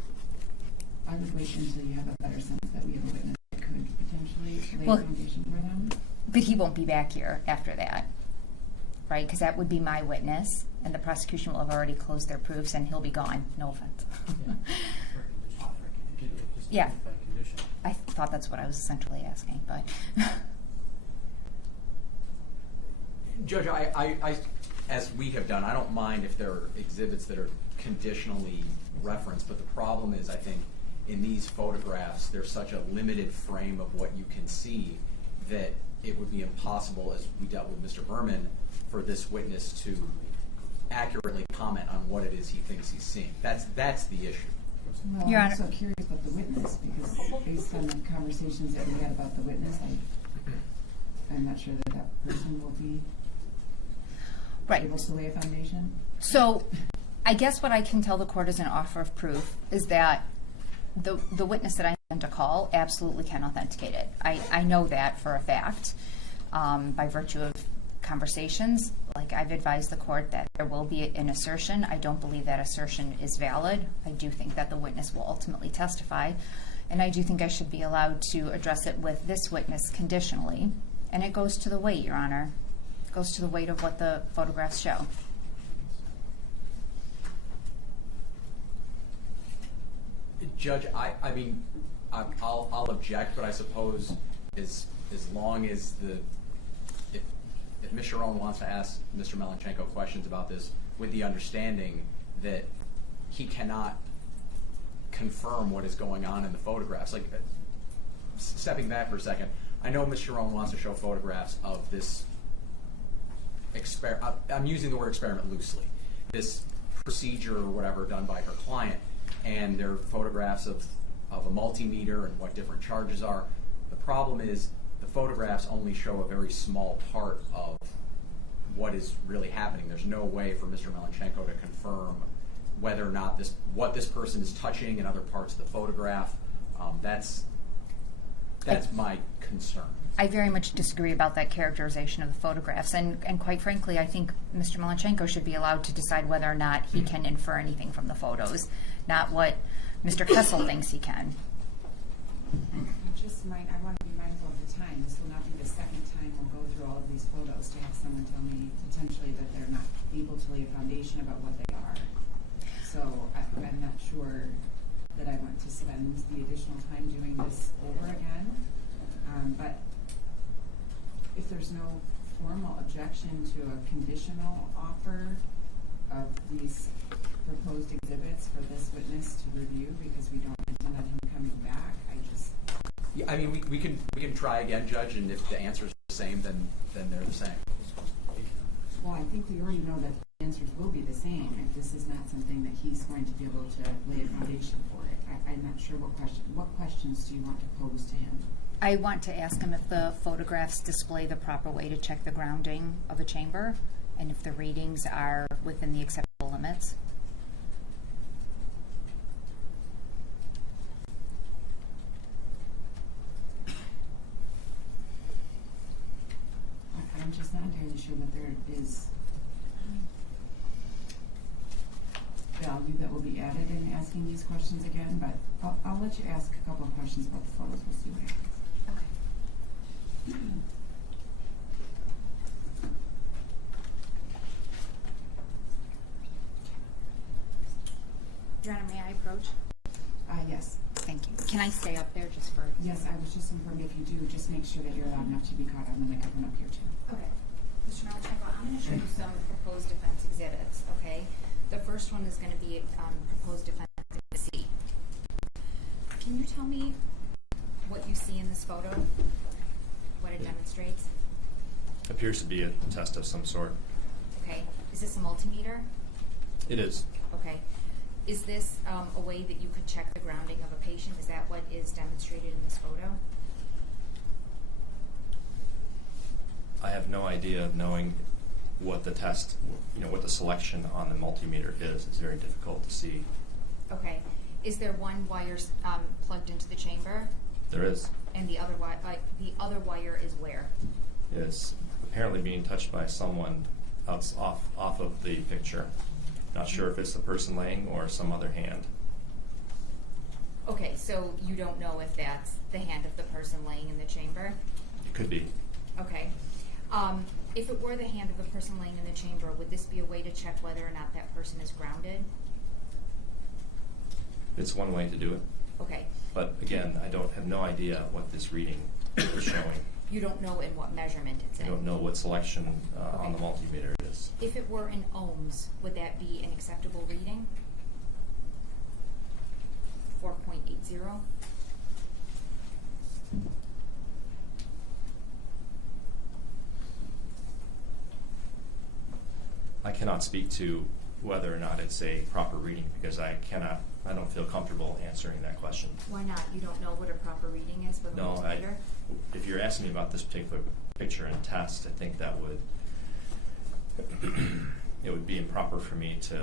I would wait until you have a better sense that we have a witness that could potentially lay Well- a foundation for them. But he won't be back here after that, right? Because that would be my witness, and the prosecution will have already closed their proofs, and he'll be gone. No offense. Yeah. I thought that's what I was essentially asking, but Judge, I, as we have done, I don't mind if there are exhibits that are conditionally referenced, but the problem is, I think, in these photographs, there's such a limited frame of what you can see that it would be impossible, as we dealt with Mr. Berman, for this witness to accurately comment on what it is he thinks he's seeing. That's the issue. Well, Your I'm Honor. so curious about the witness, because based on the conversations that we had about the witness, I'm not sure that person will be right. able to lay a foundation. So I guess what I can tell the court as an offer of proof is that the witness that I intend to call absolutely can authenticate it. I know that for a fact by virtue of conversations. Like, I've advised the court that there will be an assertion. I don't believe that assertion is valid. I do think that the witness will ultimately testify, and I do think I should be allowed to address it with this witness conditionally. And it goes to the weight, Your Honor. It goes to the weight of what the photographs show. Judge, I mean, I'll object, but I suppose as long as if Ms. Sharon wants to ask Mr. Melnyczenko questions about this with the understanding that he cannot confirm what is going on in the photographs. Like, stepping back for a second, I know Ms. Sharon wants to show photographs of this I'm using the word experiment loosely, this procedure or whatever done by her client, and there are photographs of a multimeter and what different charges are. The problem is the photographs only show a very small part of what is really happening. There's no way for Mr. Melnyczenko to confirm whether or not what this person is touching in other parts of the photograph. That's my concern. I very much disagree about that characterization of the photographs, and quite frankly, I think Mr. Melnyczenko should be allowed to decide whether or not he can infer anything from the photos, not what Mr. Kessel thinks he can. I want to be mindful of the time. This will not be the second time we'll go through all of these photos to have someone tell me potentially that they're not able to lay a foundation about what they are. So I'm not sure that I want to spend the additional time doing this over again. But if there's no formal objection to a conditional offer of these proposed exhibits for this witness to review because we don't intend on him coming back? Yeah, I mean, we can try again, Judge, and if the answers are the same, then they're the same. Well, I think we already know that the answers will be the same if this is not something that he's going to be able to lay a foundation for it. I'm not sure what questions do you want to pose to him? I want to ask him if the photographs display the proper way to check the grounding of a chamber and if the readings are within the acceptable limits. I'm just not entirely sure that there is value that will be added in asking these questions again, but I'll let you ask a couple of questions about the photos. We'll see what happens. Okay. Your Honor, may I approach? Yes. Thank you. Can I stay up there just for? Yes, I was just informed if you do, just make sure that you're loud enough to be caught on the microphone up here too. Okay. Mr. Melnyczenko, I'm going to show you some proposed defense exhibits, okay? The first one is going to be proposed defense exhibit C. Can you tell me what you see in this photo? What it demonstrates? Appears to be a test of some sort. Okay. Is this a multimeter? It is. Okay. Is this a way that you could check the grounding of a patient? Is that what is demonstrated in this photo? I have no idea of knowing what the test, what the selection on the multimeter is. It's very difficult to see. Okay. Is there one wire plugged into the chamber? There is. And the other wire is where? It's apparently being touched by someone off of the picture. Not sure if it's the person laying or some other hand. Okay, so you don't know if that's the hand of the person laying in the chamber? It could be. Okay. If it were the hand of the person laying in the chamber, would this be a way to check whether or not that person is grounded? It's one way to do it. Okay. But again, I have no idea what this reading is showing. You don't know in what measurement it's I in? don't know what selection on the multimeter it is. If it were in ohms, would that be an acceptable reading? 4.80? I cannot speak to whether or not it's a proper reading because I don't feel comfortable answering that question. Why not? You don't know what a proper reading is with a No, multimeter? if you're asking me about this particular picture and test, I think that would it would be improper for me to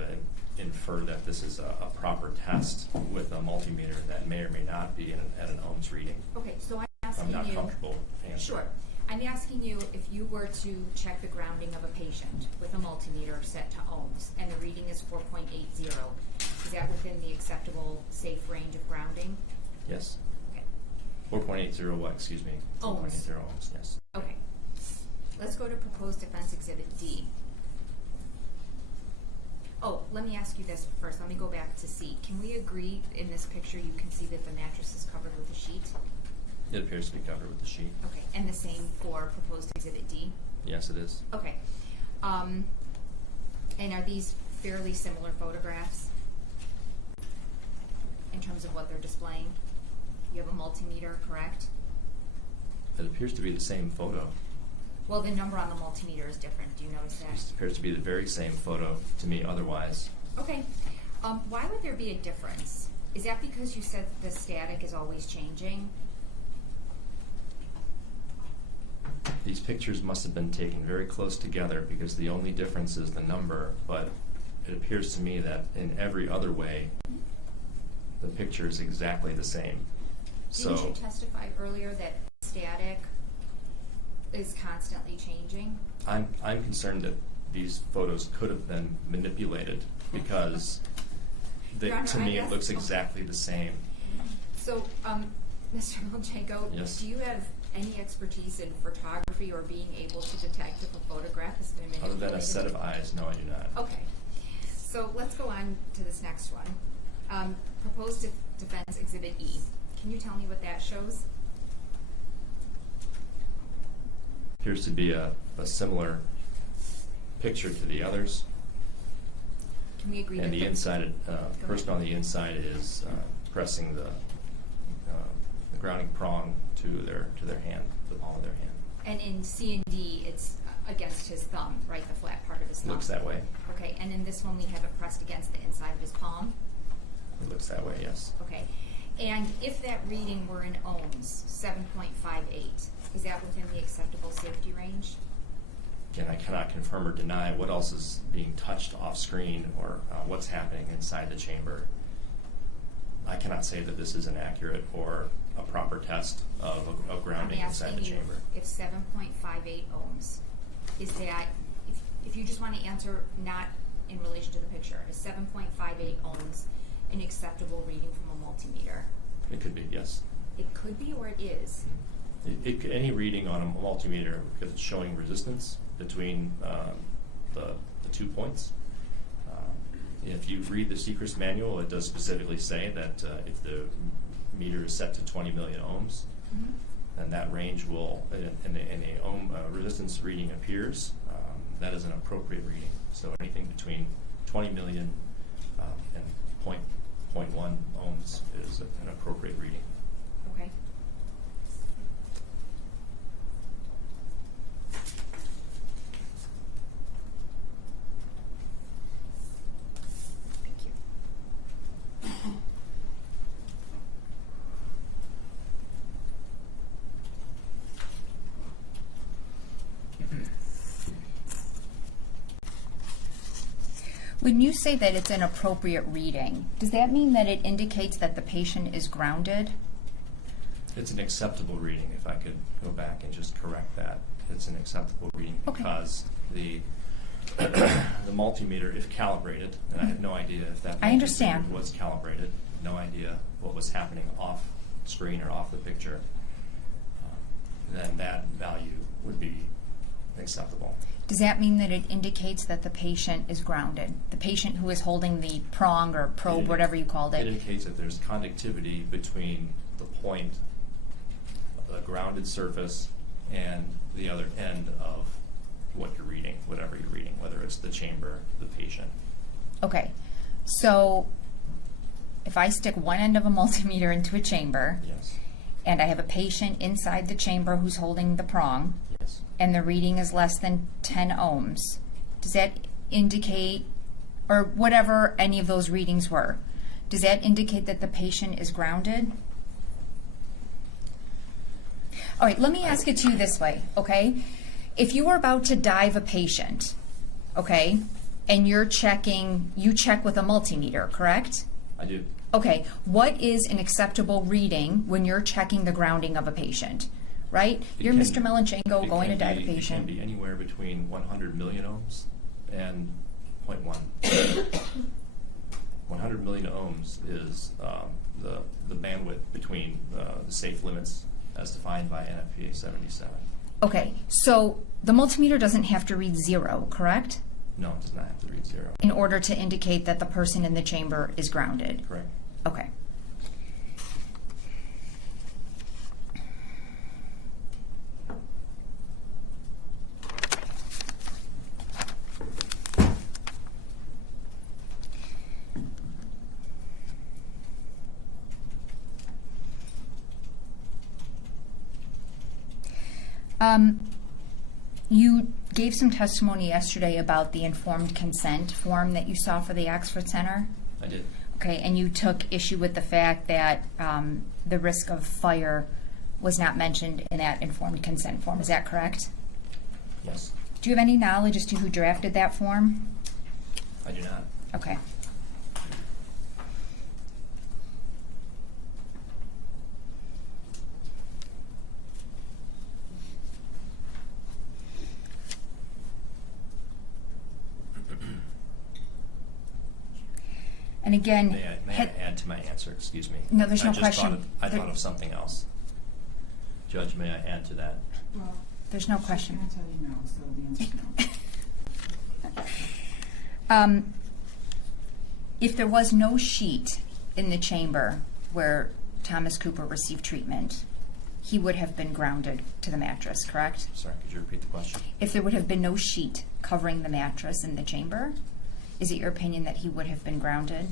infer that this is a proper test with a multimeter that may or may not be at an ohms reading. Okay, so I'm asking I'm you. not comfortable answering. Sure. I'm asking you if you were to check the grounding of a patient with a multimeter set to ohms and the reading is 4.80, is that within the acceptable safe range of grounding? Yes. Okay. 4.80 what? Excuse me. Ohms. 4.80 ohms. Yes. Okay. Let's go to proposed defense exhibit D. Oh, let me ask you this first. Let me go back to C. Can we agree in this picture you can see that the mattress is covered with a sheet? It appears to be covered with the sheet. Okay. And the same for proposed exhibit D? Yes, it is. Okay. And are these fairly similar photographs in terms of what they're displaying? You have a multimeter, correct? It appears to be the same photo. Well, the number on the multimeter is different. Do you notice It that? appears to be the very same photo to me otherwise. Okay. Why would there be a difference? Is that because you said the static is always changing? These pictures must have been taken very close together because the only difference is the number, but it appears to me that in every other way, the picture is exactly the same. Didn't you testify earlier that static is constantly changing? I'm concerned that these photos could have been manipulated because Your Honor, to me I it looks guess- exactly the same. So, Mr. Melnyczenko, Yes. do you have any expertise in photography or being able to detect if a photograph has been Other manipulated? than a set of eyes, no, I do not. Okay. So let's go on to this next one. Proposed defense exhibit E. Can you tell me what that shows? Appears to be a similar picture to the others. Can we agree And that the inside, person on the inside is pressing the grounding prong to their hand, the palm of their hand. And in C and D, it's against his thumb, right, the flat part of his thumb? Looks that way. Okay, and in this one, we have it pressed against the inside of his palm? It looks that way, yes. Okay, and if that reading were in ohms, 7.58, is that within the acceptable safety range? Again, I cannot confirm or deny what else is being touched off screen or what's happening inside the chamber. I cannot say that this is an accurate or a proper test of grounding I'm inside the asking you chamber. if 7.58 ohms, is that, if you just want to answer not in relation to the picture, is 7.58 ohms an acceptable reading from a multimeter? It could be, yes. It could be, or it is? Any reading on a multimeter, because it's showing resistance between the 2 points. If you read the Sequestration manual, it does specifically say that if the meter is set to 20 million ohms, then that range will, and a ohm resistance reading appears, that is an appropriate reading. So anything between 20 million and 0.1 ohms is an appropriate reading. Okay. Thank you. When you say that it's an appropriate reading, does that mean that it indicates that the patient is grounded? It's an acceptable reading, if I could go back and just correct that. It's an acceptable reading Okay. because the the multimeter, if calibrated, and I have no idea if that I understand. multimeter was calibrated, no idea what was happening off screen or off the picture, then that value would be acceptable. Does that mean that it indicates that the patient is grounded? The patient who is holding the prong or probe, It- whatever you called It it? indicates that there's conductivity between the point, the grounded surface, and the other end of what you're reading, whatever you're reading, whether it's the chamber, the patient. Okay, so if I stick one end of a multimeter into a chamber, Yes. and I have a patient inside the chamber who's holding the prong, Yes. and the reading is less than 10 ohms, does that indicate, or whatever any of those readings were, does that indicate that the patient is grounded? All right, let me ask it to you this way, okay? If you were about to dive a patient, okay, and you check with a multimeter, correct? I do. Okay, what is an acceptable reading when you're checking the grounding of a patient, right? It You're can- Mr. Melnyczenko it going to can dive a be- It can patient. be anywhere between 100 million ohms and 0.1. 100 million ohms is the bandwidth between the safe limits as defined by NFPA 77. Okay, so the multimeter doesn't have to read 0, correct? No, it does not have to read 0. In order to indicate that the person in the chamber is grounded. Correct. Okay. You gave some testimony yesterday about the informed consent form that you saw for the Oxford Center. I did. Okay, and you took issue with the fact that the risk of fire was not mentioned in that informed consent form. Is that correct? Yes. Do you have any knowledge as to who drafted that form? I do not. Okay. And again, May I add to my answer? Excuse me. No, there's no I just question. I thought of something else. Judge, may I add to that? Well, there's no she's question. gonna tell you no, so the answer's no. If there was no sheet in the chamber where Thomas Cooper received treatment, he would have been grounded to the mattress, correct? Sorry, could you repeat the question? If there would have been no sheet covering the mattress in the chamber, is it your opinion that he would have been grounded?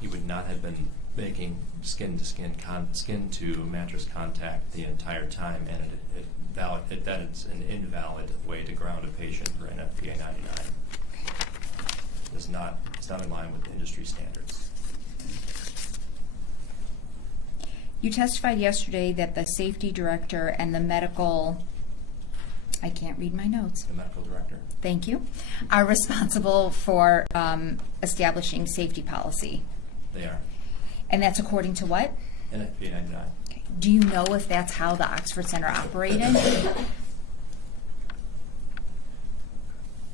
He would not have been making skin to mattress contact the entire time, and that is an invalid way to ground a patient for NFPA 99. It's not in line with industry standards. You testified yesterday that the safety director and the medical, I can't read my notes. The medical director. Thank you, are responsible for establishing safety policy. They are. And that's according to what? NFPA 99. Okay. Do you know if that's how the Oxford Center operated?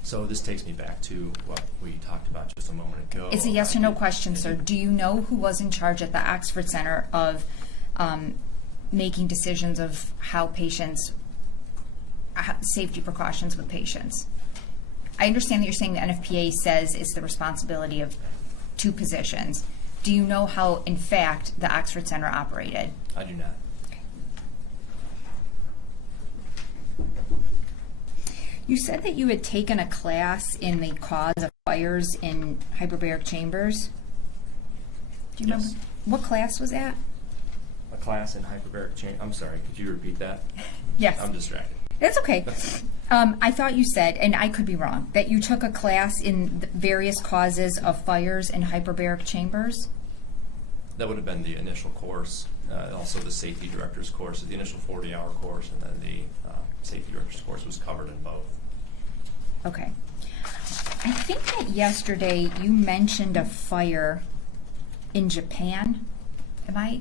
So this takes me back to what we talked about just a moment ago. It's a yes or no question, sir. Do you know who was in charge at the Oxford Center of making decisions of how patients, safety precautions with patients? I understand that you're saying the NFPA says it's the responsibility of 2 positions. Do you know how, in fact, the Oxford Center operated? I do not. You said that you had taken a class in the cause of fires in hyperbaric chambers. Do you remember? Yes. What class was that? A class in hyperbaric chamber. I'm sorry, could you repeat that? Yes. I'm distracted. That's okay. I thought you said, and I could be wrong, that you took a class in the various causes of fires in hyperbaric chambers? That would have been the initial course, also the safety director's course, the initial 40-hour course, and then the safety director's course was covered in both. Okay. I think that yesterday you mentioned a fire in Japan. Am I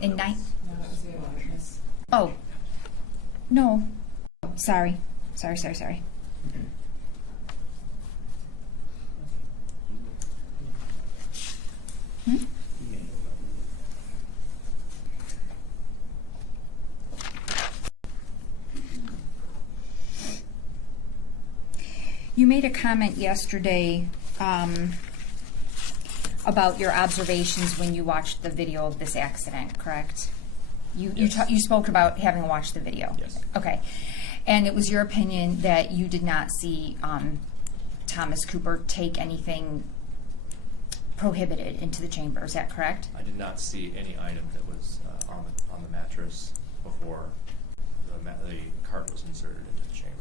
in No, night? No, that was the other witness. Oh, no. Sorry. Hmm? You made a comment yesterday about your observations when you watched the video of this accident, correct? Yes. You spoke about having watched the video. Yes. Okay. And it was your opinion that you did not see Thomas Cooper take anything prohibited into the chamber. Is that correct? I did not see any item that was on the mattress before the cart was inserted into the chamber.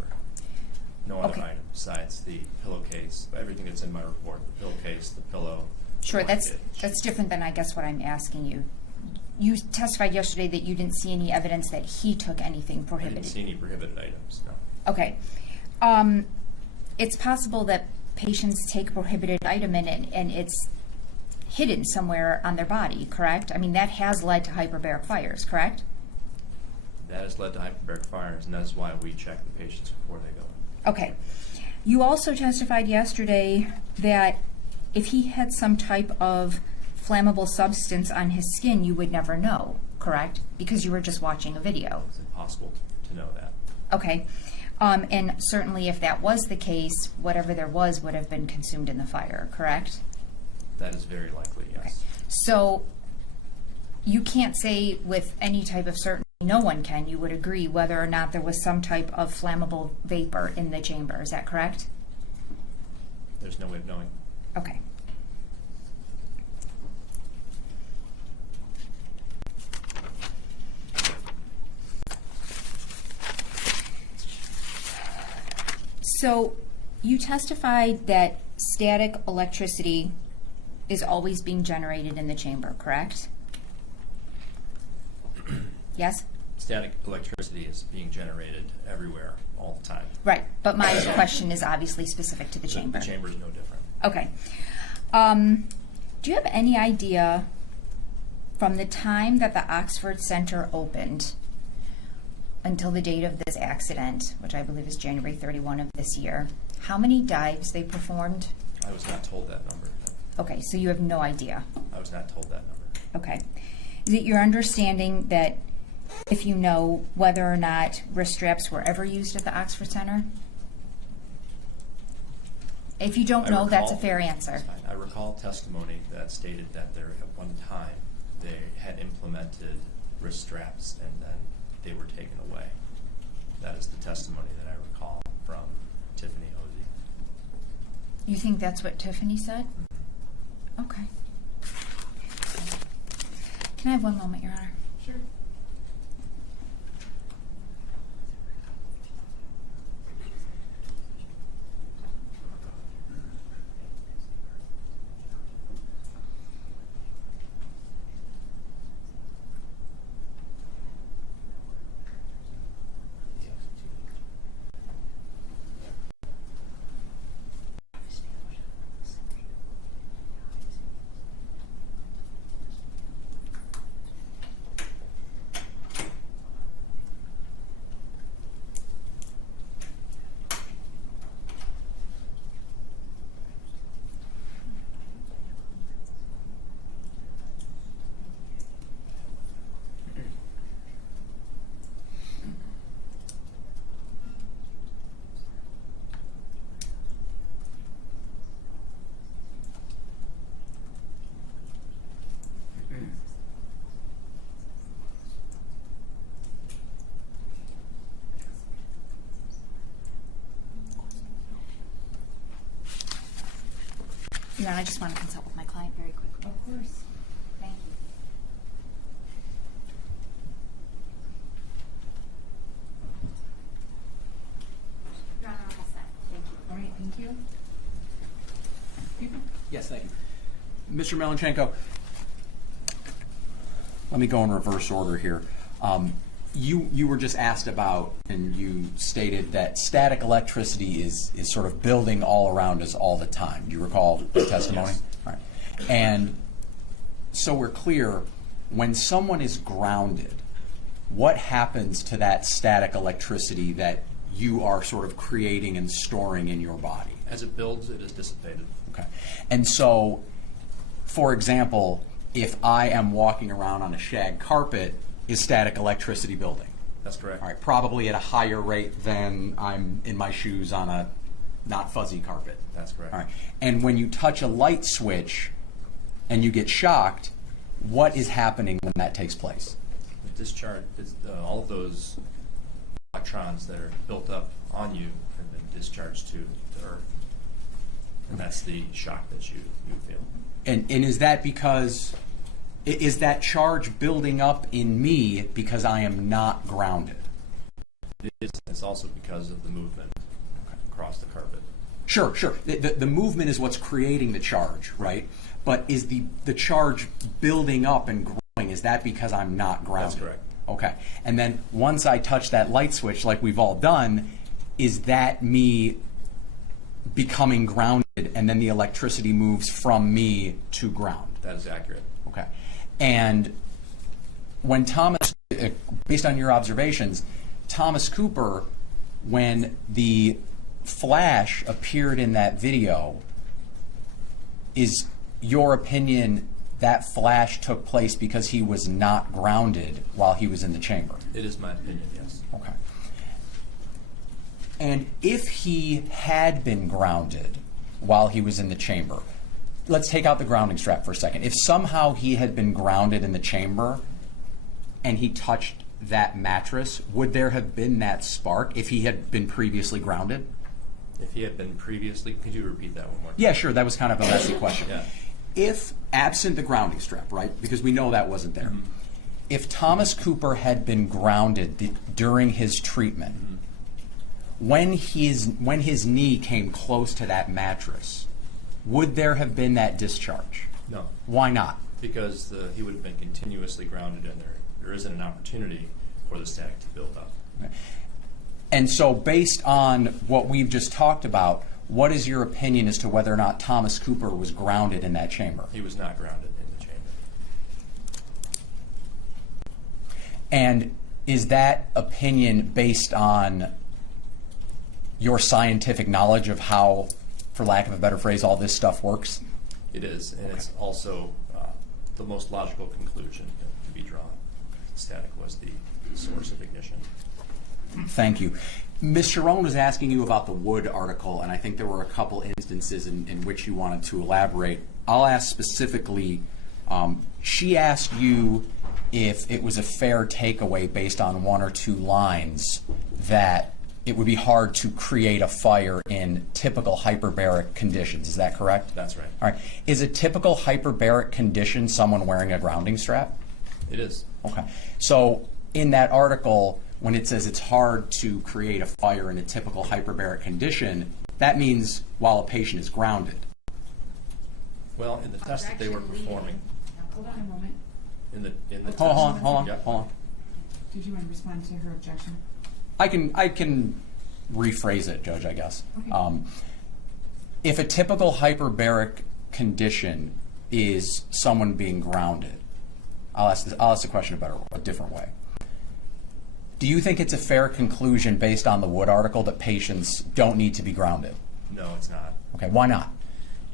No other Okay. item besides the pillowcase. Everything that's in my report: the pillowcase, the pillow. Sure, the that's blanket. different than I guess what I'm asking you. You testified yesterday that you didn't see any evidence that he took anything I prohibited. didn't see any prohibited items. No. Okay. It's possible that patients take a prohibited item and it's hidden somewhere on their body, correct? I mean, that has led to hyperbaric fires, correct? That has led to hyperbaric fires, and that is why we check the patients before they go in. Okay. You also testified yesterday that if he had some type of flammable substance on his skin, you would never know, correct? Because you were just watching a video. It's impossible to know that. Okay. And certainly if that was the case, whatever there was would have been consumed in the fire, correct? That is very likely, yes. Okay. So you can't say with any type of certainty, no one can, you would agree, whether or not there was some type of flammable vapor in the chamber. Is that correct? There's no way of knowing. Okay. So you testified that static electricity is always being generated in the chamber, correct? Yes? Static electricity is being generated everywhere, all the time. Right, but my question is obviously specific to the chamber. The chamber is no different. Okay. Do you have any idea from the time that the Oxford Center opened until the date of this accident, which I believe is January 31 of this year, how many dives they performed? I was not told that number. Okay, so you have no idea. I was not told that number. Okay. Is it your understanding that if you know whether or not wrist straps were ever used at the Oxford Center? If you don't I know, that's a recall- fair answer. That's fine. I recall testimony that stated that there at one time they had implemented wrist straps and then they were taken away. That is the testimony that I recall from Tiffany You think that's what Tiffany said? Okay. Can I have one moment, Your Honor? Sure. Your Honor, I just want to consult with my client very quickly. Of course. Thank you. Your Honor, I'm all set. Thank you. All right, thank you. People? Yes, thank you. Mr. Melnyczenko, let me go in reverse order here. You were just asked about, and you stated that static electricity is sort of building all around us all the time. Do you recall the testimony? Yes. All right. And so we're clear, when someone is grounded, what happens to that static electricity that you are sort of creating and storing in your body? As it builds, it is dissipated. Okay. And so, for example, if I am walking around on a shag carpet, is static electricity building? That's correct. All right, probably at a higher rate than I'm in my shoes on a not fuzzy carpet. That's correct. All right. And when you touch a light switch and you get shocked, what is happening when that takes place? The discharge, all of those electrons that are built up on you have been discharged to Earth. And that's the shock that you feel. And is that because, is that charge building up in me because I am not grounded? It's also because of the movement across the carpet. Sure. The movement is what's creating the charge, right? But is the charge building up and growing, is that because I'm not grounded? That's correct. Okay. And then once I touch that light switch, like we've all done, is that me becoming grounded, and then the electricity moves from me to ground? That is accurate. Okay. And when Thomas, based on your observations, Thomas Cooper, when the flash appeared in that video, is your opinion that flash took place because he was not grounded while he was in the chamber? It is my opinion, yes. Okay. And if he had been grounded while he was in the chamber, let's take out the grounding strap for a second. If somehow he had been grounded in the chamber and he touched that mattress, would there have been that spark if he had been previously grounded? If he had been previously, could you repeat that one more time? Yeah, sure. That was kind of a messy question. Yeah. If, absent the grounding strap, right, because we know that wasn't there, if Thomas Cooper had been grounded during his treatment, when his knee came close to that mattress, would there have been that discharge? No. Why not? Because he would have been continuously grounded, and there isn't an opportunity for the static to build up. And so based on what we've just talked about, what is your opinion as to whether or not Thomas Cooper was grounded in that chamber? He was not grounded in the chamber. And is that opinion based on your scientific knowledge of how, for lack of a better phrase, all this stuff works? It is, and it's also the most logical conclusion to be drawn. Static was the source of ignition. Thank you. Ms. Sharon was asking you about the Wood article, and I think there were a couple instances in which you wanted to elaborate. I'll ask specifically, she asked you if it was a fair takeaway based on one or two lines that it would be hard to create a fire in typical hyperbaric conditions. Is that correct? That's right. All right. Is a typical hyperbaric condition someone wearing a grounding strap? It is. Okay. So in that article, when it says it's hard to create a fire in a typical hyperbaric condition, that means while a patient is grounded. Well, in the test that they were performing, Hold on a moment. in the test. Hold on. Yeah. Did you want to respond to her objection? I can rephrase it, Judge, I guess. Okay. If a typical hyperbaric condition is someone being grounded, I'll ask the question a different way. Do you think it's a fair conclusion based on the Wood article that patients don't need to be grounded? No, it's not. Okay, why not?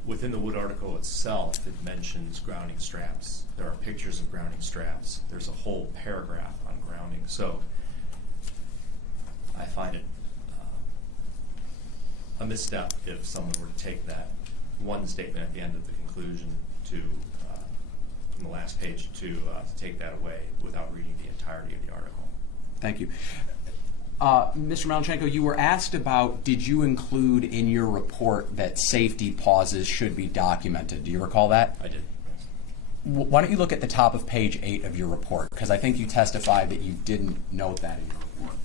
Within the Wood article itself, it mentions grounding straps. There are pictures of grounding straps. There's a whole paragraph on grounding. So I find it a misstep if someone were to take that one statement at the end of the conclusion to, in the last page, to take that away without reading the entirety of the article. Thank you. Mr. Melnyczenko, you were asked about, did you include in your report that safety pauses should be documented? Do you recall that? I did. Yes. Why don't you look at the top of page 8 of your report? Because I think you testified that you didn't note that in your report.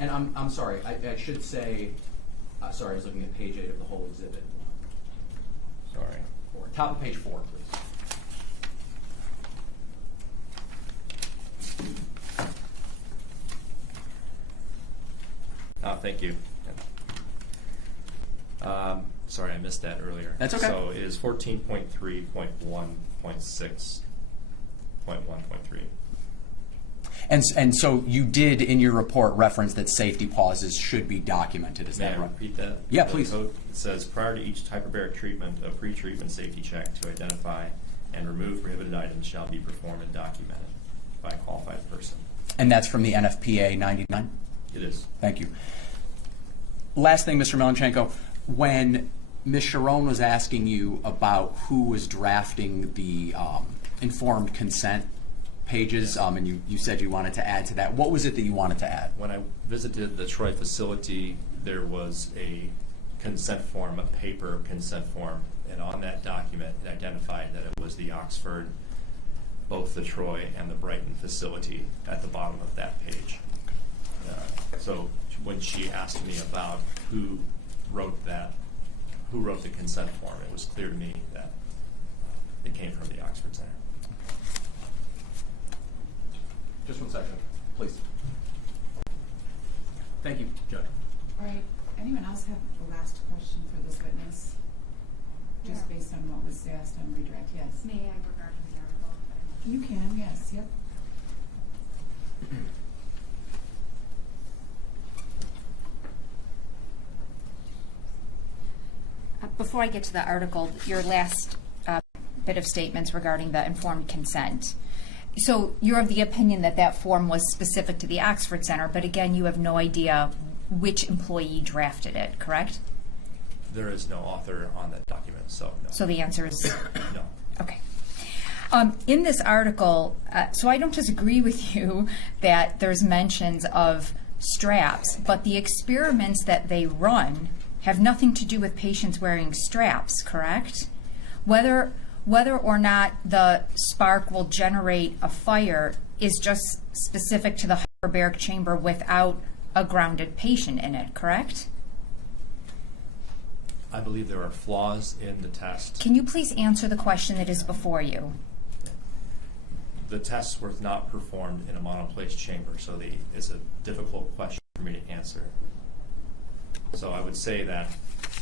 And I'm sorry, I should say, sorry, I was looking at page 8 of the whole exhibit. Sorry. Top of page 4, please. Thank you. Sorry, I missed that earlier. That's okay. So it is 14.3.1.6.1.3. And so you did in your report reference that safety pauses should be documented. Is May that I right? repeat that? Yeah, The please. code says prior to each hyperbaric treatment, a pre-treatment safety check to identify and remove prohibited items shall be performed and documented by a qualified person. And that's from the NFPA 99? It is. Thank you. Last thing, Mr. Melnyczenko, when Ms. Sharon was asking you about who was drafting the informed consent pages, and you said you wanted to add to that, what was it that you wanted to add? When I visited the Troy facility, there was a consent form, a paper consent form, and on that document it identified that it was the Oxford, both the Troy and the Brighton facility at the bottom of that page. So when she asked me about who wrote the consent form, it was clear to me that it came from the Oxford Center. Just 1 second, please. Thank you, Judge. All right, anyone else have a last question for this witness? Just Yeah. based on what was asked on redirect, yes. May I regarding the article? You can, yes, yep. Before I get to the article, your last bit of statements regarding the informed consent. So you're of the opinion that that form was specific to the Oxford Center, but again, you have no idea which employee drafted it, correct? There is no author on that document, so no. So the answer is No. okay. In this article, so I don't disagree with you that there's mentions of straps, but the experiments that they run have nothing to do with patients wearing straps, correct? Whether or not the spark will generate a fire is just specific to the hyperbaric chamber without a grounded patient in it, correct? I believe there are flaws in the test. Can you please answer the question that is before you? The tests were not performed in a monoplace chamber, so it's a difficult question for me to answer. So I would say that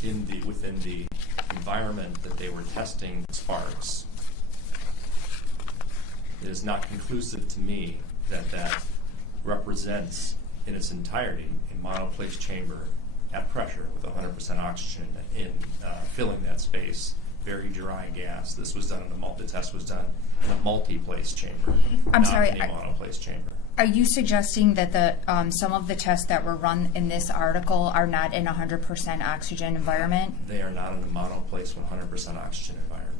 within the environment that they were testing sparks, it is not conclusive to me that represents in its entirety a monoplace chamber at pressure with 100% oxygen in filling that space, very dry gas. This was done the test was done in a multi-place chamber, I'm not sorry, in a monoplace chamber. Are you suggesting that some of the tests that were run in this article are not in 100% oxygen environment? They are not in a monoplace 100% oxygen environment.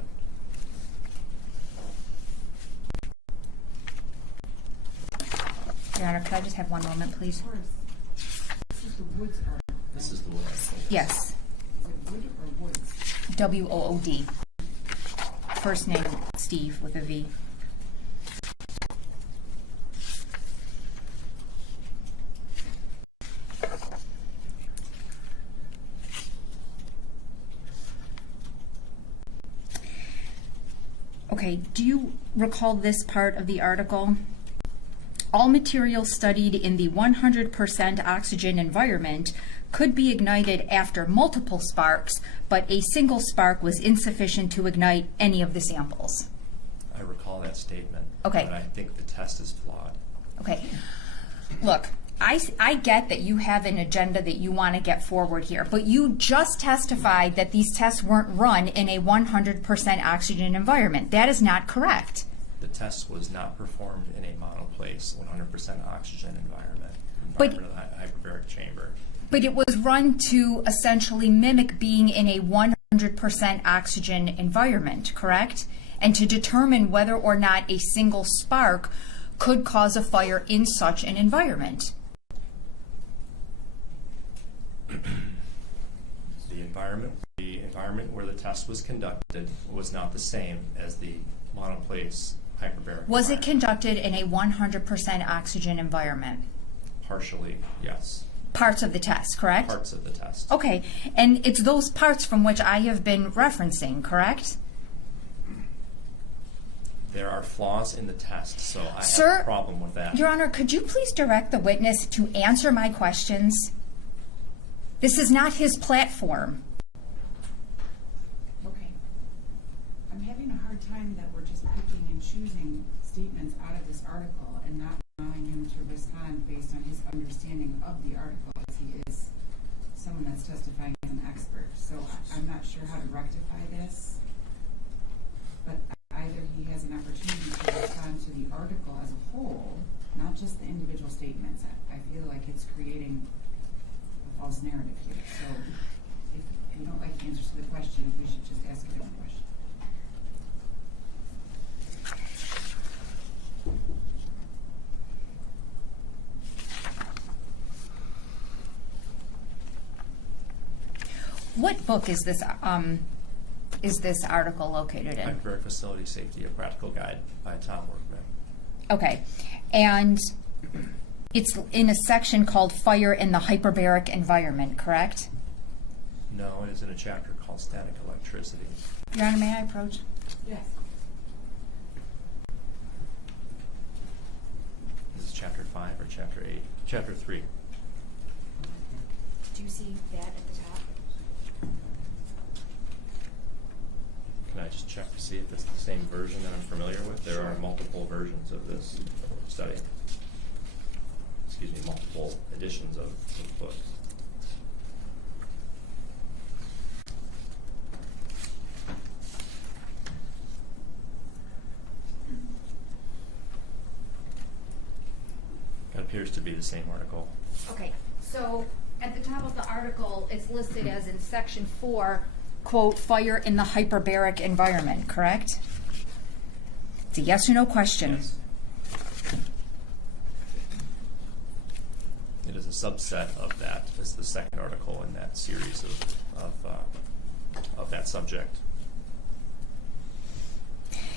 Your Honor, could I just have one moment, please? Of course. This is the Woods article. This is the one. Yes. Is it Wood or Woods? WOOD. First name, Steve, with a V. Okay, do you recall this part of the article? All materials studied in the 100% oxygen environment could be ignited after multiple sparks, but a single spark was insufficient to ignite any of the samples. I recall that statement. Okay. But I think the test is flawed. Okay, look, I get that you have an agenda that you want to get forward here, but you just testified that these tests weren't run in a 100% oxygen environment. That is not correct. The test was not performed in a monoplace, 100% oxygen environment But- of the hyperbaric chamber. But it was run to essentially mimic being in a 100% oxygen environment, correct? And to determine whether or not a single spark could cause a fire in such an environment. The environment where the test was conducted was not the same as the monoplace hyperbaric. Was it environment. conducted in a 100% oxygen environment? Partially, yes. Parts of the test, correct? Parts of the test. Okay, and it's those parts from which I have been referencing, correct? There are flaws in the test, so I Sir, have a problem with that. Your Honor, could you please direct the witness to answer my questions? This is not his platform. Okay. I'm having a hard time that we're just picking and choosing statements out of this article and not allowing him to respond based on his understanding of the article, as he is someone that's testifying as an expert. So I'm not sure how to rectify this, but either he has an opportunity to respond to the article as a whole, not just the individual statements. I feel like it's creating a false narrative here. So if you don't like the answers to the questions, we should just ask a different question. What book is this article located in? Hyperbaric Facility Safety, a Practical Guide by Tom Workman. Okay, and it's in a section called Fire in the Hyperbaric Environment, correct? No, it is in a chapter called Static Electricity. Your Honor, may I approach? Yes. This is chapter 5 or chapter 8? Chapter 3. Do you see that at the top? Can I just check to see if it's the same version that I'm familiar with? There are multiple versions of this study. Excuse me, multiple editions of the book. That appears to be the same article. Okay, so at the top of the article, it's listed as in section 4, quote, fire in the hyperbaric environment, correct? It's a yes or no question. Yes. It is a subset of that. It's the second article in that series of that subject.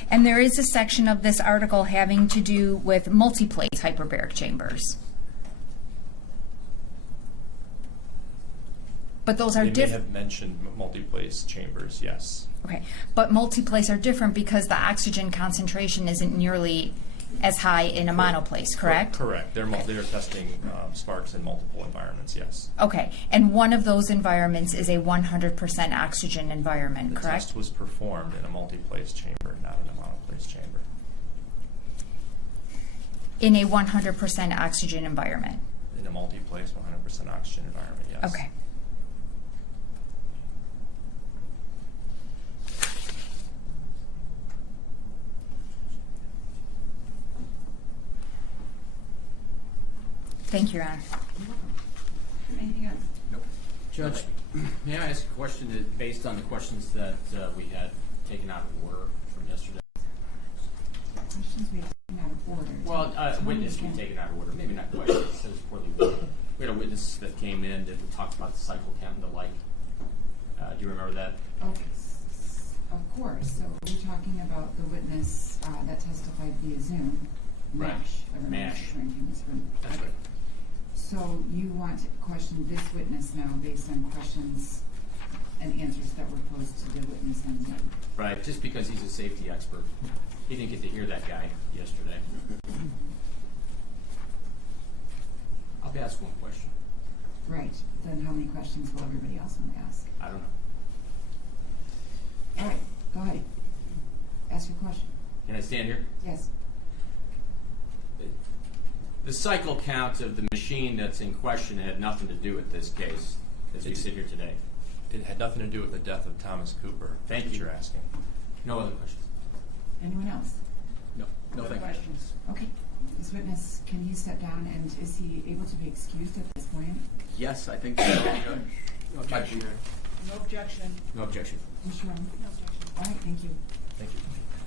And there is a section of this article having to do with multiplace hyperbaric chambers. But those are They may different. have mentioned multiplace chambers, yes. Okay, but multiplace are different because the oxygen concentration isn't nearly as high in a monoplace, correct? Correct. They're testing sparks in multiple environments, yes. Okay, and one of those environments is a 100% oxygen environment, The correct? test was performed in a multiplace chamber, not in a monoplace chamber. In a 100% oxygen environment. In a multiplace 100% oxygen environment, yes. Okay. Thank you, Your Honor. Anything else? Judge, may I ask a question that, based on the questions that we had taken out of order from yesterday? Questions we have taken out of order. Well, Tell me witness can again. be taken out of order, maybe not quite, it says poorly worded. We had a witness that came in that talked about the cycle count and the like. Do you remember that? Okay, of course, so we're talking about the witness, that testified via Zoom, Right. MASH. MASH. That's right. So you want to question this witness now based on questions and answers that were posed to the witness on Zoom? Right, just because he's a safety expert. He didn't get to hear that guy yesterday. I'll ask one question. Right, then how many questions will everybody else want to ask? I don't know. All right, go ahead. Ask your question. Can I stand here? Yes. The cycle count of the machine that's in question had nothing to do with this case as we sit here today. It had nothing to do with the death of Thomas Cooper. Thank that you. You're asking. No other questions? Anyone else? No. No, Other thank you. questions? Okay. This witness, can you step down and is he able to be excused at this point? Yes, I think so, Judge. No objection. No objection. No objection. Ms. Sharon? No objection. All right, thank you. Thank you.